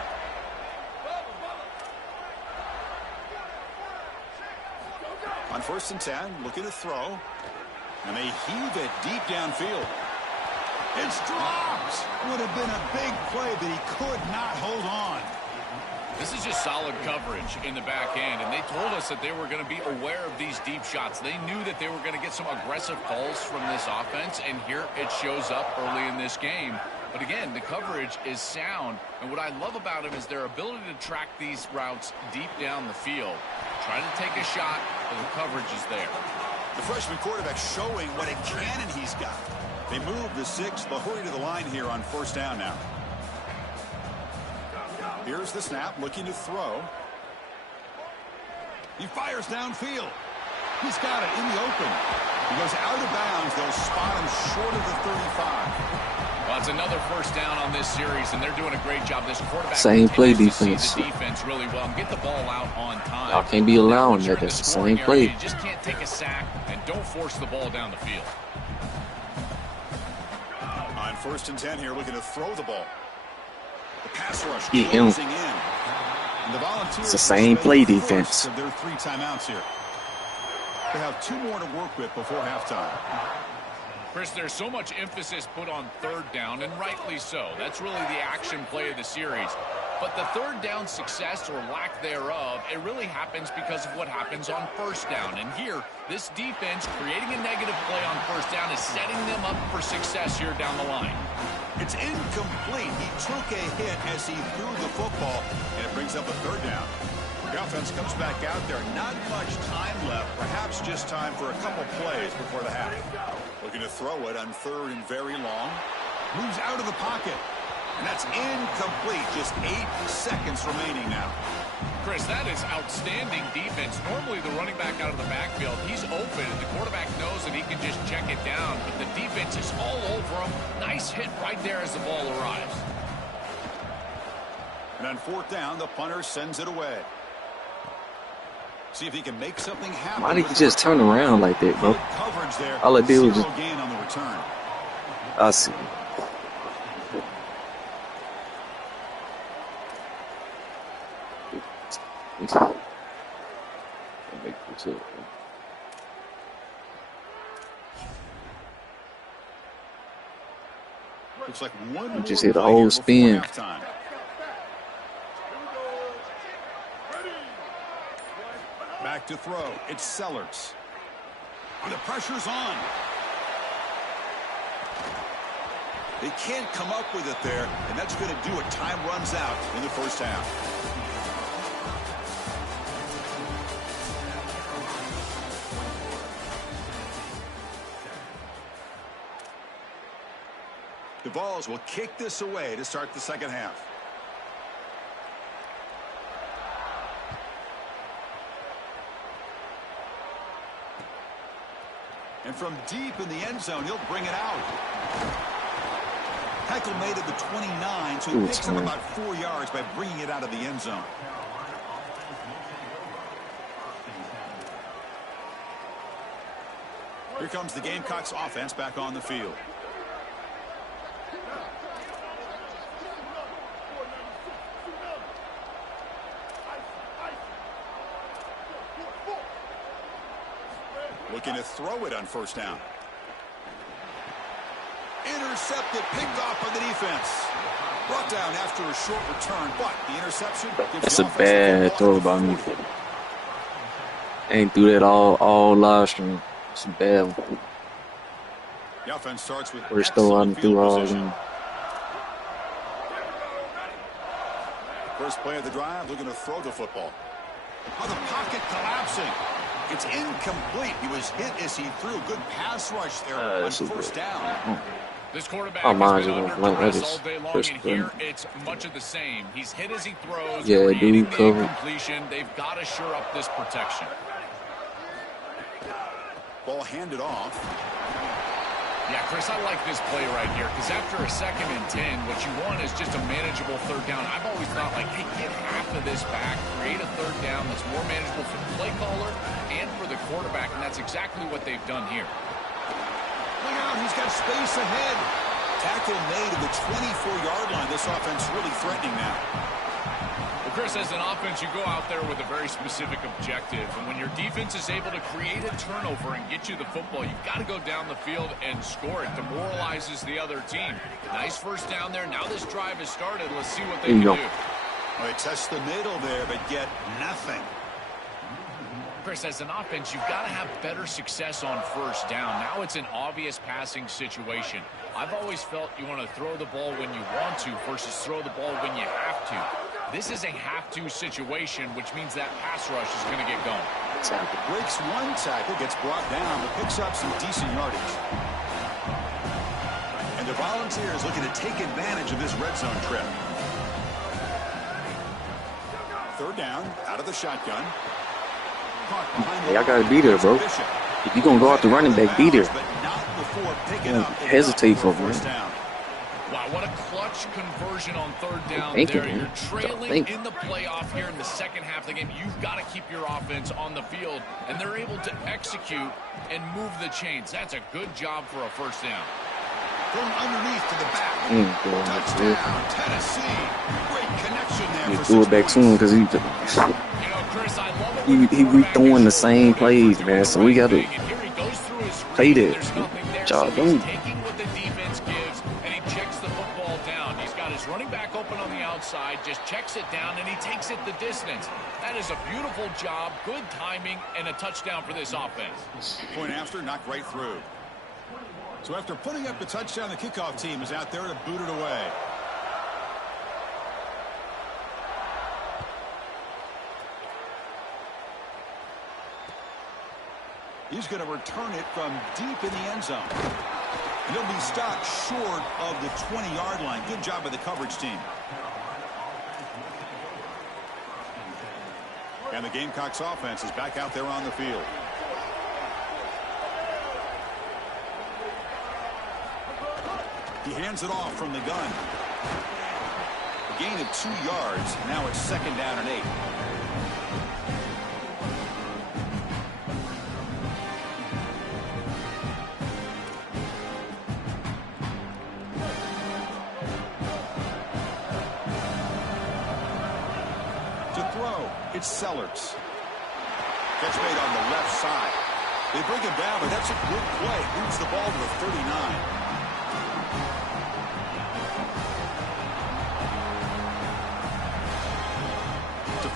On 1st and 10, looking to throw. And they heave it deep downfield. It's dropped. Would have been a big play, but he could not hold on. This is just solid coverage in the back end, and they told us that they were going to be aware of these deep shots. They knew that they were going to get some aggressive calls from this offense, and here it shows up early in this game. But again, the coverage is sound, and what I love about him is their ability to track these routes deep down the field. Try to take a shot, but the coverage is there. The freshman quarterback showing what a cannon he's got. They move the 6. They'll hurry to the line here on 1st down now. Here's the snap, looking to throw. He fires downfield. He's got it in the open. He goes out of bounds. They'll spot him short of the 35. Well, it's another 1st down on this series, and they're doing a great job. This quarterback Same play continues to defense. see the defense really well and get the ball out on time. Y'all can't be allowing Once you're that. in That's the scoring same area, play. You just can't take a sack, and don't force the ball down the field. On 1st and 10 here, looking to throw the ball. The pass rush Get him. closing in. And the Volunteers It's the same will play spend the defense. first of their 3 timeouts here. They have 2 more to work with before halftime. Chris, there's so much emphasis put on 3rd down, and rightly so. That's really the action play of the series. But the 3rd down success or lack thereof, it really happens because of what happens on 1st down. And here, this defense creating a negative play on 1st down is setting them up for success here down the line. It's incomplete. He took a hit as he threw the football, and it brings up a 3rd down. The offense comes back out there. Not much time left. Perhaps just time for a couple plays before the half. Looking to throw it on 3rd and very long. Moves out of the pocket. And that's incomplete. Just 8 seconds remaining now. Chris, that is outstanding defense. Normally the running back out of the backfield, he's open, and the quarterback knows that he can just check it down, but the defense is all over him. Nice hit right there as the ball arrives. And on 4th down, the punter sends it away. See if he can make something happen. Why did he just turn around like that, bro? Good coverage there. All I did was Zero just... gain on the return. I see. Make this up. Looks like one Just more hit a play whole here spin. before halftime. Back to throw. It's Sellers. The pressure's on. They can't come up with it there, and that's going to do it. Time runs out in the first half. The Vols will kick this away to start the second half. And from deep in the end zone, he'll bring it out. Heckle made it the 29, so he picks up about 4 yards by bringing it out of the end zone. Here comes the Gamecocks offense back on the field. Looking to throw it on first down. Intercepted, picked off by the defense. Brought down after a short return, but the interception gives That's the a offense bad the throw ball by me. at the 40. Ain't through that all live stream. It's a bad one. The offense starts with First throw out excellent and through field all of position. them. First play of the drive, looking to throw the football. Oh, the pocket collapsing. It's incomplete. He was hit as he threw. Good pass rush there on first down. This quarterback Oh, has mine been is under like duress this. all day long, First and play. here it's much of the same. He's hit as he throws, Yeah, creating dude, the covered. incompletion. They've got to shore up this protection. Ball handed off. Yeah, Chris, I like this play right here because after a 2nd and 10, what you want is just a manageable third down. I've always thought, like, hey, get half of this back, create a third down that's more manageable for the play caller and for the quarterback, and that's exactly what they've done here. Look out, he's got space ahead. Tackle made at the 24-yard line. This offense really threatening now. Well, Chris, as an offense, you go out there with a very specific objective. And when your defense is able to create a turnover and get you the football, you've got to go down the field and score. It demoralizes the other team. Nice first down there. Now this drive has started. Let's see what they can do. Well, they test the middle there, but get nothing. Chris, as an offense, you've got to have better success on first down. Now it's an obvious passing situation. I've always felt you want to throw the ball when you want to versus throw the ball when you have to. This is a have-to situation, which means that pass rush is going to get going. Breaks one tackle, gets brought down, but picks up some decent yardage. And the Volunteers looking to take advantage of this red zone trip. Third down, out of the shotgun. Hey, I gotta be there, bro. If you gonna go out the running back, be there. Don't hesitate for me. Wow, what a clutch conversion on third down Thinking, there. You're man. trailing in the playoff here in the second half of the game. You've got to keep your offense on the field, and they're able to execute and move the chains. That's a good job for a first down. Going underneath to the back. Touchdown, Tennessee. Great connection there. You threw it back to him because You know, Chris, I love it when he rethrowing the same plays, man. So we gotta play that. Job done. He's taking what the defense gives, and he checks the football down. He's got his running back open on the outside, just checks it down, and he takes it the distance. That is a beautiful job, good timing, and a touchdown for this offense. Point after, knocked right through. So after putting up the touchdown, the kickoff team is out there to boot it away. He's going to return it from deep in the end zone. And he'll be stopped short of the 20-yard line. Good job by the coverage team. And the Gamecocks offense is back out there on the field. He hands it off from the gun. A gain of 2 yards. Now it's 2nd down and 8. To throw, it's Sellers. Catch made on the left side. They bring him down, but that's a good play. Moves the ball to the 39.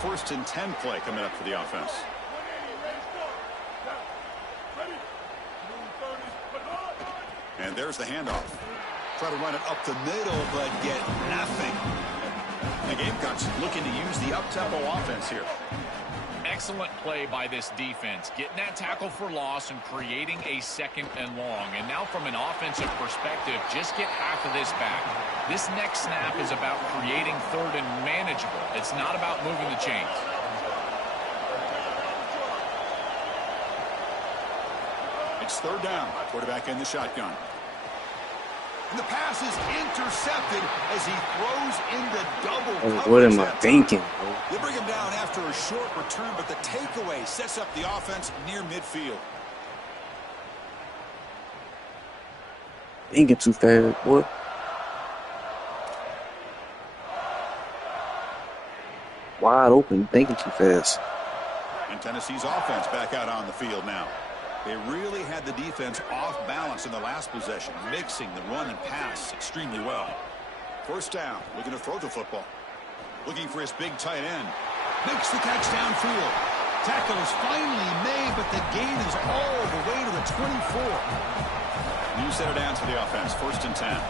first and 10 play coming up for the offense. And there's the handoff. Try to run it up the middle, but get nothing. The Gamecocks looking to use the up-tempo offense here. Excellent play by this defense, getting that tackle for loss and creating a second and long. And now from an offensive perspective, just get half of this back. This next snap is about creating third and manageable. It's not about moving the chains. It's third down. Quarterback in the shotgun. And the pass is intercepted as he throws into double coverage. What am I thinking, bro? They bring him down after a short return, but the takeaway sets up the offense near midfield. Thinking too fast, boy. Wide open, thinking too fast. And Tennessee's offense back out on the field now. They really had the defense off balance in the last possession, mixing the run and pass extremely well. First down, looking to throw the football. Looking for his big tight end. Makes the catch downfield. Tackle is finally made, but the gain is all the way to the 24. New set of downs for the offense, first and 10.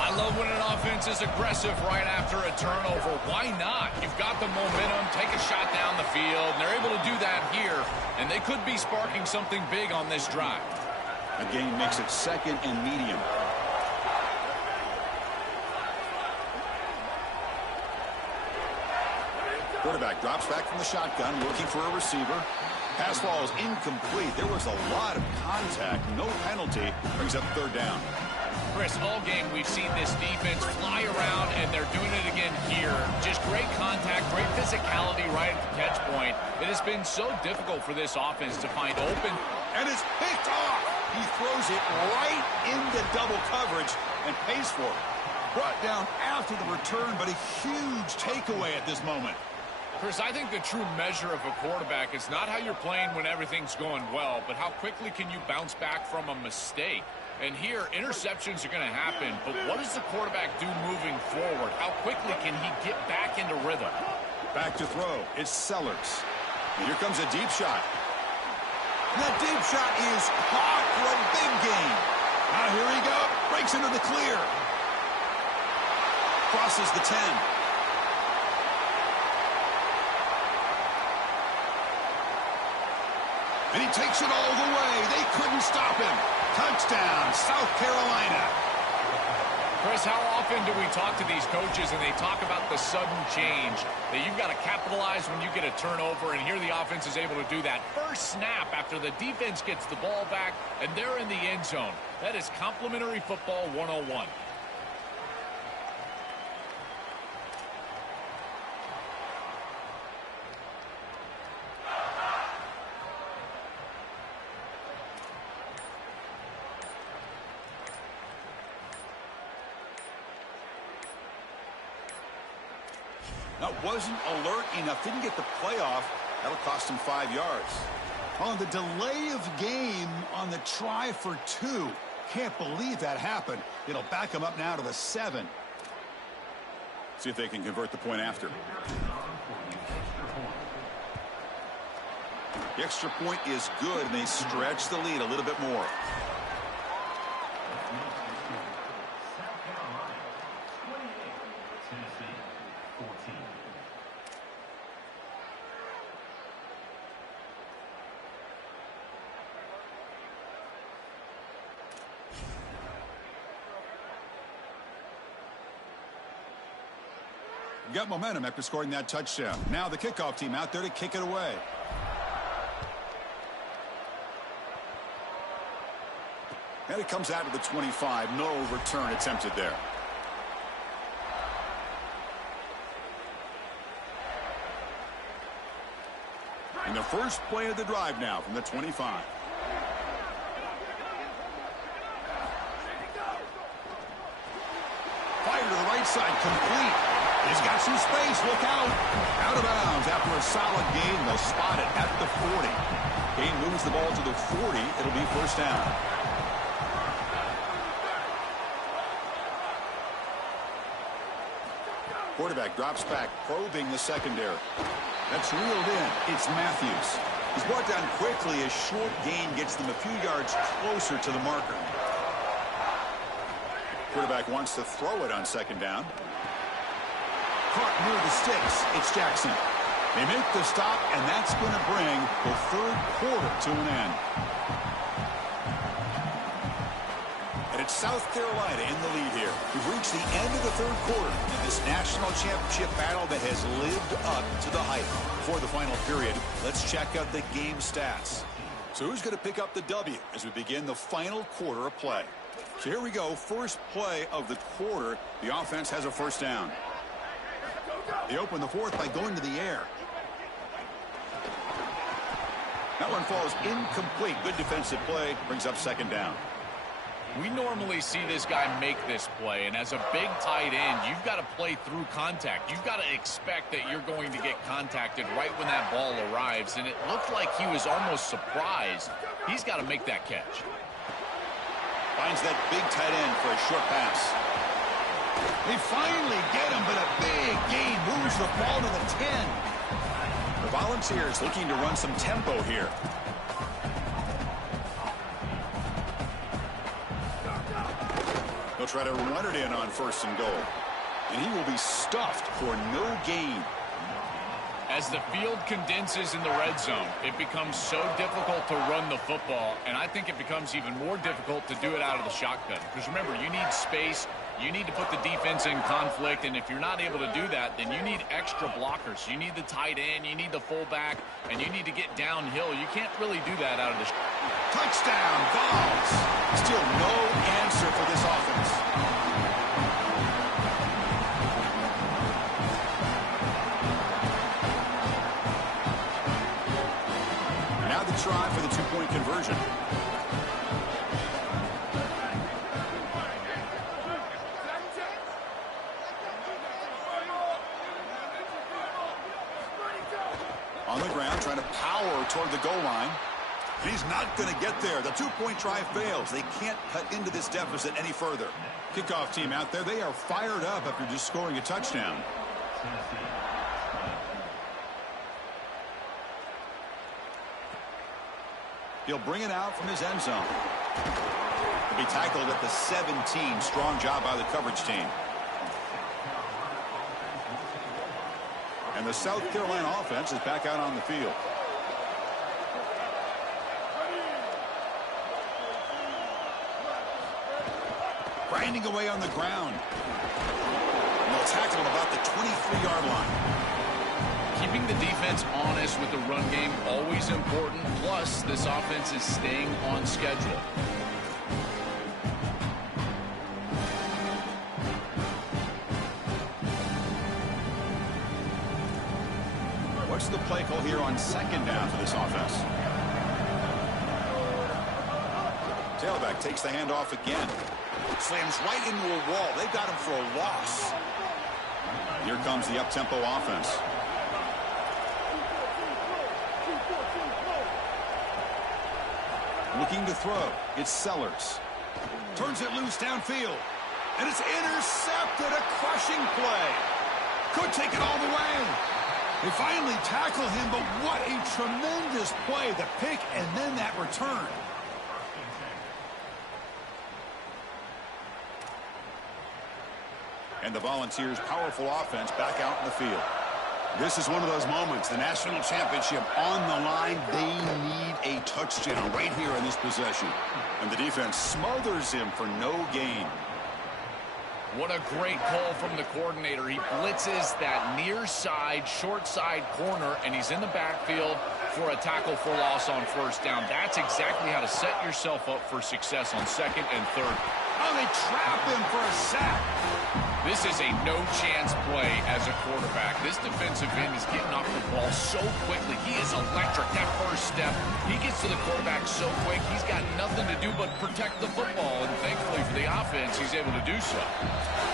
I love when an offense is aggressive right after a turnover. Why not? You've got the momentum, take a shot down the field, and they're able to do that here, and they could be sparking something big on this drive. A gain makes it second and medium. Quarterback drops back from the shotgun, looking for a receiver. Pass ball is incomplete. There was a lot of contact, no penalty, brings up third down. Chris, all game we've seen this defense fly around, and they're doing it again here. Just great contact, great physicality right at the catch point. It has been so difficult for this offense to find open. And it's picked off. He throws it right into double coverage and pays for it. Brought down after the return, but a huge takeaway at this moment. Chris, I think the true measure of a quarterback is not how you're playing when everything's going well, but how quickly can you bounce back from a mistake. And here, interceptions are going to happen, but what does the quarterback do moving forward? How quickly can he get back into rhythm? Back to throw. It's Sellers. And here comes a deep shot. And that deep shot is caught for a big gain. Now here he goes. Breaks into the clear. Crosses the 10. And he takes it all the way. They couldn't stop him. Touchdown, South Carolina. Chris, how often do we talk to these coaches and they talk about the sudden change, that you've got to capitalize when you get a turnover, and here the offense is able to do that. First snap after the defense gets the ball back, and they're in the end zone. That is complimentary football 101. That wasn't alert enough. Didn't get the playoff. That'll cost him 5 yards. On the delay of game on the try for 2. Can't believe that happened. It'll back him up now to the 7. See if they can convert the point after. The extra point is good, and they stretch the lead a little bit more. Got momentum after scoring that touchdown. Now the kickoff team out there to kick it away. And it comes out to the 25. No return attempted there. And the first play of the drive now from the 25. Fire to the right side, complete. He's got some space. Look out. Out of bounds after a solid gain. They'll spot it at the 40. Gain moves the ball to the 40. It'll be first down. Quarterback drops back, probing the secondary. That's reeled in. It's Matthews. He's brought down quickly. A short gain gets them a few yards closer to the marker. Quarterback wants to throw it on second down. Caught near the sticks. It's Jackson. They make the stop, and that's going to bring the third quarter to an end. And it's South Carolina in the lead here. We've reached the end of the third quarter in this national championship battle that has lived up to the hype. Before the final period, let's check out the game stats. So who's going to pick up the W as we begin the final quarter of play? So here we go. First play of the quarter. The offense has a first down. They open the fourth by going to the air. That one falls incomplete. Good defensive play. Brings up second down. We normally see this guy make this play, and as a big tight end, you've got to play through contact. You've got to expect that you're going to get contacted right when that ball arrives, and it looked like he was almost surprised. He's got to make that catch. Finds that big tight end for a short pass. They finally get him, but a big gain moves the ball to the 10. The Volunteers looking to run some tempo here. They'll try to run it in on first and goal. And he will be stuffed for no gain. As the field condenses in the red zone, it becomes so difficult to run the football, and I think it becomes even more difficult to do it out of the shotgun. Because remember, you need space, you need to put the defense in conflict, and if you're not able to do that, then you need extra blockers. You need the tight end, you need the fullback, and you need to get downhill. You can't really do that out of the touchdown, Vols. Still no answer for this offense. Now the try for the two-point conversion. On the ground, trying to power toward the goal line. He's not going to get there. The two-point try fails. They can't cut into this deficit any further. Kickoff team out there, they are fired up after just scoring a touchdown. He'll bring it out from his end zone. He'll be tackled at the 17. Strong job by the coverage team. And the South Carolina offense is back out on the field. Grinding away on the ground. And they'll tackle him about the 23-yard line. Keeping the defense honest with the run game, always important. Plus, this offense is staying on schedule. What's the play call here on second down for this offense? Tailback takes the handoff again. Slams right into a wall. They've got him for a loss. Here comes the up-tempo offense. Looking to throw. It's Sellers. Turns it loose downfield. And it's intercepted. A crushing play. Could take it all the way. They finally tackle him, but what a tremendous play. The pick and then that return. And the Volunteers' powerful offense back out in the field. This is one of those moments. The national championship on the line. They need a touchdown right here in this possession. And the defense smothers him for no gain. What a great call from the coordinator. He blitzes that near side, short side corner, and he's in the backfield for a tackle for loss on first down. That's exactly how to set yourself up for success on second and third. Oh, they trap him for a sack. This is a no-chance play as a quarterback. This defensive end is getting off the ball so quickly. He is electric. That first step, he gets to the quarterback so quick, he's got nothing to do but protect the football. And thankfully for the offense, he's able to do so.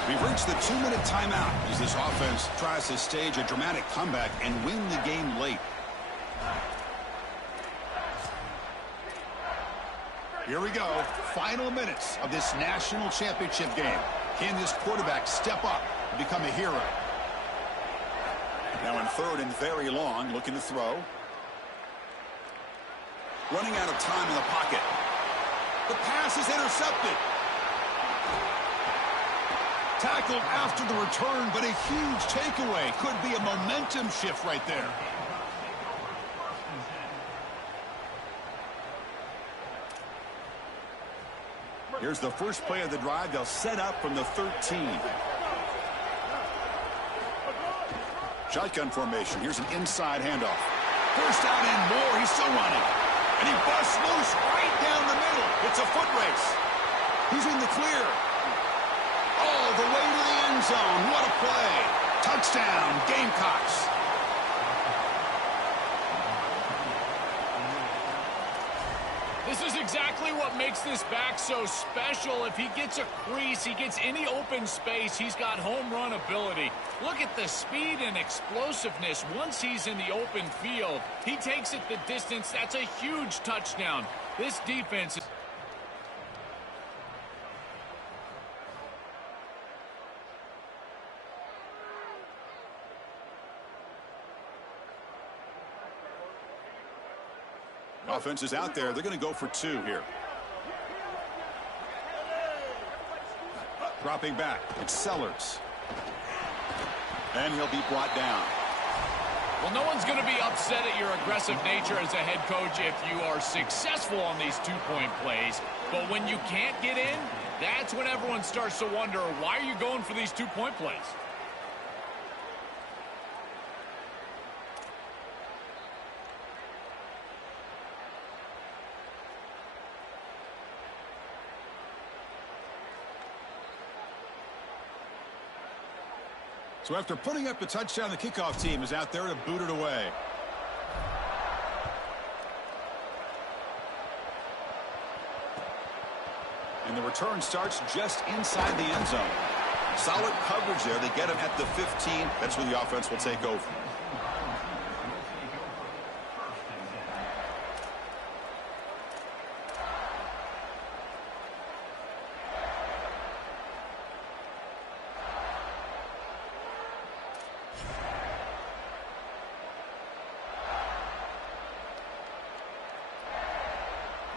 We've reached the 2-minute timeout as this offense tries to stage a dramatic comeback and win the game late. Here we go. Final minutes of this national championship game. Can this quarterback step up and become a hero? Now in third and very long, looking to throw. Running out of time in the pocket. The pass is intercepted. Tackled after the return, but a huge takeaway. Could be a momentum shift right there. Here's the first play of the drive. They'll set up from the 13. Shotgun formation. Here's an inside handoff. First down and more. He's still running. And he busts loose right down the middle. It's a foot race. He's in the clear. All the way to the end zone. What a play. Touchdown, Gamecocks. This is exactly what makes this back so special. If he gets a crease, he gets any open space, he's got home run ability. Look at the speed and explosiveness once he's in the open field. He takes it the distance. That's a huge touchdown. This defense is... Offense is out there. They're going to go for two here. Dropping back. It's Sellers. And he'll be brought down. Well, no one's going to be upset at your aggressive nature as a head coach if you are successful on these two-point plays. But when you can't get in, that's when everyone starts to wonder, why are you going for these two-point plays? So after putting up the touchdown, the kickoff team is out there to boot it away. And the return starts just inside the end zone. Solid coverage there. They get him at the 15. That's where the offense will take over.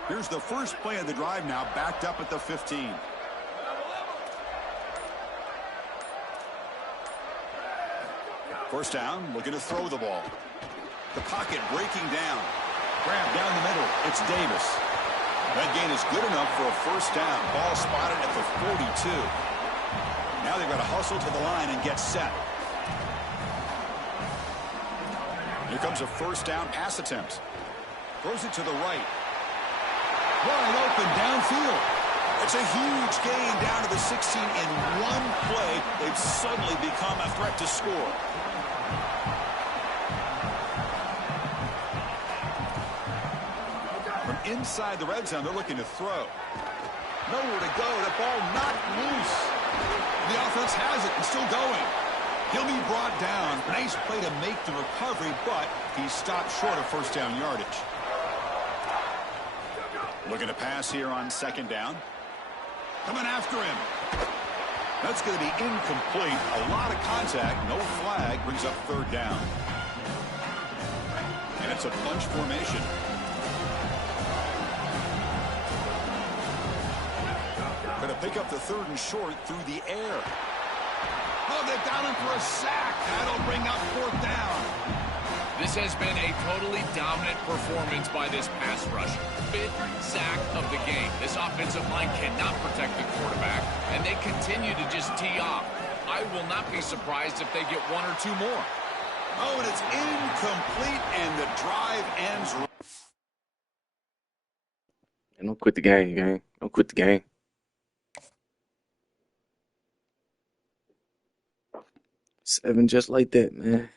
Here's the first play of the drive now, backed up at the 15. First down, looking to throw the ball. The pocket breaking down. Grab down the middle. It's Davis. That gain is good enough for a first down. Ball spotted at the 42. Now they've got to hustle to the line and get set. Here comes a first down pass attempt. Throws it to the right. Wide open downfield. It's a huge gain down to the 16 in one play. They've suddenly become a threat to score. From inside the red zone, they're looking to throw. Nowhere to go. The ball knocked loose. The offense has it and still going. He'll be brought down. Nice play to make the recovery, but he stopped short of first down yardage. Looking to pass here on second down. Coming after him. That's going to be incomplete. A lot of contact. No flag. Brings up third down. And it's a bunch formation. Going to pick up the third and short through the air. Oh, they've got him for a sack. That'll bring up fourth down. This has been a totally dominant performance by this pass rush. Fifth sack of the game. This offensive line cannot protect the quarterback, and they continue to just tee off. I will not be surprised if they get one or two more. Oh, and it's incomplete, and the drive ends. And don't quit the game, gang. Don't quit the game. Seven just like that, man.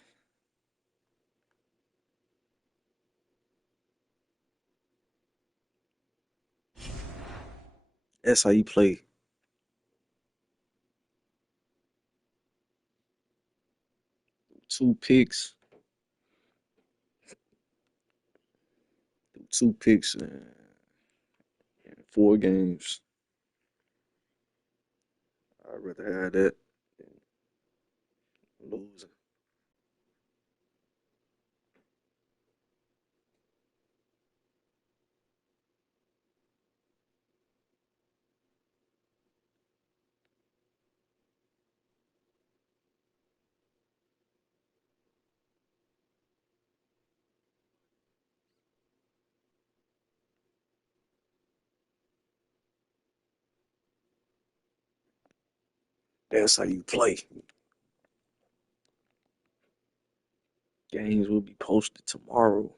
That's how you play. Two picks. Two picks in 4 games. I'd rather have that than losing. That's how you play. Games will be posted tomorrow.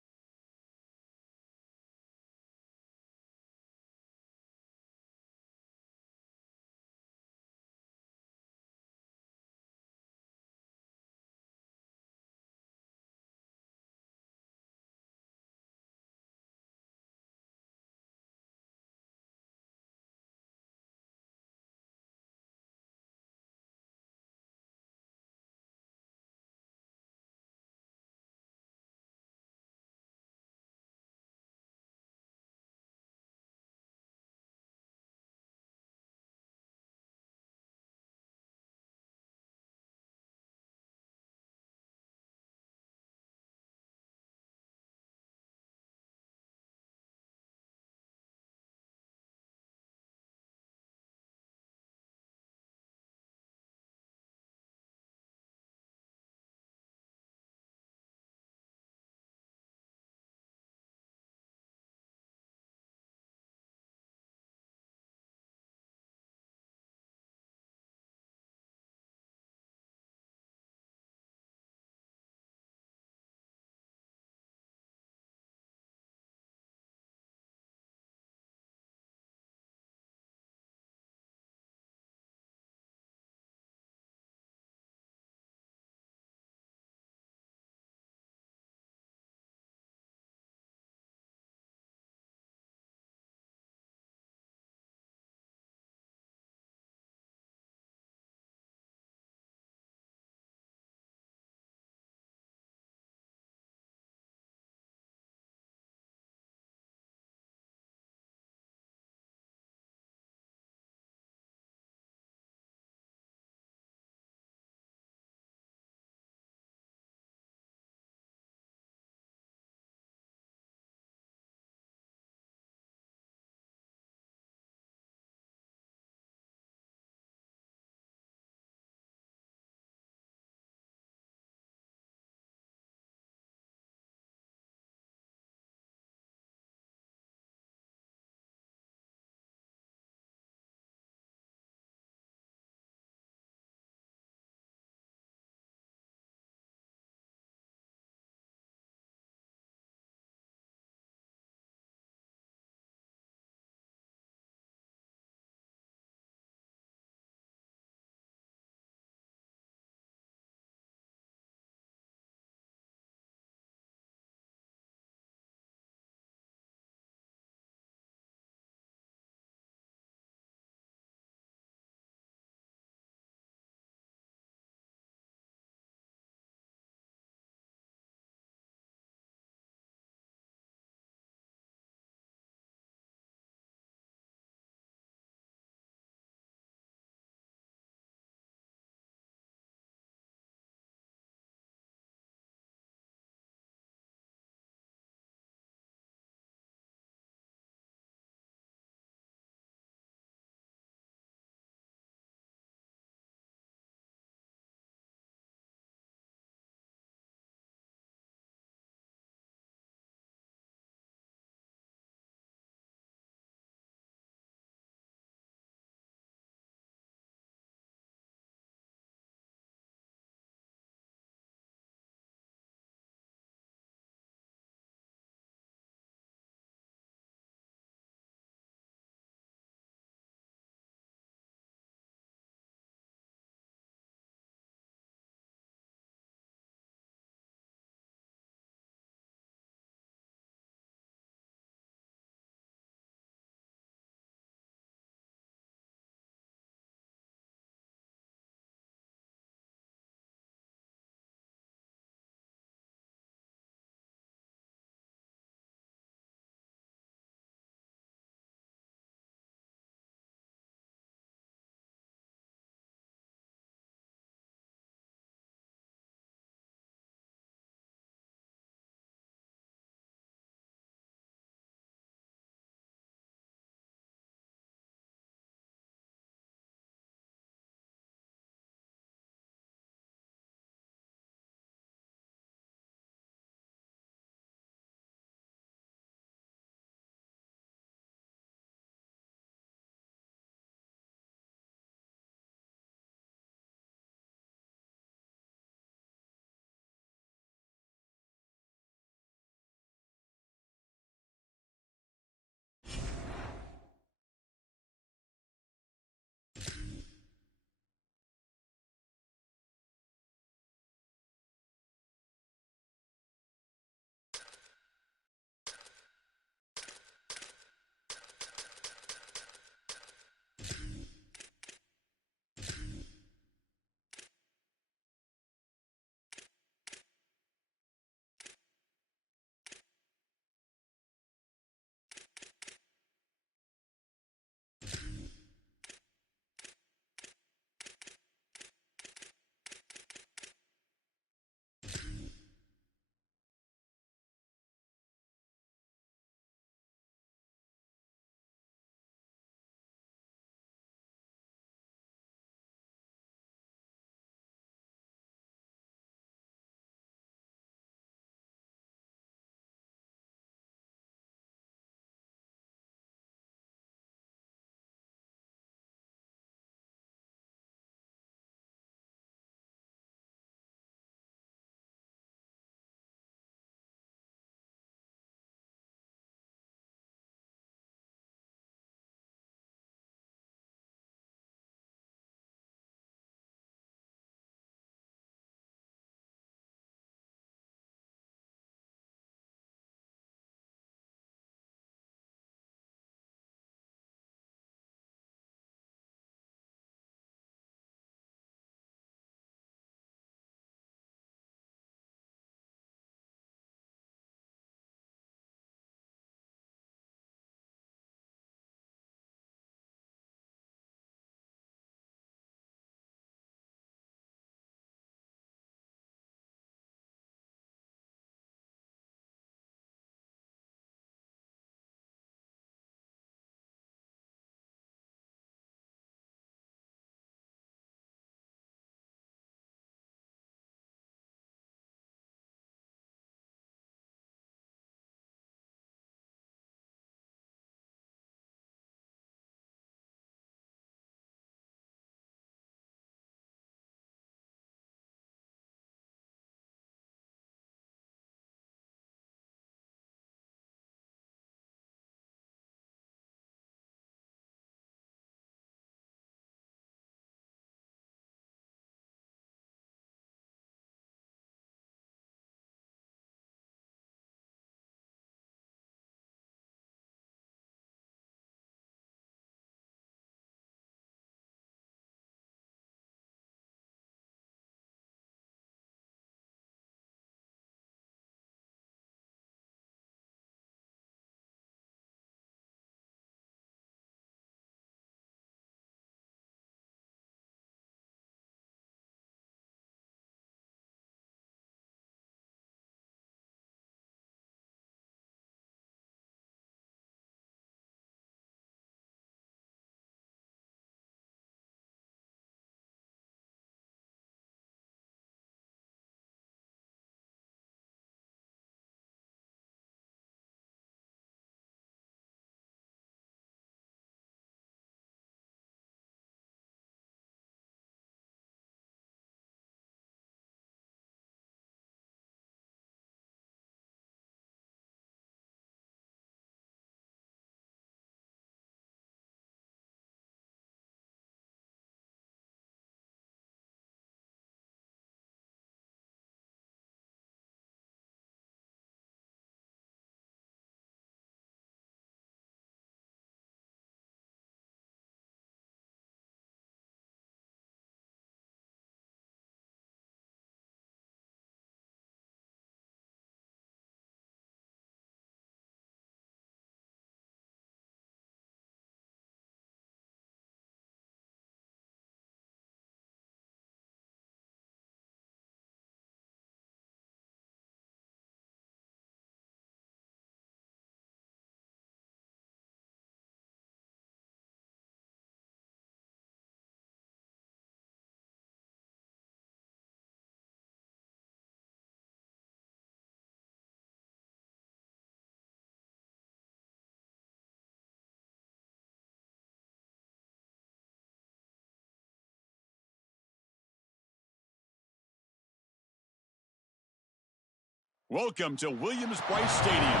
Welcome to Williams-Brice Stadium.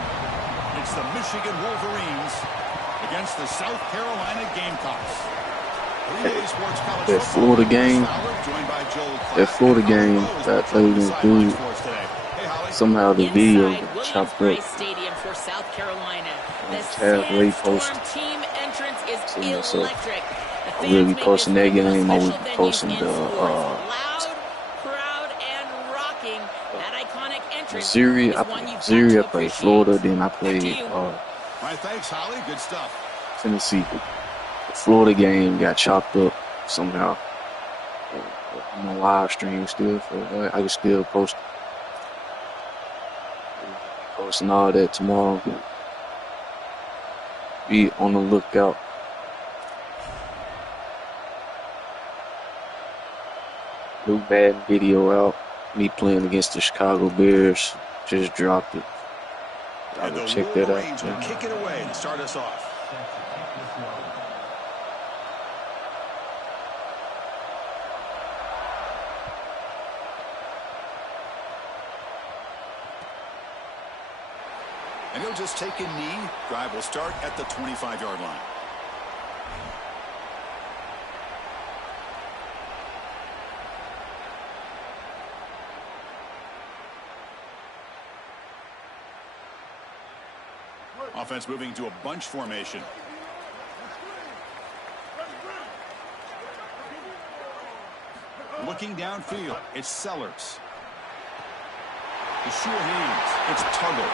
It's the Michigan Wolverines against the South Carolina Gamecocks. That Florida game, that I played in food. Somehow the video got chopped up. Stadium for South Carolina. The halfway post. team entrance is So electric. I will be posting that game. I will be posting the loud, proud, and rocking. That iconic entrance. Missouri. I played Florida. Then I played thanks, Holly. Good stuff. Tennessee. The Florida game got chopped up somehow. On my live stream still, so I can still posting all that tomorrow. Be on the lookout. New Madden video out. Me playing against the Chicago Bears. Just dropped it. I will check that out. Will kick it away to start us off. And he'll just take a knee. Drive will start at the 25-yard line. Offense moving to a bunch formation. Looking downfield, it's Sellers. The sure hands, it's Tuggle.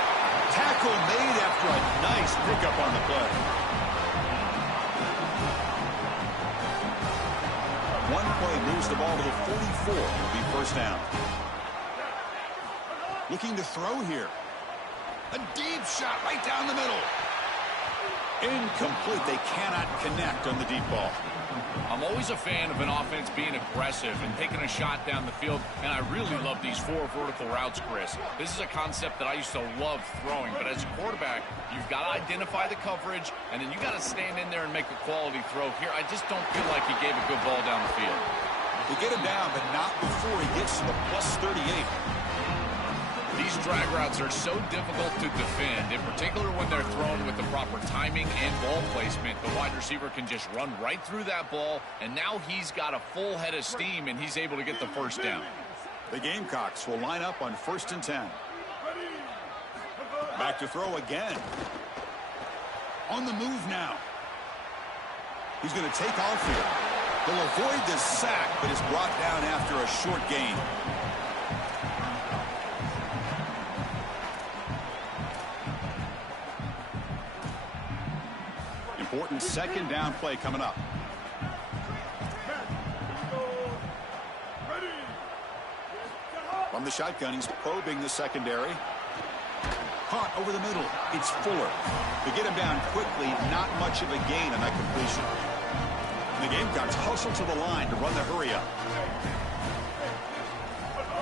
Tackle made after a nice pickup on the play. One play moves the ball to the 44. It'll be first down. Looking to throw here. A deep shot right down the middle. Incomplete. They cannot connect on the deep ball. I'm always a fan of an offense being aggressive and taking a shot down the field, and I really love these 4 vertical routes, Chris. This is a concept that I used to love throwing, but as a quarterback, you've got to identify the coverage, and then you got to stand in there and make a quality throw. Here, I just don't feel like he gave a good ball down the field. They get him down, but not before he gets to the plus 38. These drag routes are so difficult to defend, in particular when they're thrown with the proper timing and ball placement. The wide receiver can just run right through that ball, and now he's got a full head of steam, and he's able to get the first down. The Gamecocks will line up on 1st and 10. Back to throw again. On the move now. He's going to take off here. He'll avoid the sack, but is brought down after a short gain. Important second down play coming up. From the shotgun, he's probing the secondary. Caught over the middle. It's Fuller. To get him down quickly, not much of a gain on that completion. And the Gamecocks hustle to the line to run the hurry up.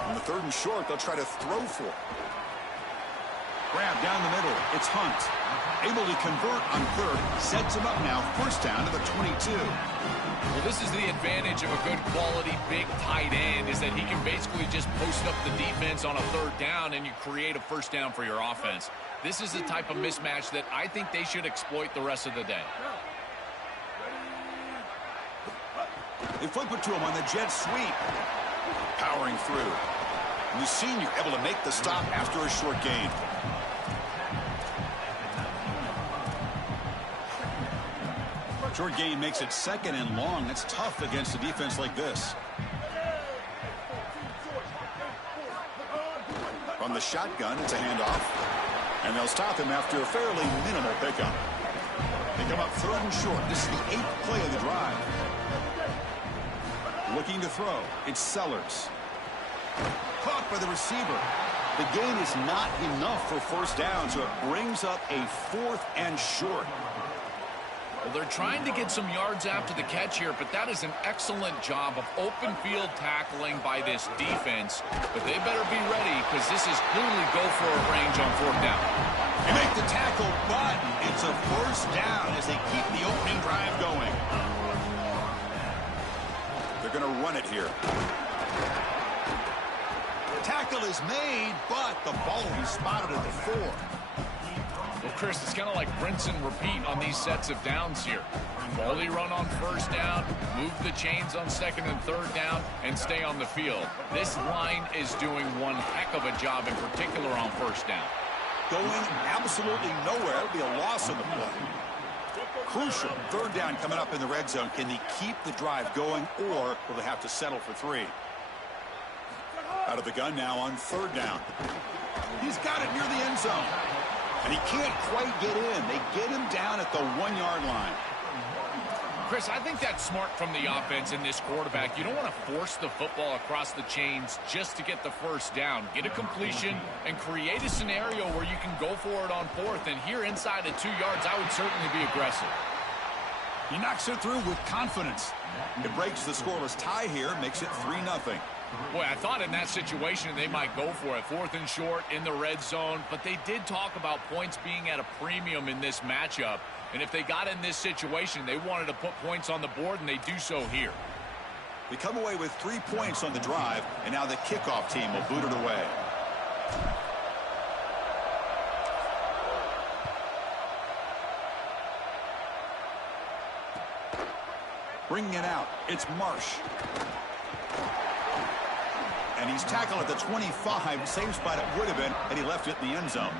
On the 3rd and short, they'll try to throw for. Grab down the middle. It's Hunt. Able to convert on 3rd. Sets him up now. First down to the 22. Well, this is the advantage of a good quality big tight end, is that he can basically just post up the defense on a 3rd down and you create a first down for your offense. This is the type of mismatch that I think they should exploit the rest of the day. They flip it to him on the jet sweep. Powering through. And the senior able to make the stop after a short gain. Short gain makes it 2nd and long. That's tough against a defense like this. From the shotgun, it's a handoff. And they'll stop him after a fairly minimal pickup. They come up 3rd and short. This is the 8th play of the drive. Looking to throw. It's Sellers. Caught by the receiver. The gain is not enough for first down, so it brings up a 4th and short. Well, they're trying to get some yards after the catch here, but that is an excellent job of open field tackling by this defense. But they better be ready, because this is clearly go for a range on 4th down. They make the tackle, but it's a first down as they keep the opening drive going. They're going to run it here. Tackle is made, but the ball will be spotted at the 4. Well, Chris, it's kind of like rinse and repeat on these sets of downs here. Quality run on first down, move the chains on second and third down, and stay on the field. This line is doing one heck of a job, in particular on first down. Going absolutely nowhere. It would be a loss on the play. Crucial. Third down coming up in the red zone. Can they keep the drive going, or will they have to settle for 3? Out of the gun now on third down. He's got it near the end zone. And he can't quite get in. They get him down at the 1-yard line. Chris, I think that's smart from the offense in this quarterback. You don't want to force the football across the chains just to get the first down. Get a completion and create a scenario where you can go for it on fourth. And here inside at 2 yards, I would certainly be aggressive. He knocks it through with confidence. It breaks the scoreless tie here, makes it 3-0. Boy, I thought in that situation they might go for it. 4th and short in the red zone. But they did talk about points being at a premium in this matchup. And if they got in this situation, they wanted to put points on the board, and they do so here. They come away with 3 points on the drive, and now the kickoff team will boot it away. Bringing it out, it's Marsh. And he's tackled at the 25, same spot it would have been, and he left it in the end zone.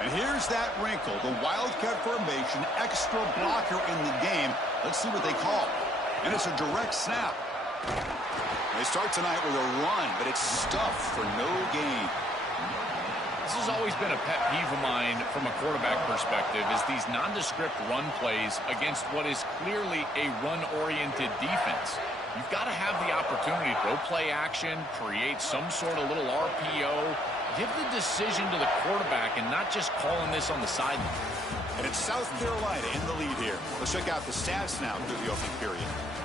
And here's that wrinkle, the Wildcat formation, extra blocker in the game. Let's see what they call. And it's a direct snap. They start tonight with a run, but it's stuffed for no gain. This has always been a pet peeve of mine from a quarterback perspective, is these nondescript run plays against what is clearly a run-oriented defense. You've got to have the opportunity to go play action, create some sort of little RPO, give the decision to the quarterback and not just calling this on the sideline. And it's South Carolina in the lead here. Let's check out the stats now through the opening period.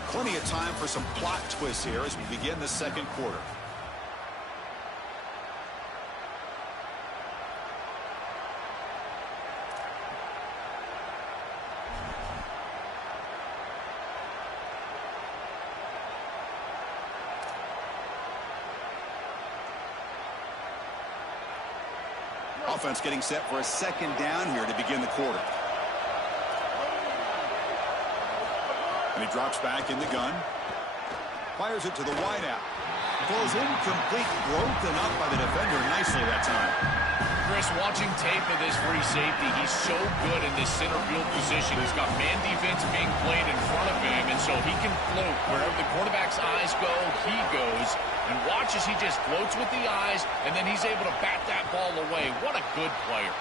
Plenty of time for some plot twists here as we begin the second quarter. Offense getting set for a second down here to begin the quarter. And he drops back in the gun. Fires it to the wideout. Throws incomplete, broken up by the defender nicely that time. Chris, watching tape of this free safety, he's so good in this center field position. He's got man defense being played in front of him, and so he can float. Wherever the quarterback's eyes go, he goes. And watch as he just floats with the eyes, and then he's able to bat that ball away. What a good player.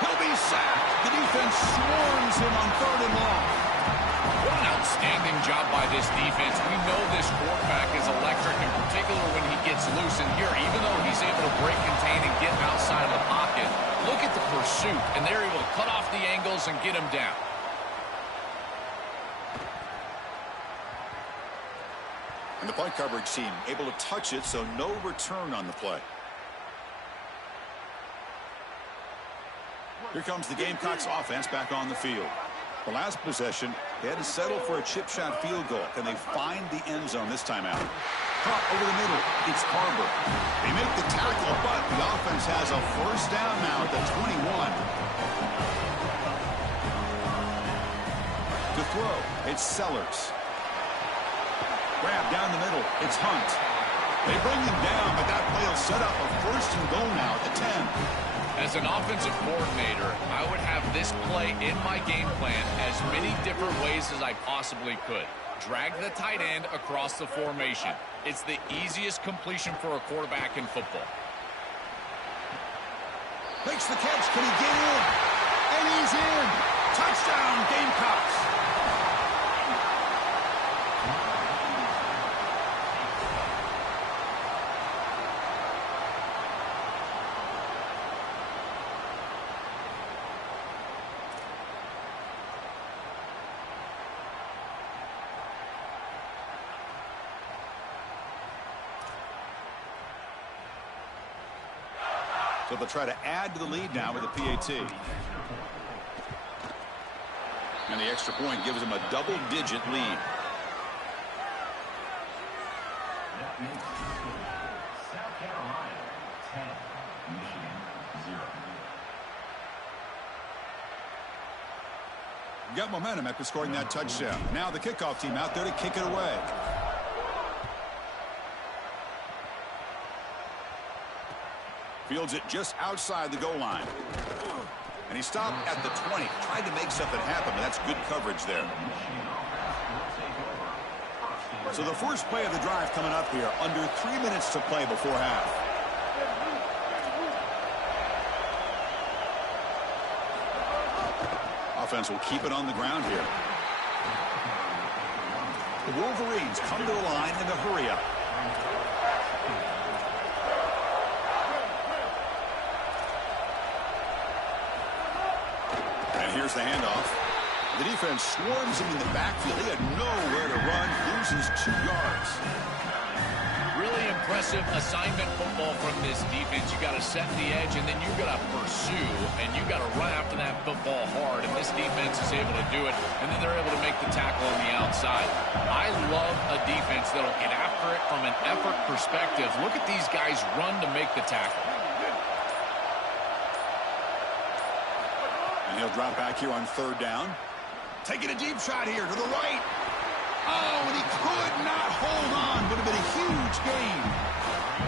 He'll be sacked. The defense swarms him on 3rd and long. What an outstanding job by this defense. We know this quarterback is electric, in particular when he gets loose. And here, even though he's able to break, contain, and get outside of the pocket, look at the pursuit, and they're able to cut off the angles and get him down. And the punt coverage team able to touch it, so no return on the play. Here comes the Gamecocks offense back on the field. The last possession, they had to settle for a chip shot field goal. Can they find the end zone this time out? Caught over the middle. It's Harbor. They make the tackle, but the offense has a first down now at the 21. To throw, it's Sellers. Grab down the middle. It's Hunt. They bring him down, but that play will set up a first and goal now at the 10. As an offensive coordinator, I would have this play in my game plan as many different ways as I possibly could. Drag the tight end across the formation. It's the easiest completion for a quarterback in football. Makes the catch. Can he get in? And he's in. Touchdown, Gamecocks. So they'll try to add to the lead now with a PAT. And the extra point gives them a double-digit lead. That makes the score South Carolina 10, Michigan 0. Got momentum after scoring that touchdown. Now the kickoff team out there to kick it away. Fields it just outside the goal line. And he stopped at the 20. Tried to make something happen, but that's good coverage there. So the first play of the drive coming up here. Under 3 minutes to play before half. Offense will keep it on the ground here. The Wolverines come to the line in the hurry-up. And here's the handoff. The defense swarms him in the backfield. He had nowhere to run. Loses 2 yards. Really impressive assignment football from this defense. You got to set the edge, and then you got to pursue, and you got to run after that football hard. And this defense is able to do it, and then they're able to make the tackle on the outside. I love a defense that'll get after it from an effort perspective. Look at these guys run to make the tackle. And he'll drop back here on 3rd down. Taking a deep shot here to the right. Oh, and he could not hold on. Would have been a huge gain.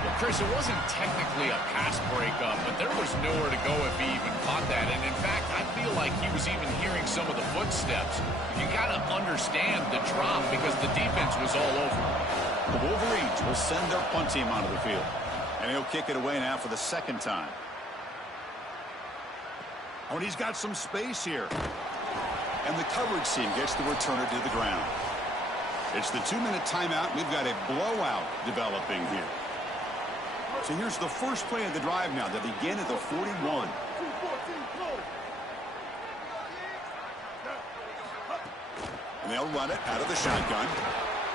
Well, Chris, it wasn't technically a pass breakup, but there was nowhere to go if he even caught that. And in fact, I feel like he was even hearing some of the footsteps. You got to understand the drop because the defense was all over. The Wolverines will send their punt team onto the field. And he'll kick it away now for the 2nd time. Oh, and he's got some space here. And the coverage team gets the returner to the ground. It's the 2-minute timeout. We've got a blowout developing here. So here's the first play of the drive now. They begin at the 41. And they'll run it out of the shotgun.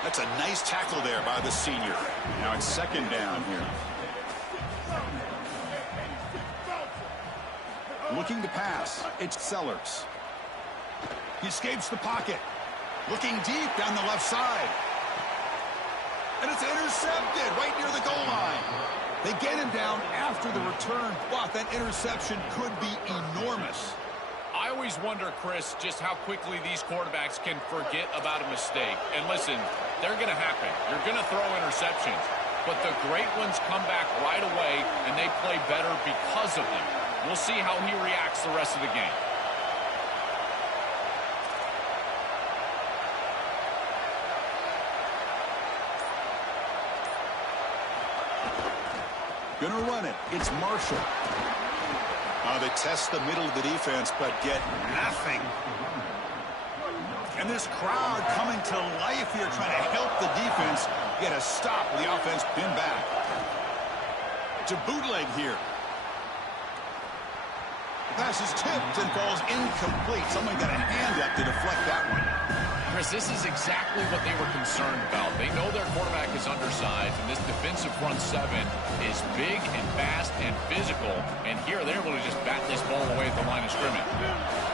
That's a nice tackle there by the senior. Now it's 2nd down here. Looking to pass. It's Sellers. He escapes the pocket. Looking deep down the left side. And it's intercepted right near the goal line. They get him down after the return, but that interception could be enormous. I always wonder, Chris, just how quickly these quarterbacks can forget about a mistake. And listen, they're going to happen. You're going to throw interceptions. But the great ones come back right away, and they play better because of them. We'll see how he reacts the rest of the game. Gonna run it. It's Marshall. They test the middle of the defense, but get nothing. And this crowd coming to life here, trying to help the defense get a stop with the offense pinned back. To bootleg here. The pass is tipped and falls incomplete. Someone got a hand up to deflect that one. Chris, this is exactly what they were concerned about. They know their quarterback is undersized, and this defensive front 7 is big and fast and physical. And here they're able to just bat this ball away at the line of scrimmage.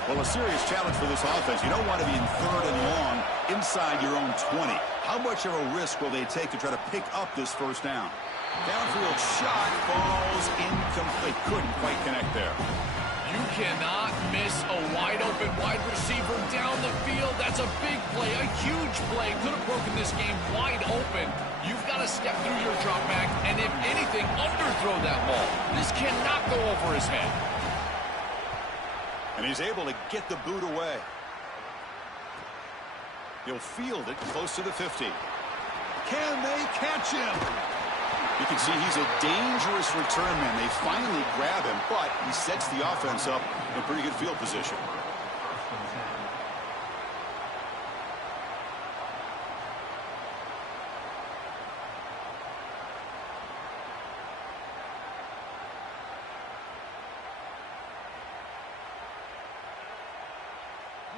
Well, a serious challenge for this offense. You don't want to be in 3rd and long inside your own 20. How much of a risk will they take to try to pick up this 1st down? Downfield shot falls incomplete. Couldn't quite connect there. You cannot miss a wide-open wide receiver down the field. That's a big play, a huge play. Could have broken this game wide open. You've got to step through your drop back and, if anything, underthrow that ball. This cannot go over his head. And he's able to get the boot away. He'll field it close to the 50. Can they catch him? You can see he's a dangerous return man. They finally grab him, but he sets the offense up in pretty good field position.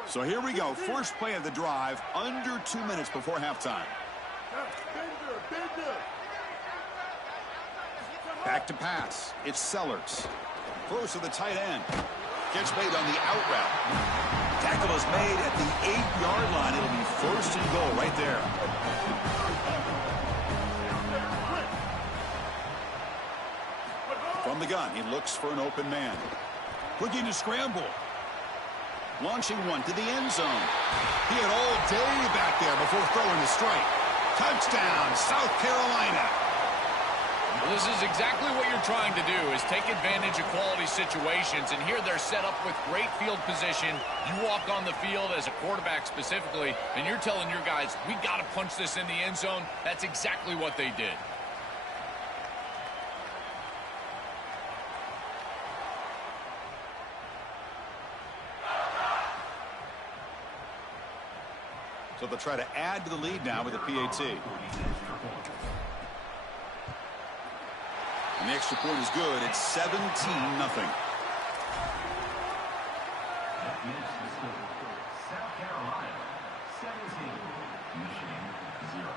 So here we go. First play of the drive, under 2 minutes before halftime. Back to pass. It's Sellers. Throws to the tight end. Gets made on the out route. Tackle is made at the 8-yard line. It'll be first and goal right there. From the gun, he looks for an open man. Looking to scramble. Launching one to the end zone. He had all day back there before throwing the strike. Touchdown, South Carolina. Well, this is exactly what you're trying to do, is take advantage of quality situations. And here they're set up with great field position. You walk on the field as a quarterback specifically, and you're telling your guys, we got to punch this in the end zone. That's exactly what they did. So they'll try to add to the lead now with a PAT. And the extra point is good. It's 17-0. South Carolina 17, Michigan 0.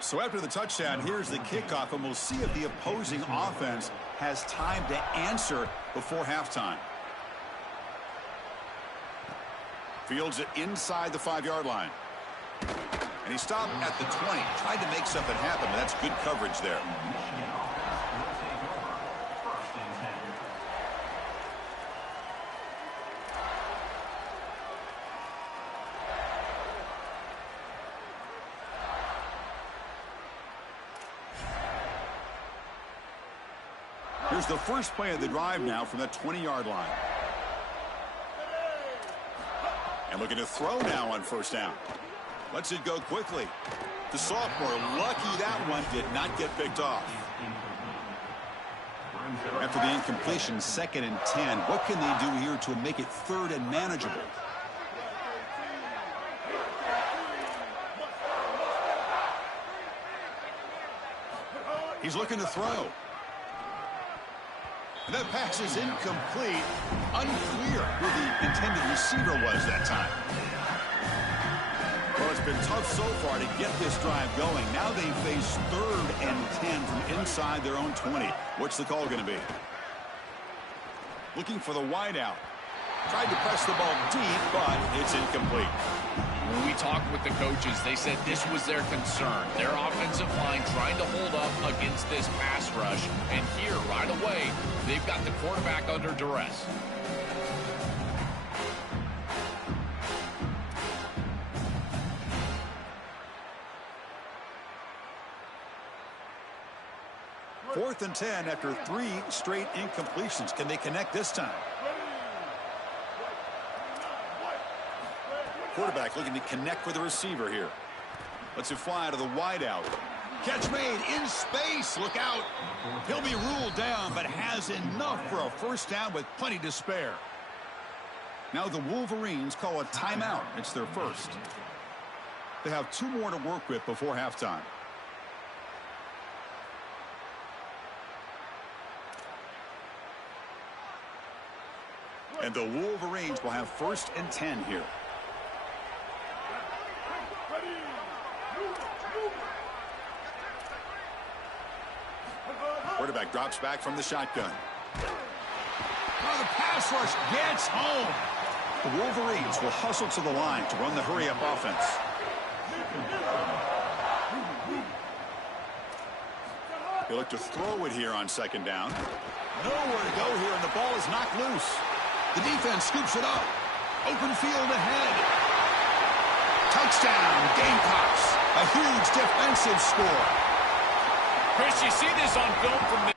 So after the touchdown, here's the kickoff, and we'll see if the opposing offense has time to answer before halftime. Fields it inside the 5-yard line. And he stopped at the 20. Tried to make something happen, but that's good coverage there. Michigan offense will take over. First and 10. Here's the first play of the drive now from that 20-yard line. And looking to throw now on first down. Lets it go quickly. The sophomore, lucky that one did not get picked off. After the incompletion, 2nd and 10. What can they do here to make it 3rd and manageable? He's looking to throw. And that pass is incomplete. Unclear who the intended receiver was that time. Well, it's been tough so far to get this drive going. Now they face 3rd and 10 from inside their own 20. What's the call going to be? Looking for the wideout. Tried to press the ball deep, but it's incomplete. When we talked with the coaches, they said this was their concern. Their offensive line trying to hold up against this pass rush. And here, right away, they've got the quarterback under duress. Fourth and 10 after 3 straight incompletions. Can they connect this time? Quarterback looking to connect with the receiver here. Lets it fly to the wideout. Catch made in space. Look out. He'll be ruled down, but has enough for a first down with plenty to spare. Now the Wolverines call a timeout. It's their first. They have 2 more to work with before halftime. And the Wolverines will have 1st and 10 here. Quarterback drops back from the shotgun. Now the pass rush gets home. The Wolverines will hustle to the line to run the hurry-up offense. They look to throw it here on 2nd down. Nowhere to go here, and the ball is knocked loose. The defense scoops it up. Open field ahead. Touchdown, Gamecocks. A huge defensive score. Chris, you see this on film from the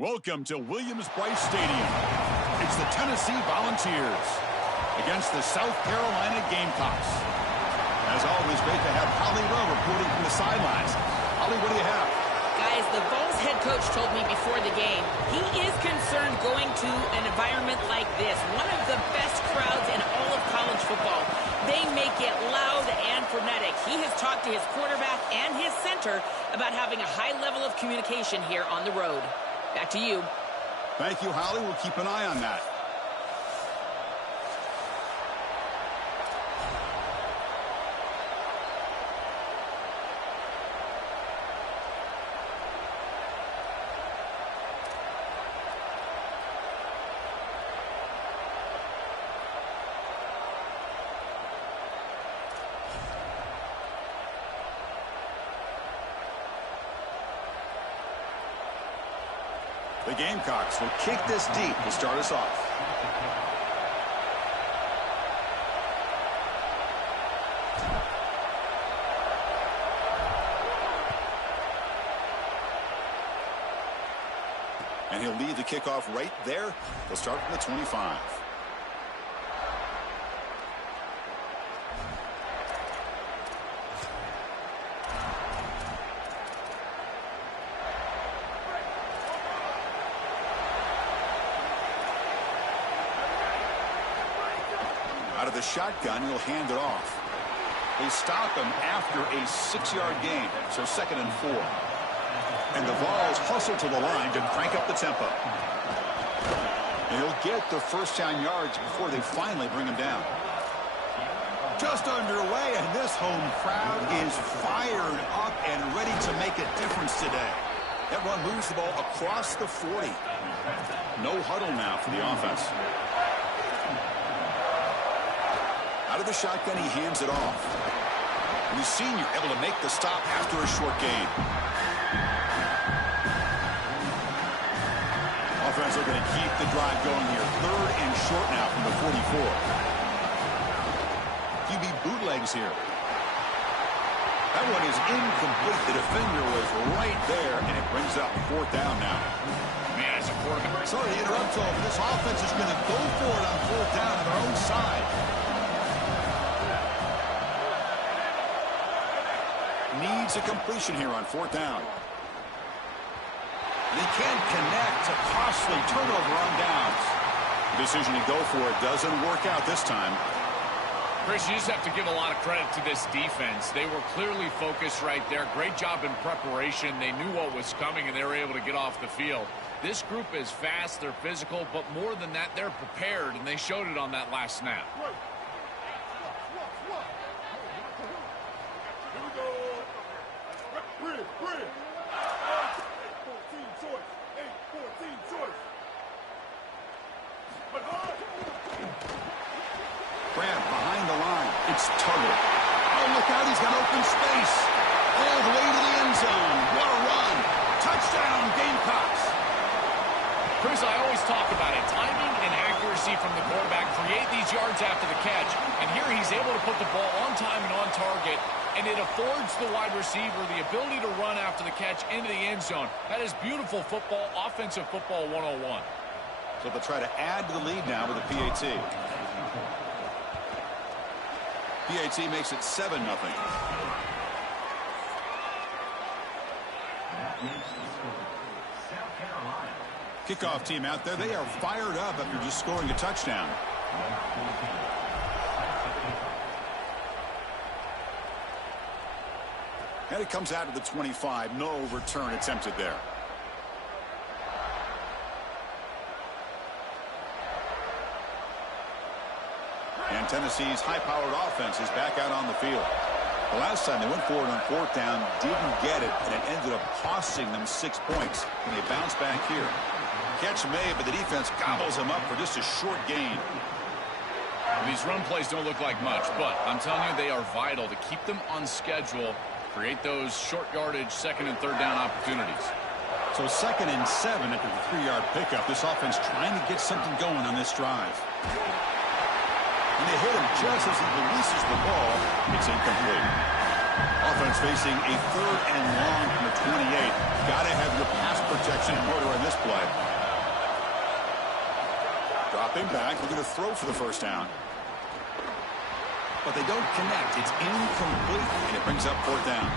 Welcome to Williams-Brice Stadium. It's the Tennessee Volunteers against the South Carolina Gamecocks. As always, great to have Holly Rowe reporting from the sidelines. Holly, what do you have? Guys, the Vols head coach told me before the game he is concerned going to an environment like this, one of the best crowds in all of college football. They make it loud and frenetic. He has talked to his quarterback and his center about having a high level of communication here on the road. Back to you. Thank you, Holly. We'll keep an eye on that. The Gamecocks will kick this deep to start us off. And he'll lead the kickoff right there. They'll start from the 25. Out of the shotgun, he'll hand it off. They stop him after a 6-yard gain, so 2nd and 4. And the Vols hustle to the line to crank up the tempo. And he'll get the first down yards before they finally bring him down. Just underway, and this home crowd is fired up and ready to make a difference today. That run moves the ball across the 40. No huddle now for the offense. Out of the shotgun, he hands it off. And the senior able to make the stop after a short gain. Offense looking to keep the drive going here. 3rd and short now from the 44. QB bootlegs here. That one is incomplete. The defender was right there, and it brings up 4th down now. Man, as a quarterback. Sorry to interrupt, but this offense is going to go for it on 4th down on their own side. Needs a completion here on 4th down. They can't connect. A costly turnover on downs. The decision to go for it doesn't work out this time. Chris, you just have to give a lot of credit to this defense. They were clearly focused right there. Great job in preparation. They knew what was coming, and they were able to get off the field. This group is fast, they're physical, but more than that, they're prepared, and they showed it on that last snap. Grant behind the line. It's Tuggle. Oh, look out. He's got open space. All the way to the end zone. What a run. Touchdown, Gamecocks. Chris, I always talk about it. Timing and accuracy from the quarterback create these yards after the catch. And here he's able to put the ball on time and on target. And it affords the wide receiver the ability to run after the catch into the end zone. That is beautiful football, offensive football 101. So they'll try to add to the lead now with a PAT. PAT makes it 7-0. Kickoff team out there. They are fired up after just scoring a touchdown. And it comes out to the 25. No return attempted there. And Tennessee's high-powered offense is back out on the field. The last time they went forward on 4th down, didn't get it, and it ended up costing them 6 points. And they bounce back here. Catch made, but the defense gobbles them up for just a short gain. These run plays don't look like much, but I'm telling you, they are vital to keep them on schedule, create those short yardage 2nd and 3rd down opportunities. So 2nd and 7 after the 3-yard pickup. This offense trying to get something going on this drive. And they hit him just as he releases the ball. It's incomplete. Offense facing a 3rd and long from the 28. Got to have your pass protection in order on this play. Dropping back, looking to throw for the first down. But they don't connect. It's incomplete, and it brings up 4th down.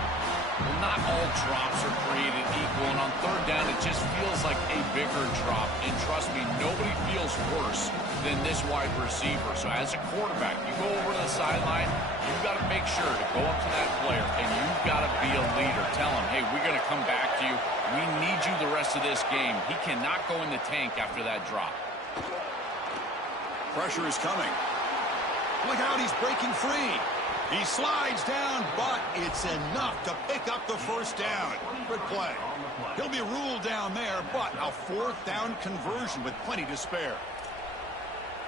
Well, not all drops are created equal, and on 3rd down, it just feels like a bigger drop. And trust me, nobody feels worse than this wide receiver. So as a quarterback, you go over to the sideline, you've got to make sure to go up to that player, and you've got to be a leader. Tell him, hey, we're going to come back to you. We need you the rest of this game. He cannot go in the tank after that drop. Pressure is coming. Look out, he's breaking free. He slides down, but it's enough to pick up the first down. Good play. He'll be ruled down there, but a 4th down conversion with plenty to spare.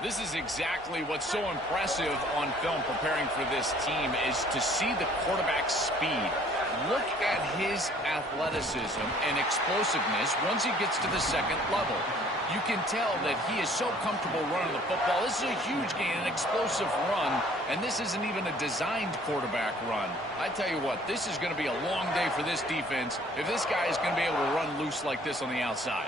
This is exactly what's so impressive on film preparing for this team is to see the quarterback's speed. Look at his athleticism and explosiveness once he gets to the 2nd level. You can tell that he is so comfortable running the football. This is a huge gain, an explosive run, and this isn't even a designed quarterback run. I tell you what, this is going to be a long day for this defense if this guy is going to be able to run loose like this on the outside.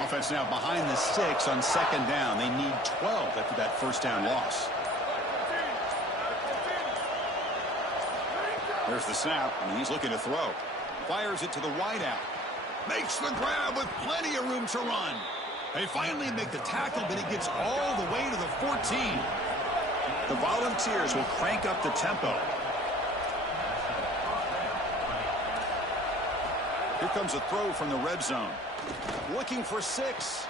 Offense now behind the 6 on 2nd down. They need 12 after that first down loss. There's the snap, and he's looking to throw. Fires it to the wideout. Makes the grab with plenty of room to run. They finally make the tackle, but he gets all the way to the 14. The Volunteers will crank up the tempo. Here comes a throw from the red zone. Looking for 6.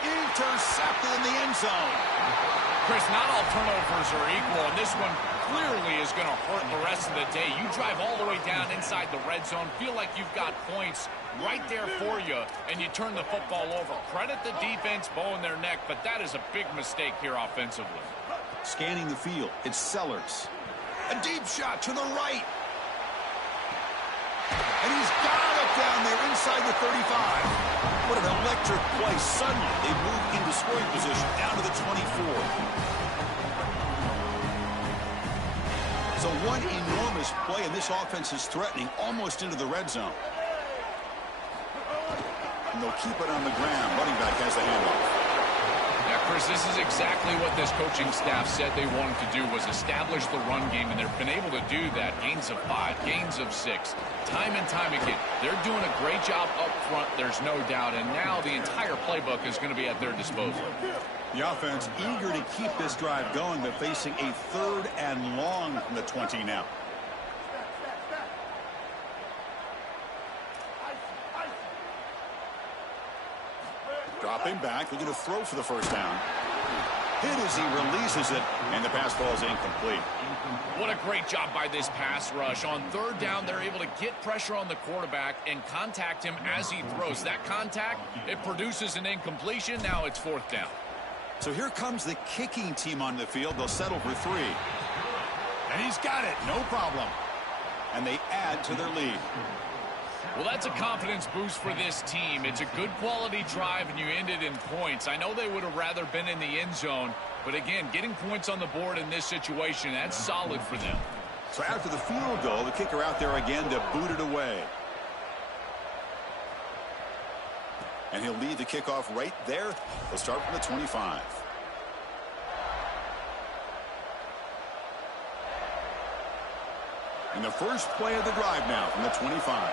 Intercepted in the end zone. Chris, not all turnovers are equal, and this one clearly is going to hurt the rest of the day. You drive all the way down inside the red zone, feel like you've got points right there for you, and you turn the football over. Credit the defense, bowing their neck, but that is a big mistake here offensively. Scanning the field, it's Sellers. A deep shot to the right. And he's got it down there inside the 35. What an electric play. Suddenly, they move into scoring position down to the 24. So one enormous play, and this offense is threatening almost into the red zone. And they'll keep it on the ground. Running back has the handoff. Yeah, Chris, this is exactly what this coaching staff said they wanted to do, was establish the run game, and they've been able to do that. Gains of 5, gains of 6, time and time again. They're doing a great job up front, there's no doubt, and now the entire playbook is going to be at their disposal. The offense eager to keep this drive going, but facing a 3rd and long from the 20 now. Dropping back, looking to throw for the first down. Hit as he releases it, and the pass ball is incomplete. What a great job by this pass rush. On 3rd down, they're able to get pressure on the quarterback and contact him as he throws. That contact, it produces an incompletion. Now it's 4th down. So here comes the kicking team on the field. They'll settle for 3. And he's got it, no problem. And they add to their lead. Well, that's a confidence boost for this team. It's a good quality drive, and you end it in points. I know they would have rather been in the end zone, but again, getting points on the board in this situation, that's solid for them. So after the field goal, the kicker out there again to boot it away. And he'll lead the kickoff right there. They'll start from the 25. And the first play of the drive now from the 25.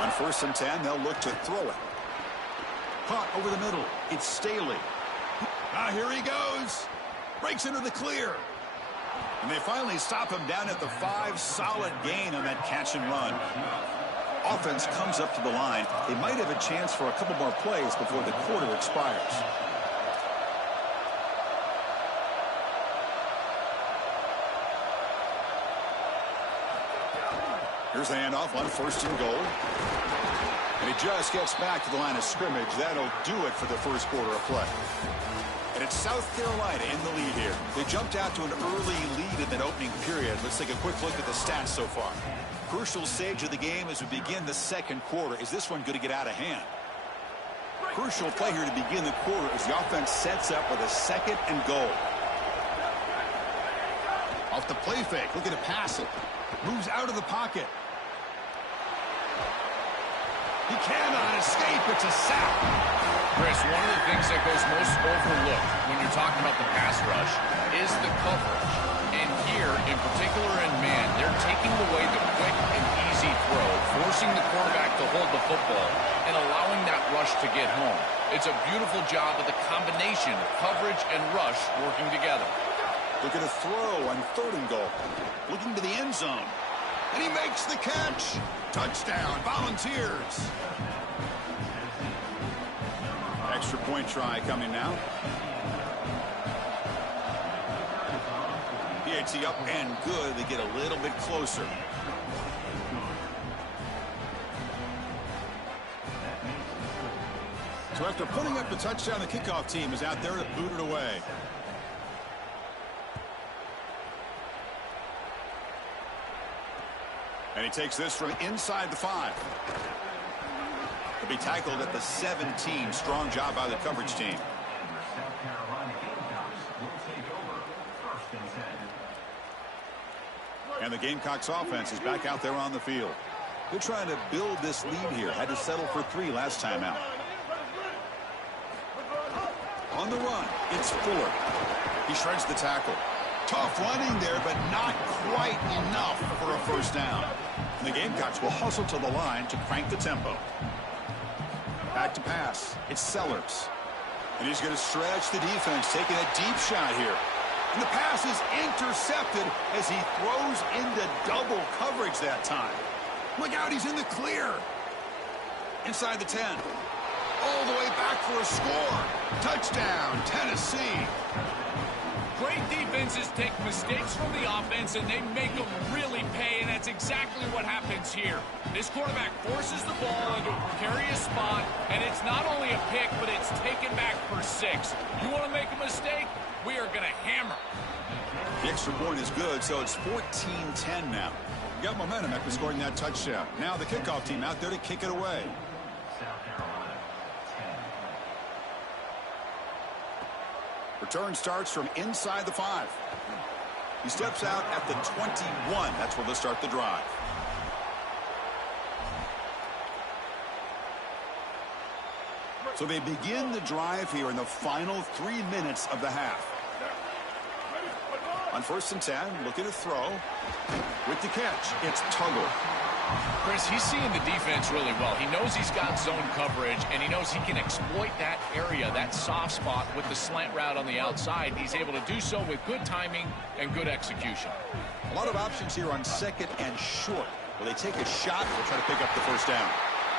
On 1st and 10, they'll look to throw it. Caught over the middle. It's Staley. Ah, here he goes. Breaks into the clear. And they finally stop him down at the 5. Solid gain on that catch and run. Offense comes up to the line. They might have a chance for a couple more plays before the quarter expires. Here's the handoff on 1st and goal. And he just gets back to the line of scrimmage. That'll do it for the first quarter of play. And it's South Carolina in the lead here. They jumped out to an early lead in that opening period. Let's take a quick look at the stats so far. Crucial stage of the game as we begin the second quarter. Is this one going to get out of hand? Crucial play here to begin the quarter as the offense sets up with a 2nd and goal. Off the play fake, looking to pass it. Moves out of the pocket. He cannot escape. It's a sack. Chris, one of the things that goes most overlooked when you're talking about the pass rush is the coverage. And here, in particular in man, they're taking away the quick and easy throw, forcing the quarterback to hold the football, and allowing that rush to get home. It's a beautiful job of the combination of coverage and rush working together. Look at a throw on 3rd and goal. Looking to the end zone. And he makes the catch. Touchdown, Volunteers. Extra point try coming now. PAT up and good. They get a little bit closer. So after putting up the touchdown, the kickoff team is out there to boot it away. And he takes this from inside the 5. He'll be tackled at the 17. Strong job by the coverage team. South Carolina Gamecocks will take over 1st and 10. And the Gamecocks offense is back out there on the field. They're trying to build this lead here. Had to settle for 3 last time out. On the run, it's Fuller. He shreds the tackle. Tough running there, but not quite enough for a first down. And the Gamecocks will hustle to the line to crank the tempo. Back to pass. It's Sellers. And he's going to stretch the defense, taking a deep shot here. And the pass is intercepted as he throws into double coverage that time. Look out, he's in the clear. Inside the 10. All the way back for a score. Touchdown, Tennessee. Great defenses take mistakes from the offense and they make them really pay, and that's exactly what happens here. This quarterback forces the ball into a precarious spot, and it's not only a pick, but it's taken back for 6. You want to make a mistake? We are going to hammer. The extra point is good, so it's 14-10 now. Got momentum after scoring that touchdown. Now the kickoff team out there to kick it away. South Carolina 10. Return starts from inside the 5. He steps out at the 21. That's where they'll start the drive. So they begin the drive here in the final 3 minutes of the half. On 1st and 10, looking to throw. With the catch, it's Tuggle. Chris, he's seeing the defense really well. He knows he's got zone coverage, and he knows he can exploit that area, that soft spot, with the slant route on the outside. He's able to do so with good timing and good execution. A lot of options here on 2nd and short. Will they take a shot or try to pick up the first down?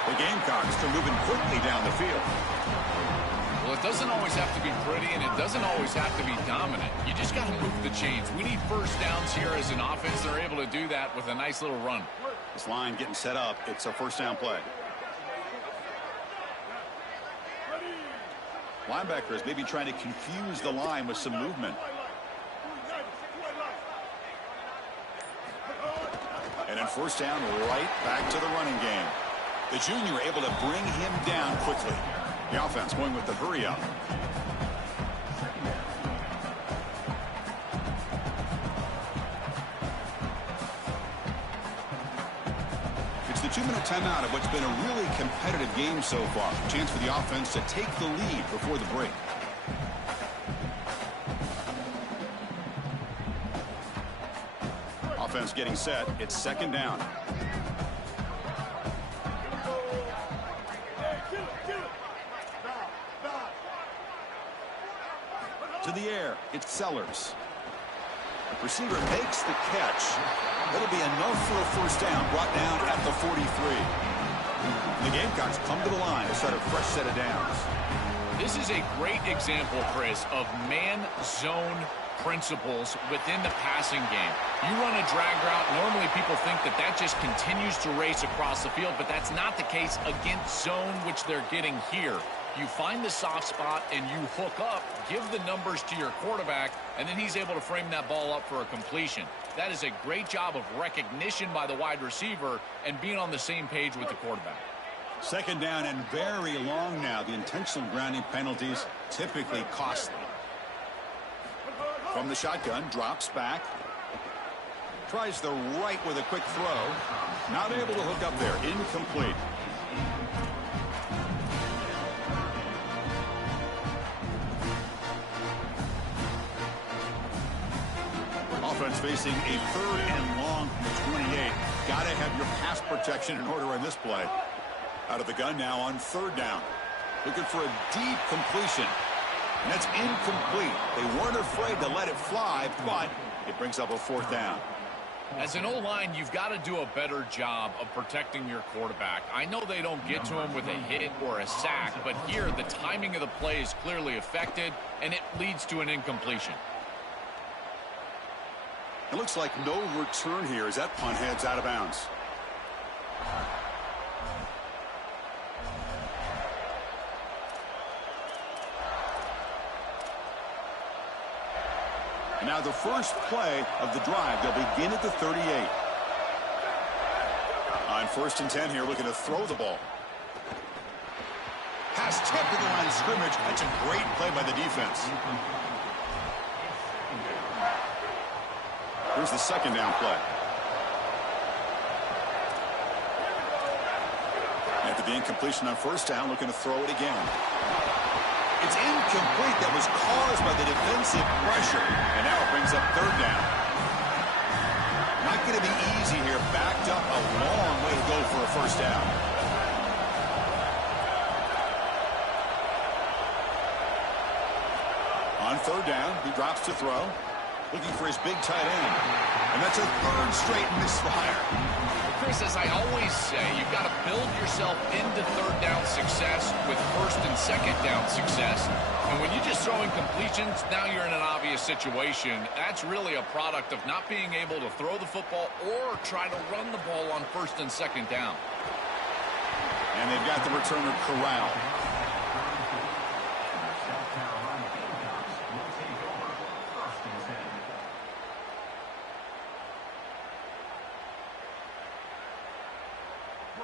The Gamecocks are moving quickly down the field. Well, it doesn't always have to be pretty, and it doesn't always have to be dominant. You just got to move the chains. We need first downs here as an offense. They're able to do that with a nice little run. This line getting set up. It's a first down play. Linebackers maybe trying to confuse the line with some movement. And then first down, right back to the running game. The junior able to bring him down quickly. The offense going with the hurry up. It's the 2-minute timeout of what's been a really competitive game so far. Chance for the offense to take the lead before the break. Offense getting set. It's 2nd down. To the air, it's Sellers. The receiver makes the catch. That'll be enough for a first down, brought down at the 43. The Gamecocks come to the line to start a fresh set of downs. This is a great example, Chris, of man-zone principles within the passing game. You run a drag route, normally people think that that just continues to race across the field, but that's not the case against zone, which they're getting here. You find the soft spot and you hook up, give the numbers to your quarterback, and then he's able to frame that ball up for a completion. That is a great job of recognition by the wide receiver and being on the same page with the quarterback. Second down and very long now. The intentional grounding penalties typically costly. From the shotgun, drops back. Tries the right with a quick throw. Not able to hook up there. Incomplete. Offense facing a 3rd and long from the 28. Got to have your pass protection in order on this play. Out of the gun now on 3rd down. Looking for a deep completion. And that's incomplete. They weren't afraid to let it fly, but it brings up a 4th down. As an O-line, you've got to do a better job of protecting your quarterback. I know they don't get to him with a hit or a sack, but here the timing of the play is clearly affected, and it leads to an incompletion. It looks like no return here as that punt heads out of bounds. And now the first play of the drive. They'll begin at the 38. On 1st and 10 here, looking to throw the ball. Pass tipped to the line of scrimmage. That's a great play by the defense. Here's the 2nd down play. After the incompletion on 1st down, looking to throw it again. It's incomplete. That was caused by the defensive pressure. And now it brings up 3rd down. Not going to be easy here. Backed up a long way to go for a 1st down. On 3rd down, he drops to throw. Looking for his big tight end. And that's a 3rd straight misfire. Chris, as I always say, you've got to build yourself into 3rd down success with 1st and 2nd down success. And when you're just throwing completions, now you're in an obvious situation. That's really a product of not being able to throw the football or try to run the ball on 1st and 2nd down. And they've got the returner corralled.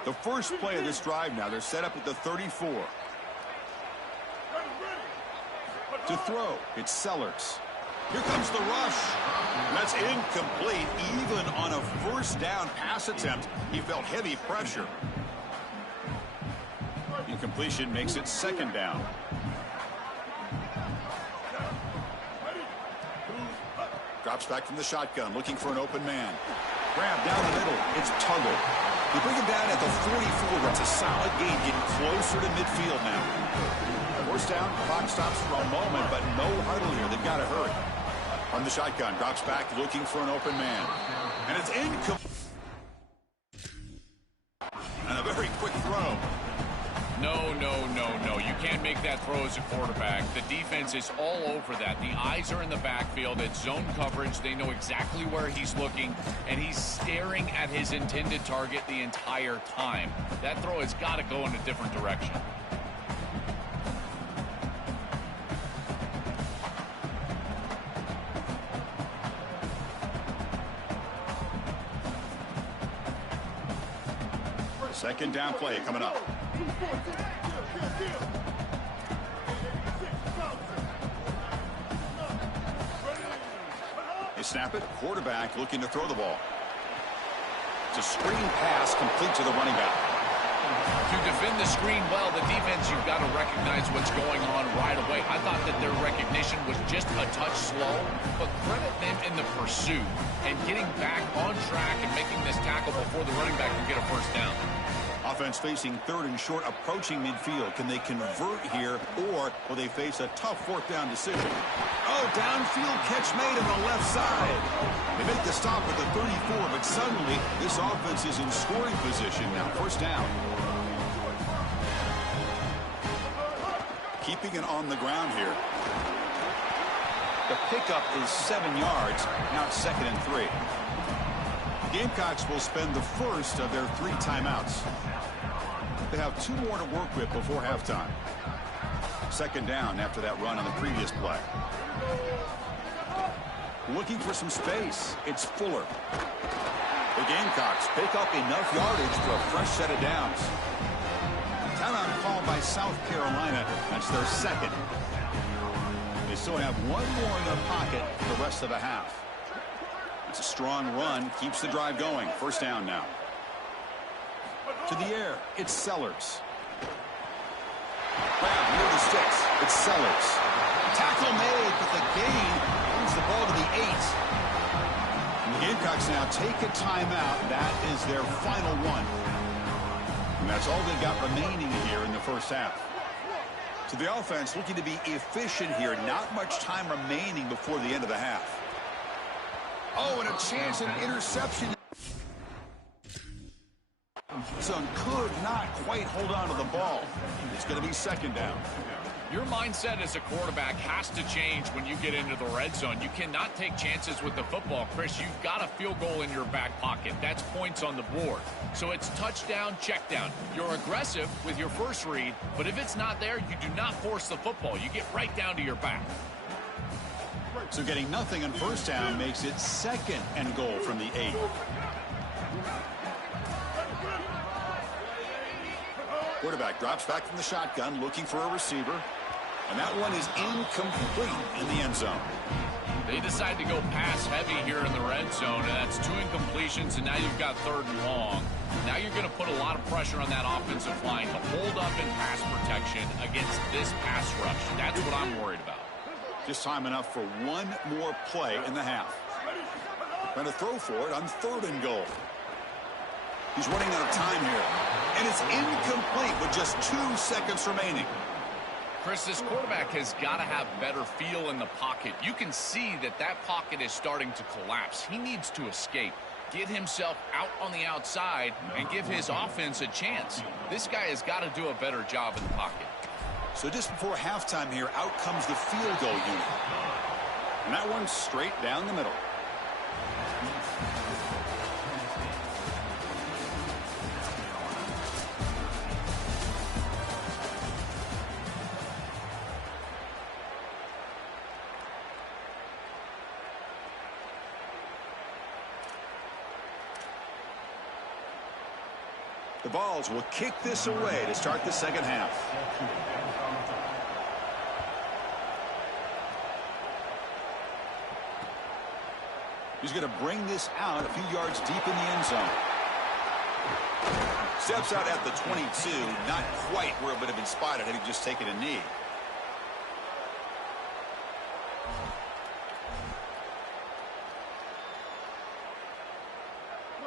The first play of this drive now, they're set up at the 34. To throw, it's Sellers. Here comes the rush. That's incomplete. Even on a 1st down pass attempt, he felt heavy pressure. Incompletion makes it 2nd down. Drops back from the shotgun, looking for an open man. Grab down the middle. It's Tuggle. They bring him down at the 44. It's a solid gain, getting closer to midfield now. 1st down, clock stops for a moment, but no huddle here. They've got to hurry. On the shotgun, drops back, looking for an open man. And it's incomplete. And a very quick throw. No, no, no, no. You can't make that throw as a quarterback. The defense is all over that. The eyes are in the backfield. It's zone coverage. They know exactly where he's looking, and he's staring at his intended target the entire time. That throw has got to go in a different direction. Second down play coming up. They snap it. Quarterback looking to throw the ball. It's a screen pass complete to the running back. To defend the screen well, the defense, you've got to recognize what's going on right away. I thought that their recognition was just a touch slow, but credit them in the pursuit and getting back on track and making this tackle before the running back can get a 1st down. Offense facing 3rd and short, approaching midfield. Can they convert here, or will they face a tough 4th down decision? Oh, downfield catch made on the left side. They make the stop at the 34, but suddenly this offense is in scoring position now. 1st down. Keeping it on the ground here. The pickup is 7 yards, now 2nd and 3. The Gamecocks will spend the first of their 3 timeouts. They have 2 more to work with before halftime. 2nd down after that run on the previous play. Looking for some space. It's Fuller. The Gamecocks pick up enough yardage for a fresh set of downs. Timeout called by South Carolina. That's their 2nd. They still have 1 more in their pocket for the rest of the half. It's a strong run. Keeps the drive going. 1st down now. To the air. It's Sellers. Grab near the sticks. It's Sellers. Tackle made, but the gain brings the ball to the 8. And the Gamecocks now take a timeout. That is their final one. And that's all they've got remaining here in the first half. So the offense looking to be efficient here. Not much time remaining before the end of the half. Oh, and a chance at interception. Son could not quite hold on to the ball. It's going to be 2nd down. Your mindset as a quarterback has to change when you get into the red zone. You cannot take chances with the football, Chris. You've got a field goal in your back pocket. That's points on the board. So it's touchdown, check down. You're aggressive with your first read, but if it's not there, you do not force the football. You get right down to your back. So getting nothing on 1st down makes it 2nd and goal from the 8. Quarterback drops back from the shotgun, looking for a receiver. And that one is incomplete in the end zone. They decide to go pass heavy here in the red zone, and that's 2 incompletions, and now you've got 3rd and long. Now you're going to put a lot of pressure on that offensive line to hold up in pass protection against this pass rush. That's what I'm worried about. Just time enough for 1 more play in the half. Trying to throw for it on 3rd and goal. He's running out of time here. And it's incomplete with just 2 seconds remaining. Chris, this quarterback has got to have better feel in the pocket. You can see that that pocket is starting to collapse. He needs to escape, get himself out on the outside, and give his offense a chance. This guy has got to do a better job in the pocket. So just before halftime here, out comes the field goal unit. And that one's straight down the middle. The Vols will kick this away to start the 2nd half. He's going to bring this out a few yards deep in the end zone. Steps out at the 22, not quite where it would have been spotted had he just taken a knee.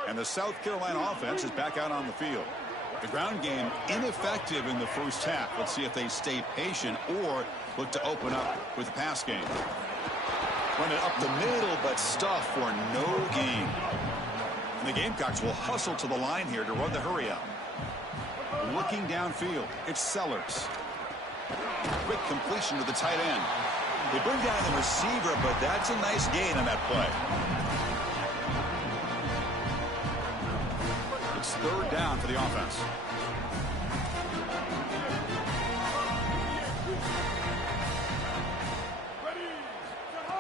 And the South Carolina offense is back out on the field. The ground game ineffective in the first half. Let's see if they stay patient or look to open up with the pass game. Run it up the middle, but stuff for no gain. And the Gamecocks will hustle to the line here to run the hurry up. Looking downfield, it's Sellers. Quick completion to the tight end. They bring down the receiver, but that's a nice gain on that play. It's 3rd down for the offense.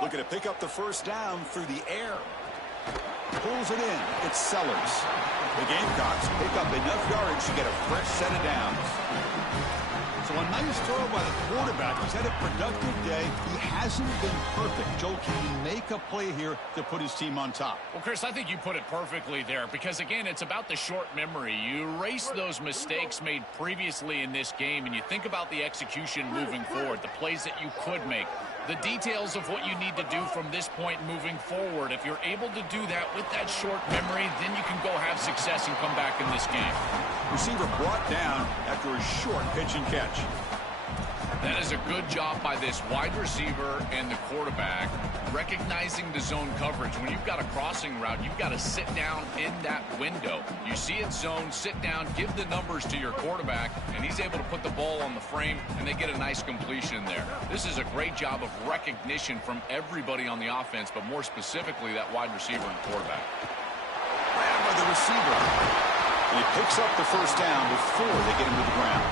Looking to pick up the 1st down through the air. Pulls it in. It's Sellers. The Gamecocks pick up enough yardage to get a fresh set of downs. So a nice throw by the quarterback. He's had a productive day. He hasn't been perfect. Joe, can he make a play here to put his team on top? Well, Chris, I think you put it perfectly there because, again, it's about the short memory. You erase those mistakes made previously in this game, and you think about the execution moving forward, the plays that you could make, the details of what you need to do from this point moving forward. If you're able to do that with that short memory, then you can go have success and come back in this game. Receiver brought down after a short pitch and catch. That is a good job by this wide receiver and the quarterback recognizing the zone coverage. When you've got a crossing route, you've got to sit down in that window. You see it zone, sit down, give the numbers to your quarterback, and he's able to put the ball on the frame, and they get a nice completion there. This is a great job of recognition from everybody on the offense, but more specifically that wide receiver and quarterback. Grabbed by the receiver. And he picks up the first down before they get him to the ground.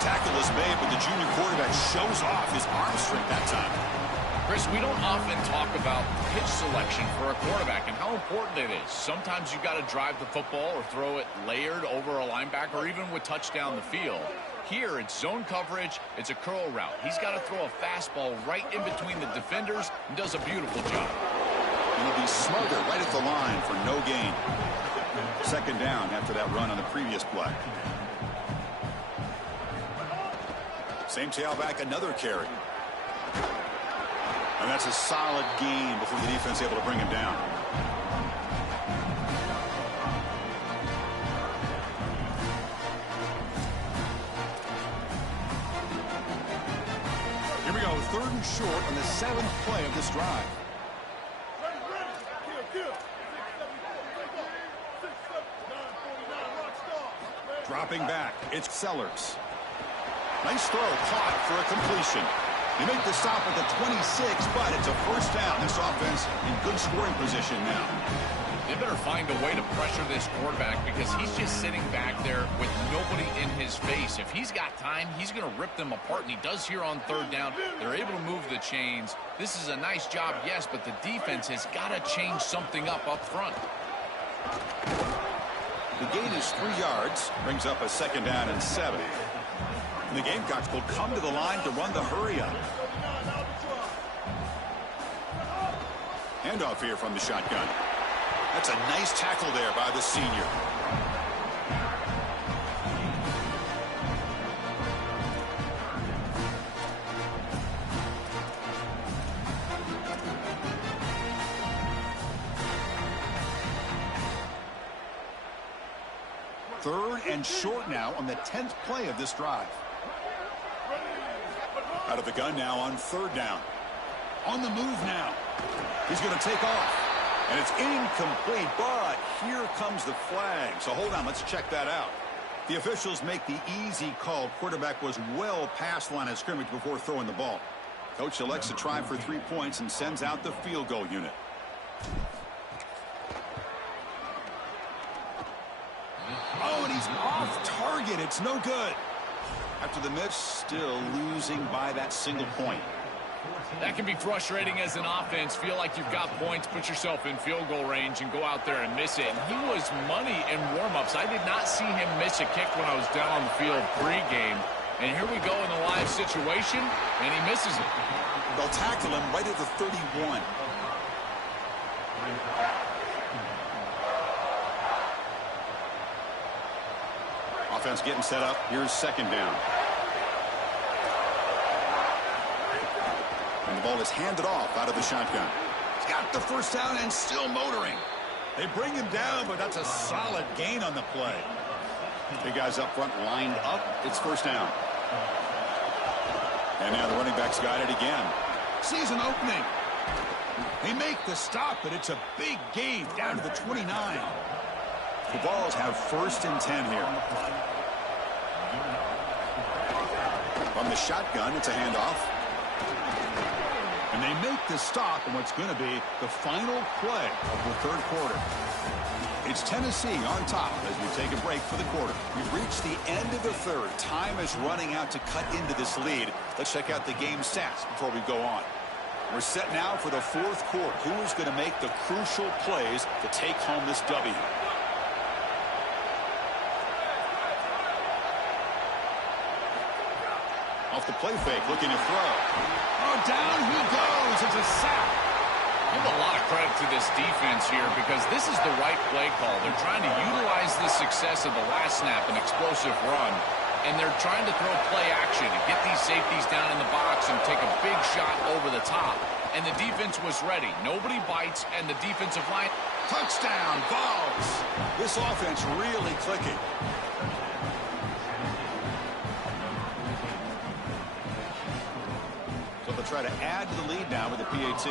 Tackle is made, but the junior quarterback shows off his arm strength that time. Chris, we don't often talk about pitch selection for a quarterback and how important it is. Sometimes you've got to drive the football or throw it layered over a linebacker or even with touch down the field. Here, it's zone coverage. It's a curl route. He's got to throw a fastball right in between the defenders and does a beautiful job. And he'll be smothered right at the line for no gain. Second down after that run on the previous play. Same tailback, another carry. And that's a solid gain before the defense is able to bring him down. Here we go, 3rd and short on the 7th play of this drive. Dropping back, it's Sellers. Nice throw, caught for a completion. They make the stop at the 26, but it's a first down. This offense in good scoring position now. They better find a way to pressure this quarterback because he's just sitting back there with nobody in his face. If he's got time, he's going to rip them apart, and he does here on 3rd down. They're able to move the chains. This is a nice job, yes, but the defense has got to change something up front. The gain is 3 yards, brings up a 2nd down and 7. And the Gamecocks will come to the line to run the hurry-up. Handoff here from the shotgun. That's a nice tackle there by the senior. Third and short now on the 10th play of this drive. Out of the gun now on 3rd down. On the move now. He's going to take off. And it's incomplete, but here comes the flag. So hold on, let's check that out. The officials make the easy call. Quarterback was well past the line of scrimmage before throwing the ball. Coach elects to try for 3 points and sends out the field goal unit. Oh, and he's off target. It's no good. After the miss, still losing by that single point. That can be frustrating as an offense. Feel like you've got points, put yourself in field goal range, and go out there and miss it. And he was money in warm-ups. I did not see him miss a kick when I was down on the field pre-game. And here we go in the live situation, and he misses it. They'll tackle him right at the 31. Offense getting set up. Here's 2nd down. And the ball is handed off out of the shotgun. He's got the first down and still motoring. They bring him down, but that's a solid gain on the play. Big guys up front lined up. It's 1st down. And now the running back's got it again. Sees an opening. They make the stop, but it's a big gain down to the 29. The Vols have 1st and 10 here. From the shotgun, it's a handoff. And they make the stop in what's going to be the final play of the 3rd quarter. It's Tennessee on top as we take a break for the quarter. We've reached the end of the 3rd. Time is running out to cut into this lead. Let's check out the game stats before we go on. We're set now for the 4th quarter. Who is going to make the crucial plays to take home this W? Off the play fake, looking to throw. Oh, down he goes. It's a sack. Give a lot of credit to this defense here because this is the right play call. They're trying to utilize the success of the last snap, an explosive run, and they're trying to throw play action and get these safeties down in the box and take a big shot over the top. And the defense was ready. Nobody bites, and the defensive line. Touchdown, Vols. This offense really clicking. They'll try to add to the lead now with the PAT.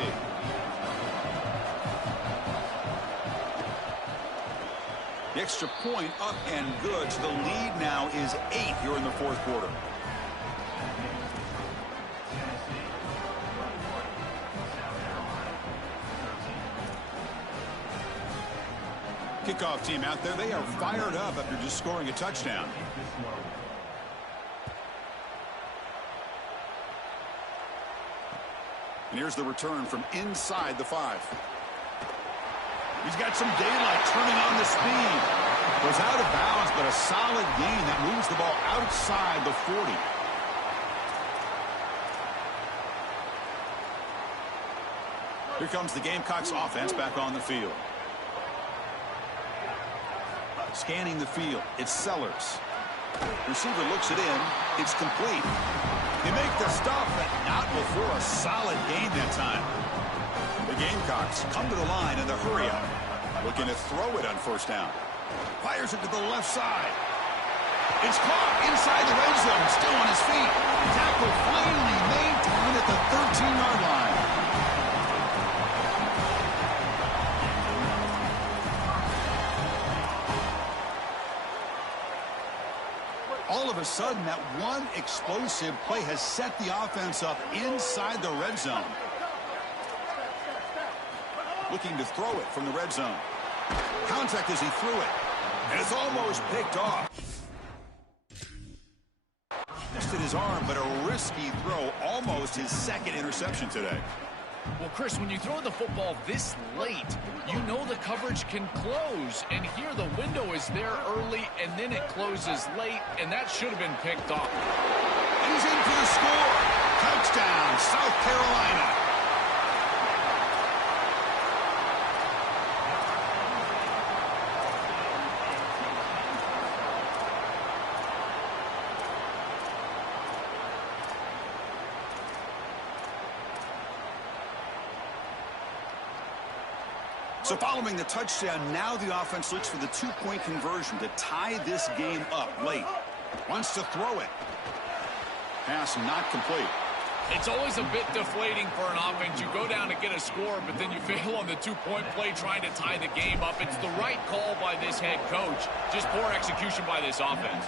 The extra point up and good. So the lead now is 8 here in the fourth quarter. Kickoff team out there. They are fired up after just scoring a touchdown. And here's the return from inside the 5. He's got some daylight turning on the speed. Goes out of bounds, but a solid gain that moves the ball outside the 40. Here comes the Gamecocks offense back on the field. Scanning the field, it's Sellers. Receiver looks it in. It's complete. They make the stop, but not before a solid gain that time. The Gamecocks come to the line in the hurry-up. Looking to throw it on first down. Fires it to the left side. It's caught inside the red zone, still on his feet. Tackle finally maintained at the 13-yard line. All of a sudden, that one explosive play has set the offense up inside the red zone. Looking to throw it from the red zone. Contact as he threw it. And it's almost picked off. Tested his arm, but a risky throw. Almost his second interception today. Well, Chris, when you throw the football this late, you know the coverage can close. And here the window is there early, and then it closes late, and that should have been picked off. And he's in for the score. Touchdown, South Carolina. So following the touchdown, now the offense looks for the two-point conversion to tie this game up late. Wants to throw it. Pass not complete. It's always a bit deflating for an offense. You go down to get a score, but then you fail on the two-point play trying to tie the game up. It's the right call by this head coach. Just poor execution by this offense.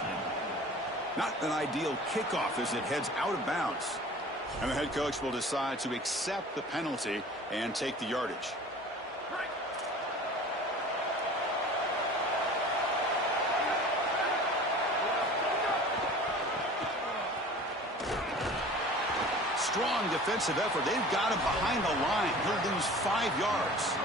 Not an ideal kickoff as it heads out of bounds. And the head coach will decide to accept the penalty and take the yardage. Strong defensive effort. They've got him behind the line. He'll lose 5 yards.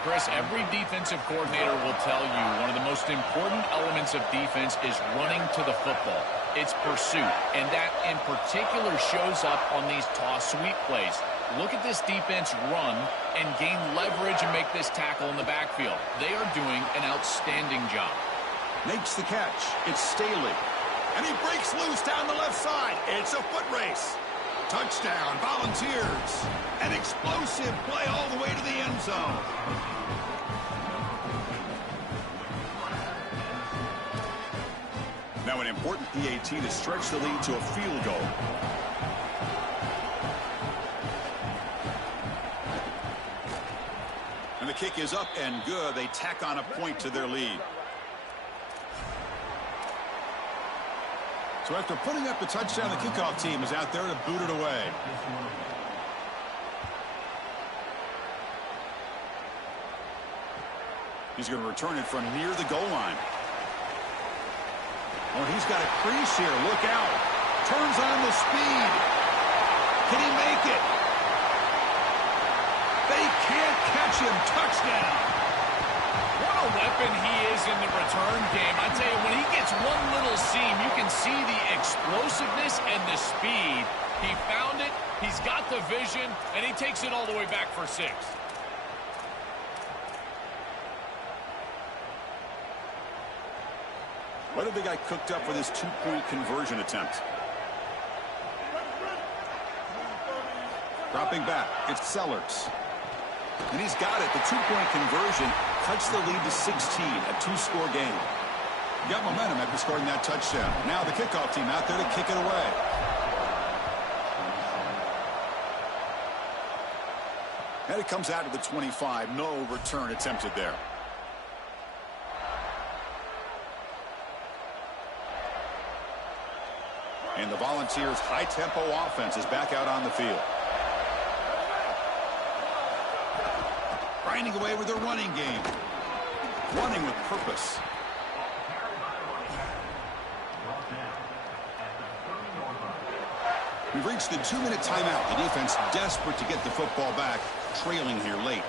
Chris, every defensive coordinator will tell you one of the most important elements of defense is running to the football. It's pursuit, and that in particular shows up on these toss sweep plays. Look at this defense run and gain leverage and make this tackle in the backfield. They are doing an outstanding job. Makes the catch. It's Staley. And he breaks loose down the left side. It's a foot race. Touchdown, Volunteers. An explosive play all the way to the end zone. Now an important PAT to stretch the lead to a field goal. And the kick is up and good. They tack on a point to their lead. So after putting up the touchdown, the kickoff team is out there to boot it away. He's going to return it from near the goal line. Oh, he's got a crease here. Look out. Turns on the speed. Can he make it? They can't catch him. Touchdown. What a weapon he is in the return game. I tell you, when he gets one little seam, you can see the explosiveness and the speed. He found it, he's got the vision, and he takes it all the way back for 6. What have they got cooked up for this two-point conversion attempt? Dropping back, it's Sellers. And he's got it. The two-point conversion cuts the lead to 16, a 2-score game. Got momentum after scoring that touchdown. Now the kickoff team out there to kick it away. And it comes out to the 25. No return attempted there. And the Volunteers' high-tempo offense is back out on the field. Grinding away with their running game. Running with purpose. We've reached the 2-minute timeout. The defense desperate to get the football back, trailing here late.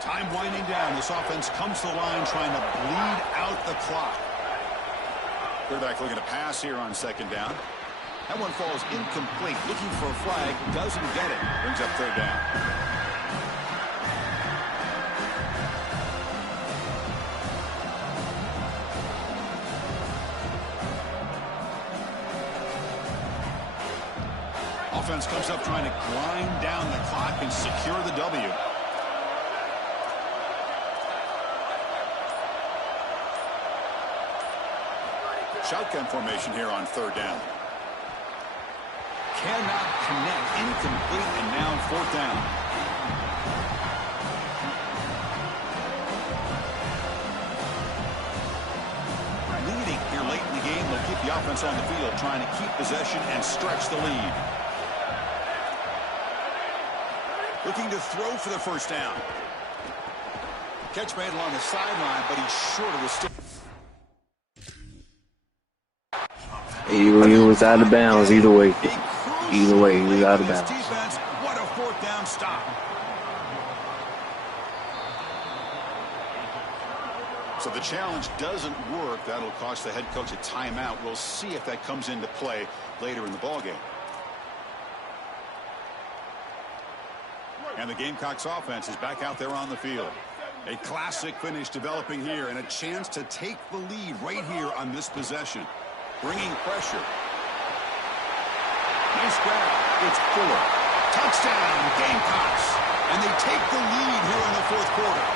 Time winding down. This offense comes to the line trying to bleed out the clock. Quarterback looking to pass here on second down. That one falls incomplete. Looking for a flag. Doesn't get it. Brings up third down. Offense comes up trying to grind down the clock and secure the W. Shotgun formation here on third down. Cannot connect. Incomplete, and now fourth down. Leading here late in the game. They'll keep the offense on the field, trying to keep possession and stretch the lead. Looking to throw for the first down. Catch made along the sideline, but he's short of the stick. He was out of bounds either way. Either way, he was out of bounds. What a fourth down stop. So the challenge doesn't work. That'll cost the head coach a timeout. We'll see if that comes into play later in the ballgame. And the Gamecocks offense is back out there on the field. A classic finish developing here and a chance to take the lead right here on this possession. Bringing pressure. Nice grab. It's Fuller. Touchdown, Gamecocks. And they take the lead here in the fourth quarter.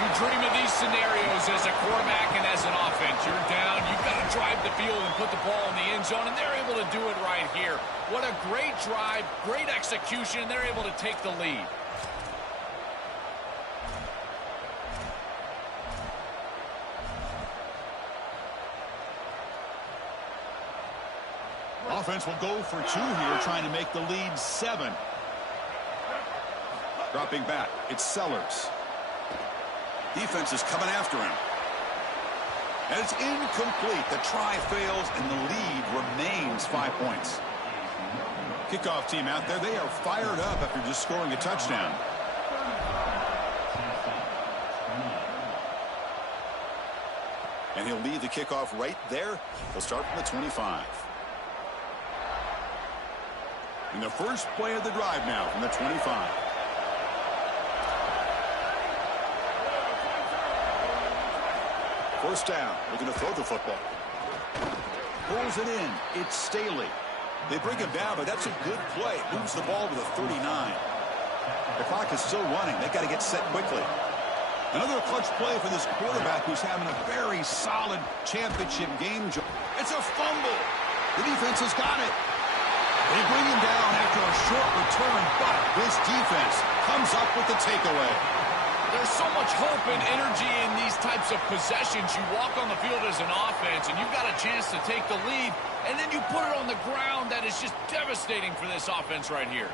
You dream of these scenarios as a quarterback and as an offense. You're down. You've got to drive the field and put the ball in the end zone, and they're able to do it right here. What a great drive, great execution, and they're able to take the lead. Offense will go for two here, trying to make the lead 7. Dropping back, it's Sellers. Defense is coming after him. And it's incomplete. The try fails, and the lead remains 5 points. Kickoff team out there, they are fired up after just scoring a touchdown. And he'll lead the kickoff right there. He'll start from the 25. In the first play of the drive now from the 25. First down, looking to throw the football. Pulls it in. It's Staley. They bring him down, but that's a good play. Moves the ball to the 39. The clock is still running. They got to get set quickly. Another clutch play for this quarterback who's having a very solid championship game. It's a fumble. The defense has got it. They bring him down after a short return, but this defense comes up with the takeaway. There's so much hope and energy in these types of possessions. You walk on the field as an offense, and you've got a chance to take the lead, and then you put it on the ground. That is just devastating for this offense right here.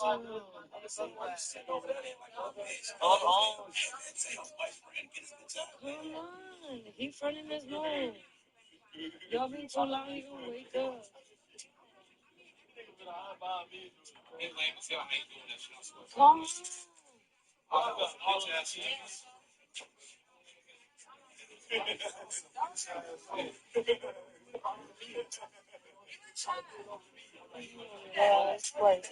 Come on. He fronting his move. Y'all being too loud, he gonna wake up. Come on. Yeah, it's like